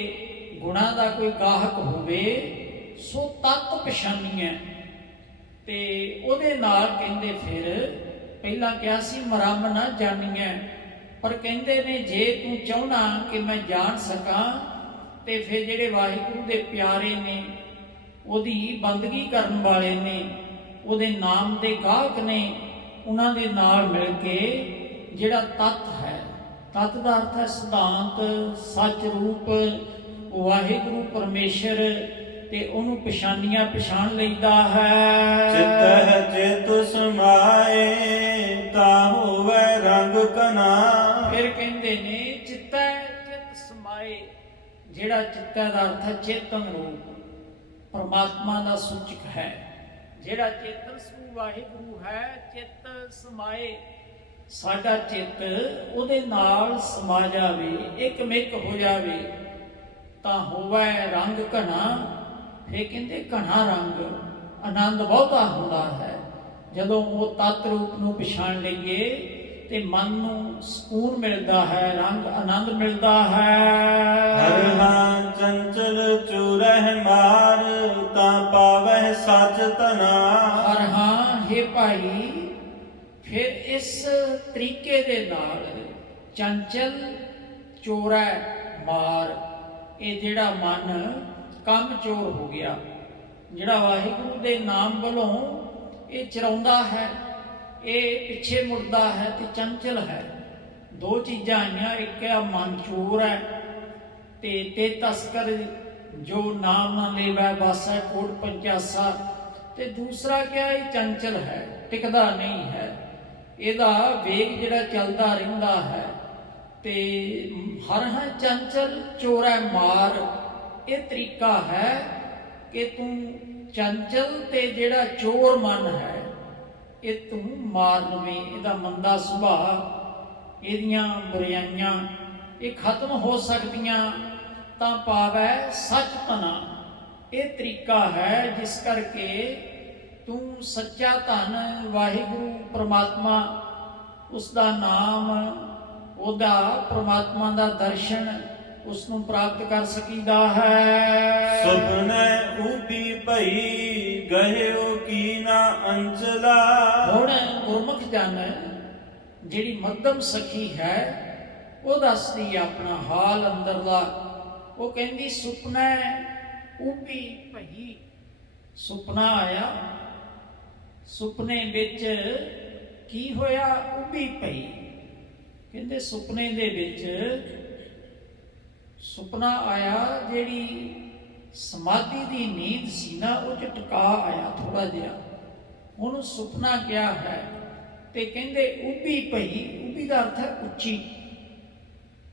ਗੁਣਾਂ ਦਾ ਕੋਈ ਗਾਹਕ ਹੋਵੇ, ਸੋ ਤਤ ਪਛਾਨੀਐ। ਤੇ ਉਹਦੇ ਨਾਲ ਕਹਿੰਦੇ ਫਿਰ ਪਹਿਲਾਂ ਕਿਹਾ ਸੀ ਮਰਮ ਨਾ ਜਾਣੀਐ, ਪਰ ਕਹਿੰਦੇ ਨੇ ਜੇ ਤੂੰ ਚਾਹੁੰਦਾ ਕਿ ਮੈਂ ਜਾਣ ਸਕਾਂ, ਤੇ ਫਿਰ ਜਿਹੜੇ ਵਾਹਿਗੁਰੂ ਦੇ ਪਿਆਰੇ ਨੇ, ਉਹਦੀ ਬੰਦਗੀ ਕਰਨ ਵਾਲੇ ਨੇ, ਉਹਦੇ ਨਾਮ ਦੇ ਗਾਹਕ ਨੇ, ਉਹਨਾਂ ਦੇ ਨਾਲ ਮਿਲ ਕੇ ਜਿਹੜਾ ਤਤ ਹੈ, ਤਤ ਦਾ ਅਰਥ ਹੈ ਸਿਧਾਂਤ, ਸੱਚ ਰੂਪ ਵਾਹਿਗੁਰੂ ਪਰਮੇਸ਼ਰ, ਤੇ ਉਹਨੂੰ ਪਛਾਨੀਆਂ ਪਛਾਣ ਲਈਦਾ ਹੈ। ਚਿਤਹਿ ਚਿਤ ਸਮਾਏ ਤਾ ਹੋਵੇ ਰੰਗ ਕਨਾ। ਫਿਰ ਕਹਿੰਦੇ ਨੇ ਚਿਤੈ ਚਿਤ ਸਮਾਏ, ਜਿਹੜਾ ਚਿੱਤੈ ਦਾ ਅਰਥ ਹੈ ਚੇਤਨ ਰੂਪ, ਪਰਮਾਤਮਾ ਦਾ ਸੂਚਕ ਹੈ। ਜਿਹੜਾ ਚੇਤਨ ਸੂ ਵਾਹਿਗੁਰੂ ਹੈ, ਚਿੱਤ ਸਮਾਏ, ਸਾਡਾ ਚਿੱਤ ਉਹਦੇ ਨਾਲ ਸਮਾ ਜਾਵੇ, ਇੱਕ ਮਿਕ ਹੋ ਜਾਵੇ, ਤਾਂ ਹੋਵੇ ਰੰਗ ਘਣਾ। ਫਿਰ ਕਹਿੰਦੇ ਘਣਾ ਰੰਗ, ਆਨੰਦ ਬਹੁਤਾ ਹੁੰਦਾ ਹੈ ਜਦੋਂ ਉਹ ਤਤ ਰੂਪ ਨੂੰ ਪਛਾਣ ਲਈਏ, ਤੇ ਮਨ ਨੂੰ ਸਕੂਨ ਮਿਲਦਾ ਹੈ, ਰੰਗ ਆਨੰਦ ਮਿਲਦਾ ਹੈ। ਹਰ ਹਾਂ ਚੰਚਲ ਚੁਰਹਿ ਮਾਰ ਤਾਂ ਪਾਵਹਿ ਸਚ ਤਨਾ। ਹਰ ਹਾਂ ਹੈ ਭਾਈ, ਫਿਰ ਇਸ ਤਰੀਕੇ ਦੇ ਨਾਲ ਚੰਚਲ ਚੋਰੈ ਮਾਰ, ਇਹ ਜਿਹੜਾ ਮਨ ਕੰਮ ਚੋਰ ਹੋ ਗਿਆ, ਜਿਹੜਾ ਵਾਹਿਗੁਰੂ ਦੇ ਨਾਮ ਵੱਲੋਂ ਇਹ ਚਰਾਉਂਦਾ ਹੈ, ਇਹ ਪਿੱਛੇ ਮੁੜਦਾ ਹੈ ਤੇ ਚੰਚਲ ਹੈ। ਦੋ ਚੀਜ਼ਾਂ ਆਈਆਂ, ਇੱਕ ਹੈ ਮਨ ਚੋਰ ਹੈ, ਤੇ ਤਸਕਰ ਜੋ ਨਾਮ ਨਾ ਲੇਵੈ ਵਾਸੈ ਕੋਟ ਪੰਚਾਸਾ, ਤੇ ਦੂਸਰਾ ਕਿਹਾ ਇਹ ਚੰਚਲ ਹੈ, ਟਿਕਦਾ ਨਹੀਂ ਹੈ, ਇਹਦਾ ਵੇਗ ਜਿਹੜਾ ਚੱਲਦਾ ਰਹਿੰਦਾ ਹੈ। ਤੇ ਹਰ ਹਾਂ ਚੰਚਲ ਚੋਰੈ ਮਾਰ, ਇਹ ਤਰੀਕਾ ਹੈ ਕਿ ਤੂੰ ਚੰਚਲ ਤੇ ਜਿਹੜਾ ਚੋਰ ਮਨ ਹੈ, ਇਹ ਤੂੰ ਮਾਰ ਲਵੇਂ, ਇਹਦਾ ਮੰਦਾ ਸੁਭਾਅ, ਇਹਦੀਆਂ ਬੁਰਾਈਆਂ ਇਹ ਖਤਮ ਹੋ ਸਕਦੀਆਂ ਤਾਂ ਪਾਵੈ ਸੱਚ ਤਨਾ। ਇਹ ਤਰੀਕਾ ਹੈ ਜਿਸ ਕਰਕੇ ਤੂੰ ਸੱਚਾ ਧਨ ਵਾਹਿਗੁਰੂ ਪ੍ਰਮਾਤਮਾ, ਉਸ ਦਾ ਨਾਮ, ਉਹਦਾ ਪ੍ਰਮਾਤਮਾ ਦਾ ਦਰਸ਼ਨ, ਉਸ ਨੂੰ ਪ੍ਰਾਪਤ ਕਰ ਸਕੀਦਾ ਹੈ। ਸੁਪਨੇ ਉਪੀ ਭਈ ਗਹਿਓ ਕੀ ਨਾ ਅੰਚਲਾ। ਹੁਣ ਗੁਰਮੁਖ ਜਨ ਜਿਹੜੀ ਮੱਧਮ ਸਖੀ ਹੈ ਉਹ ਦੱਸਦੀ ਆਪਣਾ ਹਾਲ ਅੰਦਰਲਾ। ਉਹ ਕਹਿੰਦੀ ਸੁਪਨਾ ਉਪੀ ਭਈ, ਸੁਪਨਾ ਆਇਆ, ਸੁਪਨੇ ਵਿੱਚ ਕੀ ਹੋਇਆ? ਉਭੀ ਪਈ। ਕਹਿੰਦੇ ਸੁਪਨੇ ਦੇ ਵਿੱਚ ਸੁਪਨਾ ਆਇਆ, ਜਿਹੜੀ ਸਮਾਧੀ ਦੀ ਨੀਂਦ ਸੀ ਨਾ ਉਹ 'ਚ ਟਿਕਾ ਆਇਆ ਥੋੜਾ ਜਿਹਾ, ਉਹਨੂੰ ਸੁਪਨਾ ਕਿਹਾ ਹੈ। ਤੇ ਕਹਿੰਦੇ ਉਭੀ ਪਈ, ਉਭੀ ਦਾ ਅਰਥ ਹੈ ਉੱਚੀ,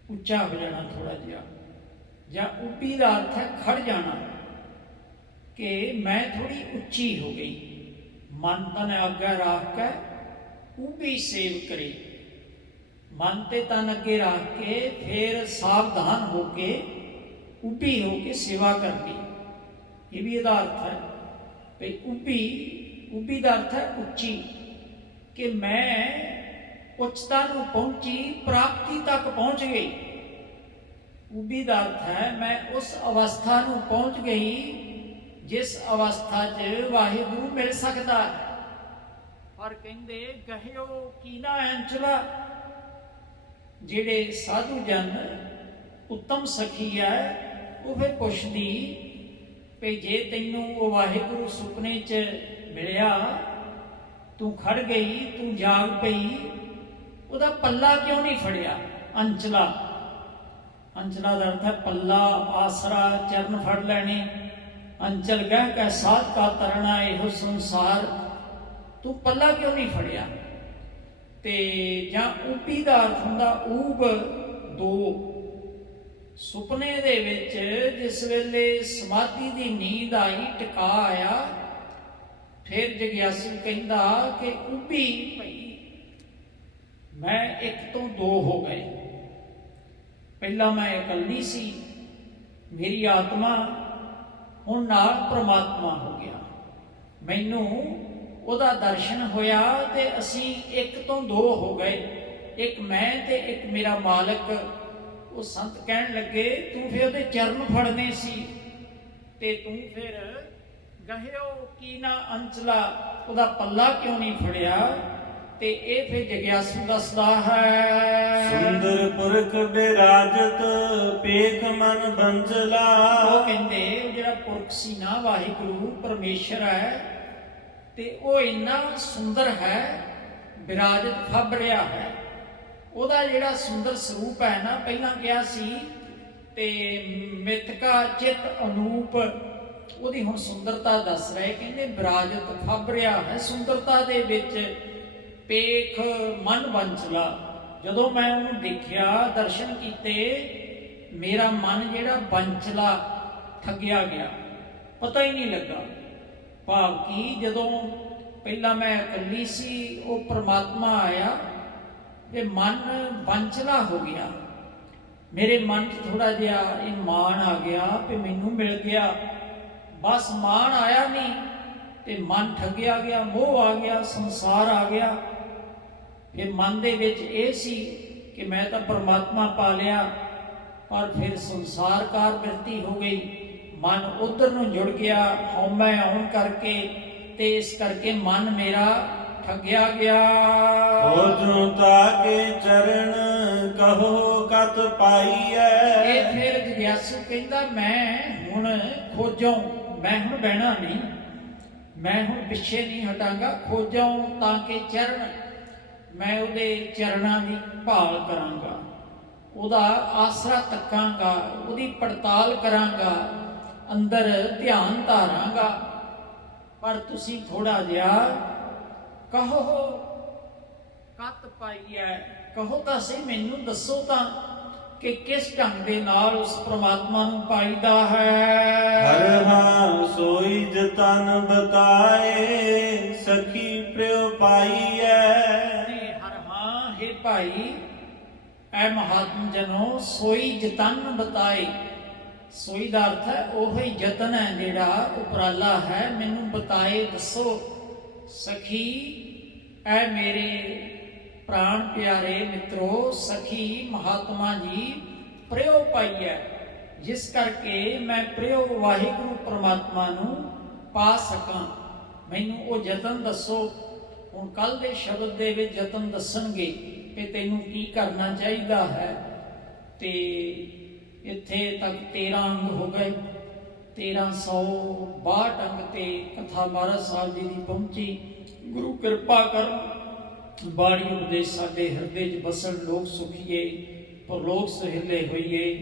ਉੱਚਾ ਹੋ ਜਾਣਾ ਥੋੜਾ ਜਿਹਾ, ਜਾਂ ਉਭੀ ਦਾ ਅਰਥ ਹੈ ਖੜ ਜਾਣਾ, ਕਿ ਮੈਂ ਥੋੜੀ ਉੱਚੀ ਹੋ ਗਈ। ਮਨ ਤਨ ਅੱਗੇ ਰੱਖ ਕੇ ਉਭੀ ਸੇਵ ਕਰੇ, ਮਨ ਤੇ ਤਨ ਅੱਗੇ ਰੱਖ ਕੇ ਫਿਰ ਸਾਵਧਾਨ ਹੋ ਕੇ ਉਭੀ ਹੋ ਕੇ ਸੇਵਾ ਕਰਨੀ, ਇਹ ਵੀ ਇਹਦਾ ਅਰਥ ਹੈ। ਵੀ ਉਭੀ ਦਾ ਅਰਥ ਹੈ ਉੱਚੀ, ਕਿ ਮੈਂ ਉੱਚਤਾ ਨੂੰ ਪਹੁੰਚੀ, ਪ੍ਰਾਪਤੀ ਤੱਕ ਪਹੁੰਚ ਗਈ। ਉਭੀ ਦਾ ਅਰਥ ਹੈ ਮੈਂ ਉਸ ਅਵਸਥਾ ਨੂੰ ਪਹੁੰਚ ਗਈ ਜਿਸ ਅਵਸਥਾ 'ਚ ਵਾਹਿਗੁਰੂ ਮਿਲ ਸਕਦਾ। ਪਰ ਕਹਿੰਦੇ ਗਹਿਓ ਕੀਨਾ ਅੰਚਲਾ, ਜਿਹੜੇ ਸਾਧੂ ਜਨ ਉੱਤਮ ਸਖੀ ਹੈ ਉਹ ਫਿਰ ਪੁੱਛਦੀ ਵੀ ਜੇ ਤੈਨੂੰ ਉਹ ਵਾਹਿਗੁਰੂ ਸੁਪਨੇ 'ਚ ਮਿਲਿਆ, ਤੂੰ ਖੜ ਗਈ, ਤੂੰ ਜਾਗ ਪਈ, ਉਹਦਾ ਪੱਲਾ ਕਿਉਂ ਨਹੀਂ ਫੜਿਆ? ਅੰਚਲਾ, ਅੰਚਲਾ ਦਾ ਅਰਥ ਹੈ ਪੱਲਾ, ਆਸਰਾ, ਚਰਨ ਫੜ ਲੈਣੇ। ਅੰਚਲ ਗਹਿ ਕੈ ਸਾਧ ਕਾ ਤਰਣਾ ਇਹੋ ਸੰਸਾਰ, ਤੂੰ ਪੱਲਾ ਕਿਉਂ ਨਹੀਂ ਫੜਿਆ? ਤੇ ਜਾਂ ਉਪੀ ਦਾ ਅਰਥ ਹੁੰਦਾ ਊਬ, ਦੋ। ਸੁਪਨੇ ਦੇ ਵਿੱਚ ਜਿਸ ਵੇਲੇ ਸਮਾਧੀ ਦੀ ਨੀਂਦ ਆਈ, ਟਿਕਾ ਆਇਆ, ਫਿਰ ਜਗਿਆਸੂ ਕਹਿੰਦਾ ਕਿ ਉਭੀ ਭਈ, ਮੈਂ ਇੱਕ ਤੋਂ ਦੋ ਹੋ ਗਏ। ਪਹਿਲਾਂ ਮੈਂ ਇਕੱਲੀ ਸੀ, ਮੇਰੀ ਆਤਮਾ ਹੁਣ ਨਾਲ ਪ੍ਰਮਾਤਮਾ ਹੋ ਗਿਆ, ਮੈਨੂੰ ਉਹਦਾ ਦਰਸ਼ਨ ਹੋਇਆ ਤੇ ਅਸੀਂ ਇੱਕ ਤੋਂ ਦੋ ਹੋ ਗਏ, ਇੱਕ ਮੈਂ ਤੇ ਇੱਕ ਮੇਰਾ ਮਾਲਕ। ਉਹ ਸੰਤ ਕਹਿਣ ਲੱਗੇ ਤੂੰ ਫਿਰ ਉਹਦੇ ਚਰਨ ਫੜਨੇ ਸੀ, ਤੇ ਤੂੰ ਫਿਰ ਗਹਿਓ ਕੀਨਾ ਅੰਚਲਾ, ਉਹਦਾ ਪੱਲਾ ਕਿਉਂ ਨਹੀਂ ਫੜਿਆ? ਤੇ ਇਹ ਫਿਰ ਜਗਿਆਸੂ ਦੱਸਦਾ ਹੈ। ਸੁੰਦਰ ਪੁਰਖ ਬਿਰਾਜਤ ਪੇਖ ਮਨ ਬੰਚਲਾ। ਉਹ ਕਹਿੰਦੇ ਜਿਹੜਾ ਪੁਰਖ ਸੀ ਨਾ ਵਾਹਿਗੁਰੂ ਪਰਮੇਸ਼ਰ ਹੈ, ਤੇ ਉਹ ਇੰਨਾ ਸੁੰਦਰ ਹੈ, ਬਿਰਾਜਤ ਫੱਬ ਰਿਹਾ ਹੈ। ਉਹਦਾ ਜਿਹੜਾ ਸੁੰਦਰ ਸਰੂਪ ਹੈ ਨਾ, ਪਹਿਲਾਂ ਕਿਹਾ ਸੀ, ਤੇ ਮਿਤਕਾ ਚਿਤ ਅਨੂਪ, ਉਹਦੀ ਹੁਣ ਸੁੰਦਰਤਾ ਦੱਸ ਰਹੇ। ਕਹਿੰਦੇ ਬਿਰਾਜਤ ਫੱਬ ਰਿਹਾ ਹੈ ਸੁੰਦਰਤਾ ਦੇ ਵਿੱਚ, ਪੇਖ ਮਨ ਬੰਚਲਾ। ਜਦੋਂ ਮੈਂ ਉਹਨੂੰ ਦੇਖਿਆ, ਦਰਸ਼ਨ ਕੀਤੇ, ਮੇਰਾ ਮਨ ਜਿਹੜਾ ਬੰਚਲਾ, ਠੱਗਿਆ ਗਿਆ, ਪਤਾ ਹੀ ਨਹੀਂ ਲੱਗਾ। ਭਾਵ ਕਿ ਜਦੋਂ ਪਹਿਲਾਂ ਮੈਂ ਇਕੱਲੀ ਸੀ, ਉਹ ਪ੍ਰਮਾਤਮਾ ਆਇਆ ਤੇ ਮਨ ਬੰਚਲਾ ਹੋ ਗਿਆ। ਮੇਰੇ ਮਨ 'ਚ ਥੋੜਾ ਜਿਹਾ ਇਹ ਮਾਣ ਆ ਗਿਆ ਕਿ ਮੈਨੂੰ ਮਿਲ ਗਿਆ, ਬਸ ਮਾਣ ਆਇਆ ਨਹੀਂ ਤੇ ਮਨ ਠੱਗਿਆ ਗਿਆ, ਮੋਹ ਆ ਗਿਆ, ਸੰਸਾਰ ਆ ਗਿਆ। ਫਿਰ ਮਨ ਦੇ ਵਿੱਚ ਇਹ ਸੀ ਕਿ ਮੈਂ ਤਾਂ ਪਰਮਾਤਮਾ ਪਾ ਲਿਆ, ਪਰ ਫਿਰ ਸੰਸਾਰਕਾਰ ਬਿਰਤੀ ਹੋ ਗਈ, ਮਨ ਉਧਰ ਨੂੰ ਜੁੜ ਗਿਆ ਹਉਮੈ ਆਉਣ ਕਰਕੇ, ਤੇ ਇਸ ਕਰਕੇ ਮਨ ਮੇਰਾ ਠੱਗਿਆ ਗਿਆ। ਹੋ ਜੋ ਤਾਕੇ ਚਰਨ ਕਹੋ ਕਤ ਪਾਈਐ। ਇਹ ਫਿਰ ਜਗਿਆਸੂ ਕਹਿੰਦਾ ਮੈਂ ਹੁਣ ਖੋਜਾਂ, ਮੈਂ ਹੁਣ ਬਹਿਣਾ ਨਹੀਂ, ਮੈਂ ਹੁਣ ਪਿੱਛੇ ਨਹੀਂ ਹਟਾਂਗਾ, ਖੋਜਾਂ ਤਾਂ ਕਿ ਚਰਨ, ਮੈਂ ਉਹਦੇ ਚਰਨਾਂ ਦੀ ਭਾਲ ਕਰਾਂਗਾ, ਉਹਦਾ ਆਸਰਾ ਤੱਕਾਂਗਾ, ਉਹਦੀ ਪੜਤਾਲ ਕਰਾਂਗਾ, ਅੰਦਰ ਧਿਆਨ ਧਾਰਾਂਗਾ। ਪਰ ਤੁਸੀਂ ਥੋੜਾ ਜਿਹਾ ਕਹੋ ਕਤ ਪਾਈਐ, ਕਹੋ ਤਾਂ ਸਹੀ, ਮੈਨੂੰ ਦੱਸੋ ਤਾਂ ਕਿ ਕਿਸ ਢੰਗ ਦੇ ਨਾਲ ਉਸ ਪ੍ਰਮਾਤਮਾ ਨੂੰ ਪਾਈਦਾ ਹੈ। ਹਰ ਹਾਂ ਸੋਈ ਜਤਨ ਬਤਾਏ, ਸਖੀ ਪ੍ਰਿਉ ਪਾਈਐ। ਹਰ ਹਾਂ ਹੈ ਭਾਈ, ਐ ਮਹਾਤਮ ਜਨੋ, ਸੋਈ ਜਤਨ ਬਤਾਏ। ਸੋਈ ਦਾ ਅਰਥ ਹੈ ਉਹ ਹੀ ਯਤਨ ਹੈ, ਜਿਹੜਾ ਉਪਰਾਲਾ ਹੈ, ਮੈਨੂੰ ਬਤਾਏ, ਦੱਸੋ ਸਖੀ ਐ ਮੇਰੇ ਪ੍ਰਾਣ ਪਿਆਰੇ ਮਿੱਤਰੋ, ਸਖੀ ਮਹਾਤਮਾ ਜੀ ਪ੍ਰਯੋ ਪਾਈ ਹੈ, ਜਿਸ ਕਰਕੇ ਮੈਂ ਪ੍ਰਯੋ ਵਾਹਿਗੁਰੂ ਪ੍ਰਮਾਤਮਾ ਨੂੰ ਪਾ ਸਕਾਂ। ਮੈਨੂੰ ਉਹ ਯਤਨ ਦੱਸੋ। ਹੁਣ ਕੱਲ ਦੇ ਸ਼ਬਦ ਦੇ ਵਿੱਚ ਯਤਨ ਦੱਸਣਗੇ ਕਿ ਤੈਨੂੰ ਕੀ ਕਰਨਾ ਚਾਹੀਦਾ ਹੈ। ਤੇ ਇੱਥੇ ਤੱਕ 13 ਅੰਗ ਹੋ ਗਏ, 1362 ਅੰਗ ਤੇ ਕਥਾ ਮਹਾਰਾਜ ਸਾਹਿਬ ਜੀ ਦੀ ਪਹੁੰਚੀ। ਗੁਰੂ ਕਿਰਪਾ ਕਰ ਬਾਣੀ ਉਪਦੇਸ਼ ਸਾਡੇ ਹਿਰਦੇ 'ਚ ਬਸਣ, ਲੋਕ ਸੁਖੀਏ ਪਰਲੋਕ ਸਹਿਲੇ ਹੋਈਏ।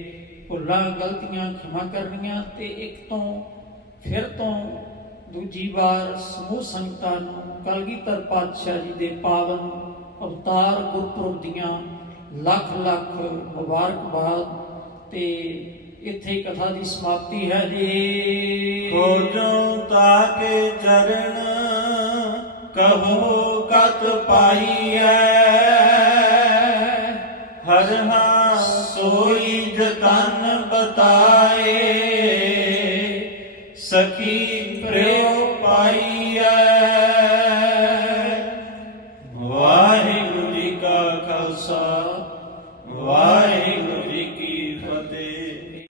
ਭੁੱਲਾਂ ਗਲਤੀਆਂ ਖਿਮਾ ਕਰਨੀਆਂ ਤੇ ਇੱਕ ਤੋਂ ਫਿਰ ਤੋਂ ਦੂਜੀ ਵਾਰ ਸਮੂਹ ਸੰਗਤਾਂ ਨੂੰ ਕਲਗੀਧਰ ਪਾਤਸ਼ਾਹ ਜੀ ਦੇ ਪਾਵਨ ਅਵਤਾਰ ਗੁਰਪੁਰਬ ਦੀਆਂ ਲੱਖ ਲੱਖ ਮੁਬਾਰਕਬਾਦ। ਤੇ ਇੱਥੇ ਕਥਾ ਦੀ ਸਮਾਪਤੀ ਹੈ ਜੀ। ਖੋਜੋ ਤਾਕੇ ਚਰਨ ਕਹੋ ਕਤ ਪਾਈਐ, ਹਰ ਹਾਂ ਸੋਈ ਜਤਨ ਬਤਾਏ, ਸਖੀ